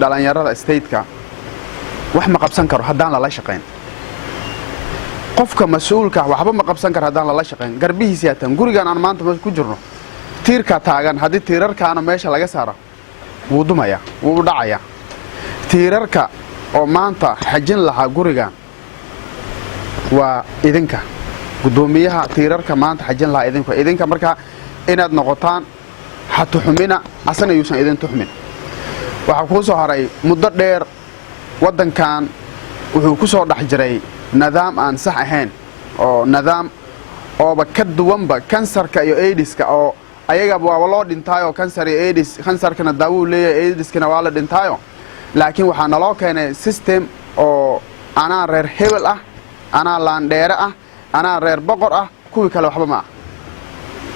dhalinyarada state-ka wax ma qabsan karo haddaan la shaqeyn qofka mas'uulka waxba ma qabsan karo haddaan la shaqeyn garbihiisa yaatan gurigan aan maanta ku jirno tiirka taagan haddii tiirarkaana meesha laga saaro wuu dumaya wuu dhacaya tiirarka oo maanta xajin lahaa gurigan waa idinka gudoomiyaha tiirarka maanta xajin lahaa idinka marka inaad noqotaan hatuxumina asana yuusan idin tuxmin waxa ku soo haray muddo dheer wadankan wuxuu ku soo dhex jiray nidaam aan sax ahayn oo nidaam ooba ka duwanba kansarka iyo aidiska oo ayagaba waa loo dhintaayo kansar iyo aidis kansarkana daawo leeyahay aidiskana waa la dhintaayo laakiin waxaa naloo keenay system oo anaa reer hebel ah anaa laandheere ah anaa reer boqor ah kuwii kale waxba ma ah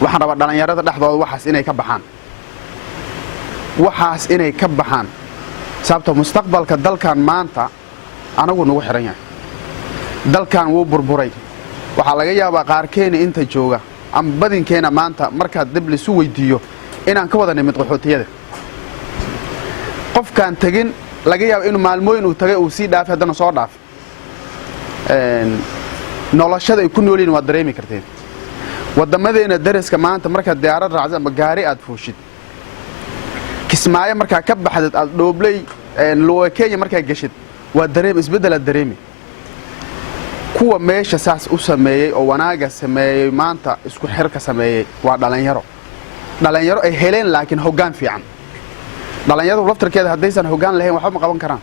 waxaan rabaa dhalinyarada dhexdooda waxaas inay ka baxaan sababtoo mustaqbalka dalkan maanta anagu nagu xiran yahay dalkan wuu burburay waxaa laga yaabaa qaarkeena inta jooga ama badinkeena maanta markaad dib lisu weydiiyo inaan ka wada nimid qaxootiyada qofkaan tegin laga yaabo inuu maalmooyin uu tagay uu sii dhaafay haddana soo dhaafay noloshada ay ku noolyihin waad dareemi karteen wadamadeena dariska maanta markaad diyaarad raacdo ama gaari aad fuushid kismaayo markaa ka baxdid aad dhoobley luwa Kenya markaa gashid waa dareem isbedel dareemi kuwa meesha saas u sameeyay oo wanaaga sameeyay maanta isku xirka sameeyay waa dhalinyaro ay heleen laakiin hoggaan fiican dhalinyaradu laftarkeeda hadaysan hoggaan lahayn waxba ma qaban karaan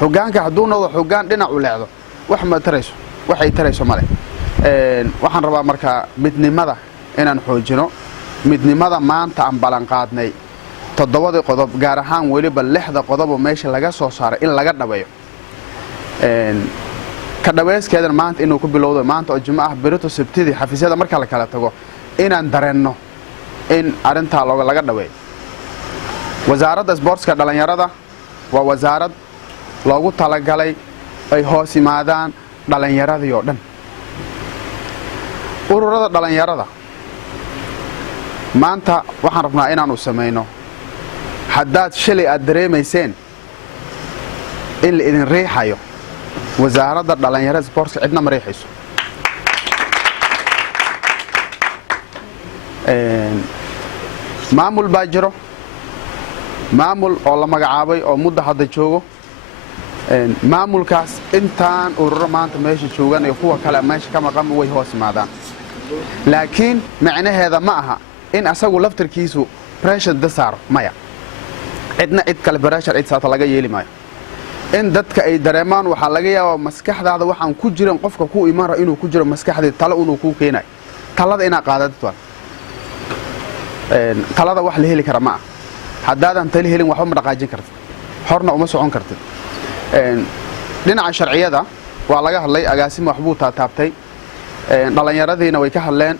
hoggaanka hadduu noqdo hoggaan dhinac u leexdo waxay tarayso male waxaan rabaa markaa midnimada inaan xoojino midnimada maanta aan balan qaadnay 7 qodob gaar ahaan waliba 6 qodob oo meesha laga soo saaray in laga dhabeeyo ka dhaweyskeedan maanta inuu ku bilowdo maanta oo jimcaha berito sabtidii xafiisyada marka la kala tago inaan dareenno in arinta laga dhaweeyo wasaaradda sportska dhalinyarada waa wasaarad loogu talagalay ay hoos yimaadaan dhalinyaradii oo dhan ururada dhalinyarada maanta waxaan rabnaa inaanu sameeyno haddaad shalay aad dareemayseen in la idin riixayo wasaaradda dhalinyarada sportska cidna ma riixayso maamul baa jiro maamul oo la magacaabay oo muddo hadda joogo maamulkaas intaan ururo maanta meesha joogan iyo kuwa kale meesha ka maqan way hoos yimaadaan laakiin macnaheeda ma aha in asagu laftarkiisu pressure dasaar maya cidna cid kale pressure cid saata laga yeeli maayo in dadka ay dareemaan waxa laga yaabaa maskaxdaada waxaan ku jiran qofka ku imaan raa inuu ku jiro maskaxdeeda talo inuu ku keenay talada ina qaadato talada wax la heli kara ma aha haddaadan tali helin waxba ma dhaqaajin kartid horna uma socon kartid dhinaca sharciyada waa laga hadlay agaasimo waxbuu taabtay dhalinyaradiina way ka hadleen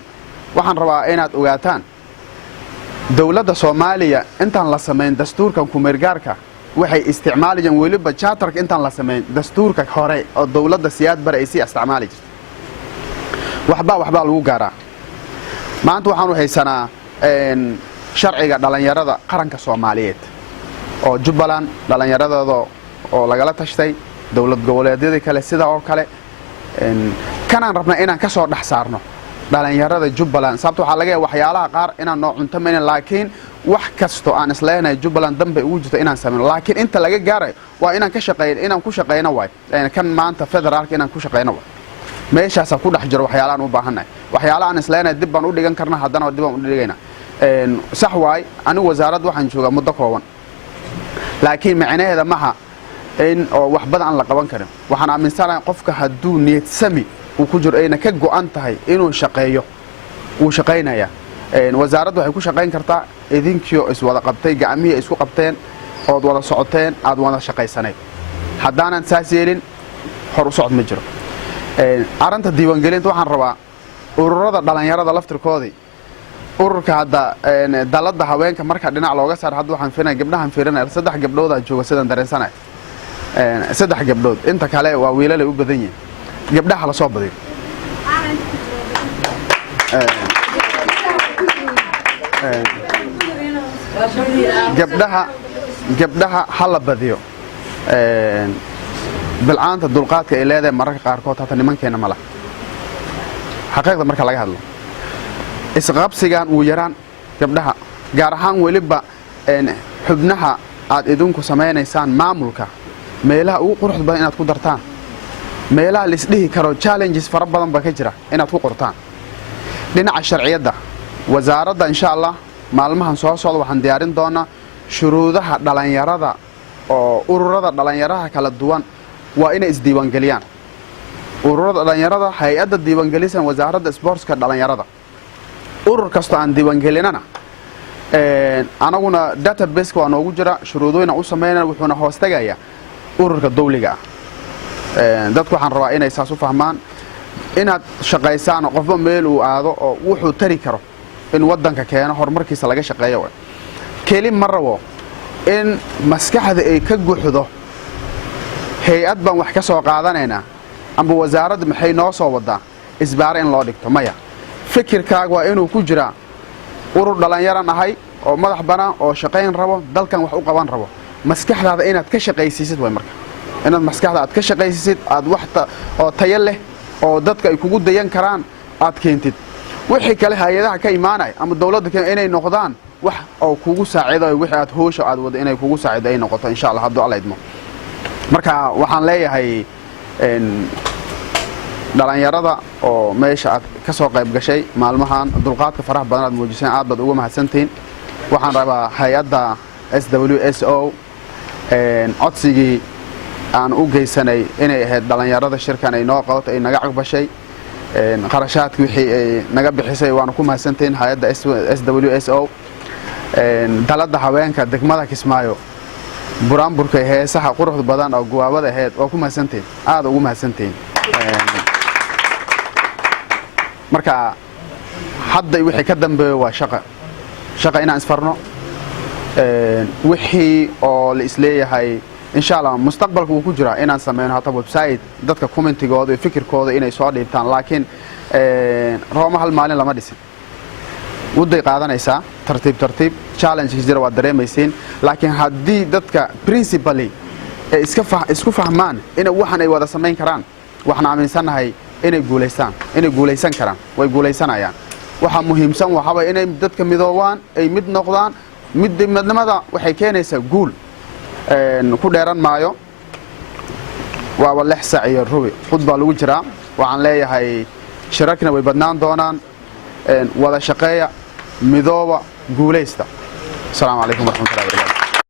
waxaan rabaa inaad ogaataan dawladda Soomaaliya intaan la sameyn dastuurkan ku meergaarka waxay isticmaalayaan waliba charterka intaan la sameyn dastuurka hore oo dawladda siyaad bar ay si isticmaali jirtay waxba lagu gaaraa maanta waxaanu haysanaa sharciga dhalinyarada qaranka Soomaaliyeed oo Jubbaland dhalinyaradooda oo lagala tashtay dawlad goboleedyada kale sida oo kale kanaan rabnaa inaan ka soo dhax saarno dhalinyarada Jubbaland sababtoo waxa laga yaabaa waxyaalaha qaar inaan noo cuntamayna laakiin wax kasto aan isleenahay Jubbaland dambe ugu jirto inaan sameeyo laakiin inta laga gaaray waa inaan ku shaqeyno waay kan maanta federaalka inaan ku shaqeyno waay meeshaas ku dhex jiro waxyaalahan u baahanahay waxyaalaha aan isleenahay dib baan u dhigan karnaa haddana dib baan u dhigaynaa sax waay anigu wasaaradda waxaan joogaa muddo kooban laakiin macnaheeda maha in oo wax badan aan la qaban karin waxaan aaminsanahay qofka hadduu niyad sami uu ku jiro ayna ka go'an tahay inuu shaqeeyo uu shaqeynaya wasaaraddu waxay ku shaqeyn kartaa idinkiyo iswada qabtay gacmihii isku qabteen ood wada socoteen aad wada shaqaysanay haddaanan saas yeelin hor u socod ma jiro arrinta diiwaangelinta waxaan rabaa ururada dhalinyarada laftirkoodii ururka hadda dalada haweenka marka dhinac looga saar hadda waxaan fiirinay gabdhahan fiirinay 3 gabdhood aa jooga sidaan dareensanay 3 gabdhood inta kale waa wiilal u badan yihiin gabdhaha la soo badiyo gabdhaha hala badiyo bilcaanta dulqaadka ay leedahay mararka qaarkood hata nimankeena mala xaqiiqda marka laga hadlo isqabsigan uu yaraan gabdhaha gaar ahaan waliba xubnaha aad idinku sameynaysaan maamulka meelaha ugu quruxda badan inaad ku dartaan meelaha la isdhihi karo challenges fara badan ba ka jira inaad ku qortaan dhinaca sharciyadda wasaaradda insha Allah maalmahan soo socda waxaan diyaarin doonaa shuruudaha dhalinyarada oo ururada dhalinyarada kala duwan waa inay isdiiwaan galiyaan ururada dhalinyarada hay'adda diiwaan gelisan wasaaradda sportska dhalinyarada urur kasta aan diiwaan gelinana anaguna database waa noogu jira shuruudooyin u sameeyna wuxuuna hoos tagayaa ururka dawliga ah dadku waxaan rabaa inay saas u fahmaan inaad shaqaysaan qofba meel uu aado oo wuxuu tari karo in wadanka keeno horumarkiisa laga shaqeeyo keli marabo in maskaxda ay ka guuxdo hay'ad baan wax ka soo qaadanayna amba wasaaradda maxay noo soo wadaa isbaar in loo dhigto maya fikirkaaga waa inuu ku jira urur dhalinyaran ahay oo madax banaan oo shaqayn rabo dalkan wax u qaban rabo maskaxdaada inaad ka shaqaysiisid way marka inaad maskaxda aad ka shaqaysiisid aad wax oo tayo leh oo dadka ay kugu dayan karaan aad keentid wixii kale hay'adaha ka imaanay ama dawladda ka inay noqdaan wax oo kugu saacido wixii aad hoosho aad wada inay kugu saacido ay noqoto insha Allah haddii Allah idmo marka waxaan leeyahay dhalinyarada oo meesha aad ka soo qayb gashay maalmahan dulqaadka faraha badan aad muujiseen aad bad uga mahadsantiin waxaan rabaa hay'adda SWSO codsigii aan u geysanay inay ahayd dhalinyarada shirkan ay noo qabato ay naga caqbashay qarashaadkii wixii ay naga bixisay waan ku mahadsantiin hay'adda SWSO dalada haweenka degmada Kismaayo buraanburka heesaha quruxda badan oo guwaabada ahayd waa ku mahadsantiin aad ugu mahadsantiin marka hadda wixii ka dambeeyo waa shaqa inaan isfarno wixii oo la isleeyahay insha Allah mustaqbalka uu ku jira inaan sameeyno hata website dadka commentigooda iyo fikirkooda inay soo dhiibtaan laakiin rooma hal maalin lama dhisin waday qaadanaysaa tartiib challenge jira waa dareemaysiin laakiin haddii dadka principally isku fahmaan in waxan ay wada sameyn karaan waxaan aaminsanahay inay guuleysan karaan way guuleysanayaan waxa muhiimsan waxa inay dadka midoobaan ay mid noqdaan midnimada waxay keenaysaa guul ku dheeran maayo waa walax saaciyo rubi khudba lagu jira waxaan leeyahay shirakna way badnaan doonaan wada shaqeeya midooba guuleysta. Assalamu alaykum wa rahmatullahi wa barakatuh.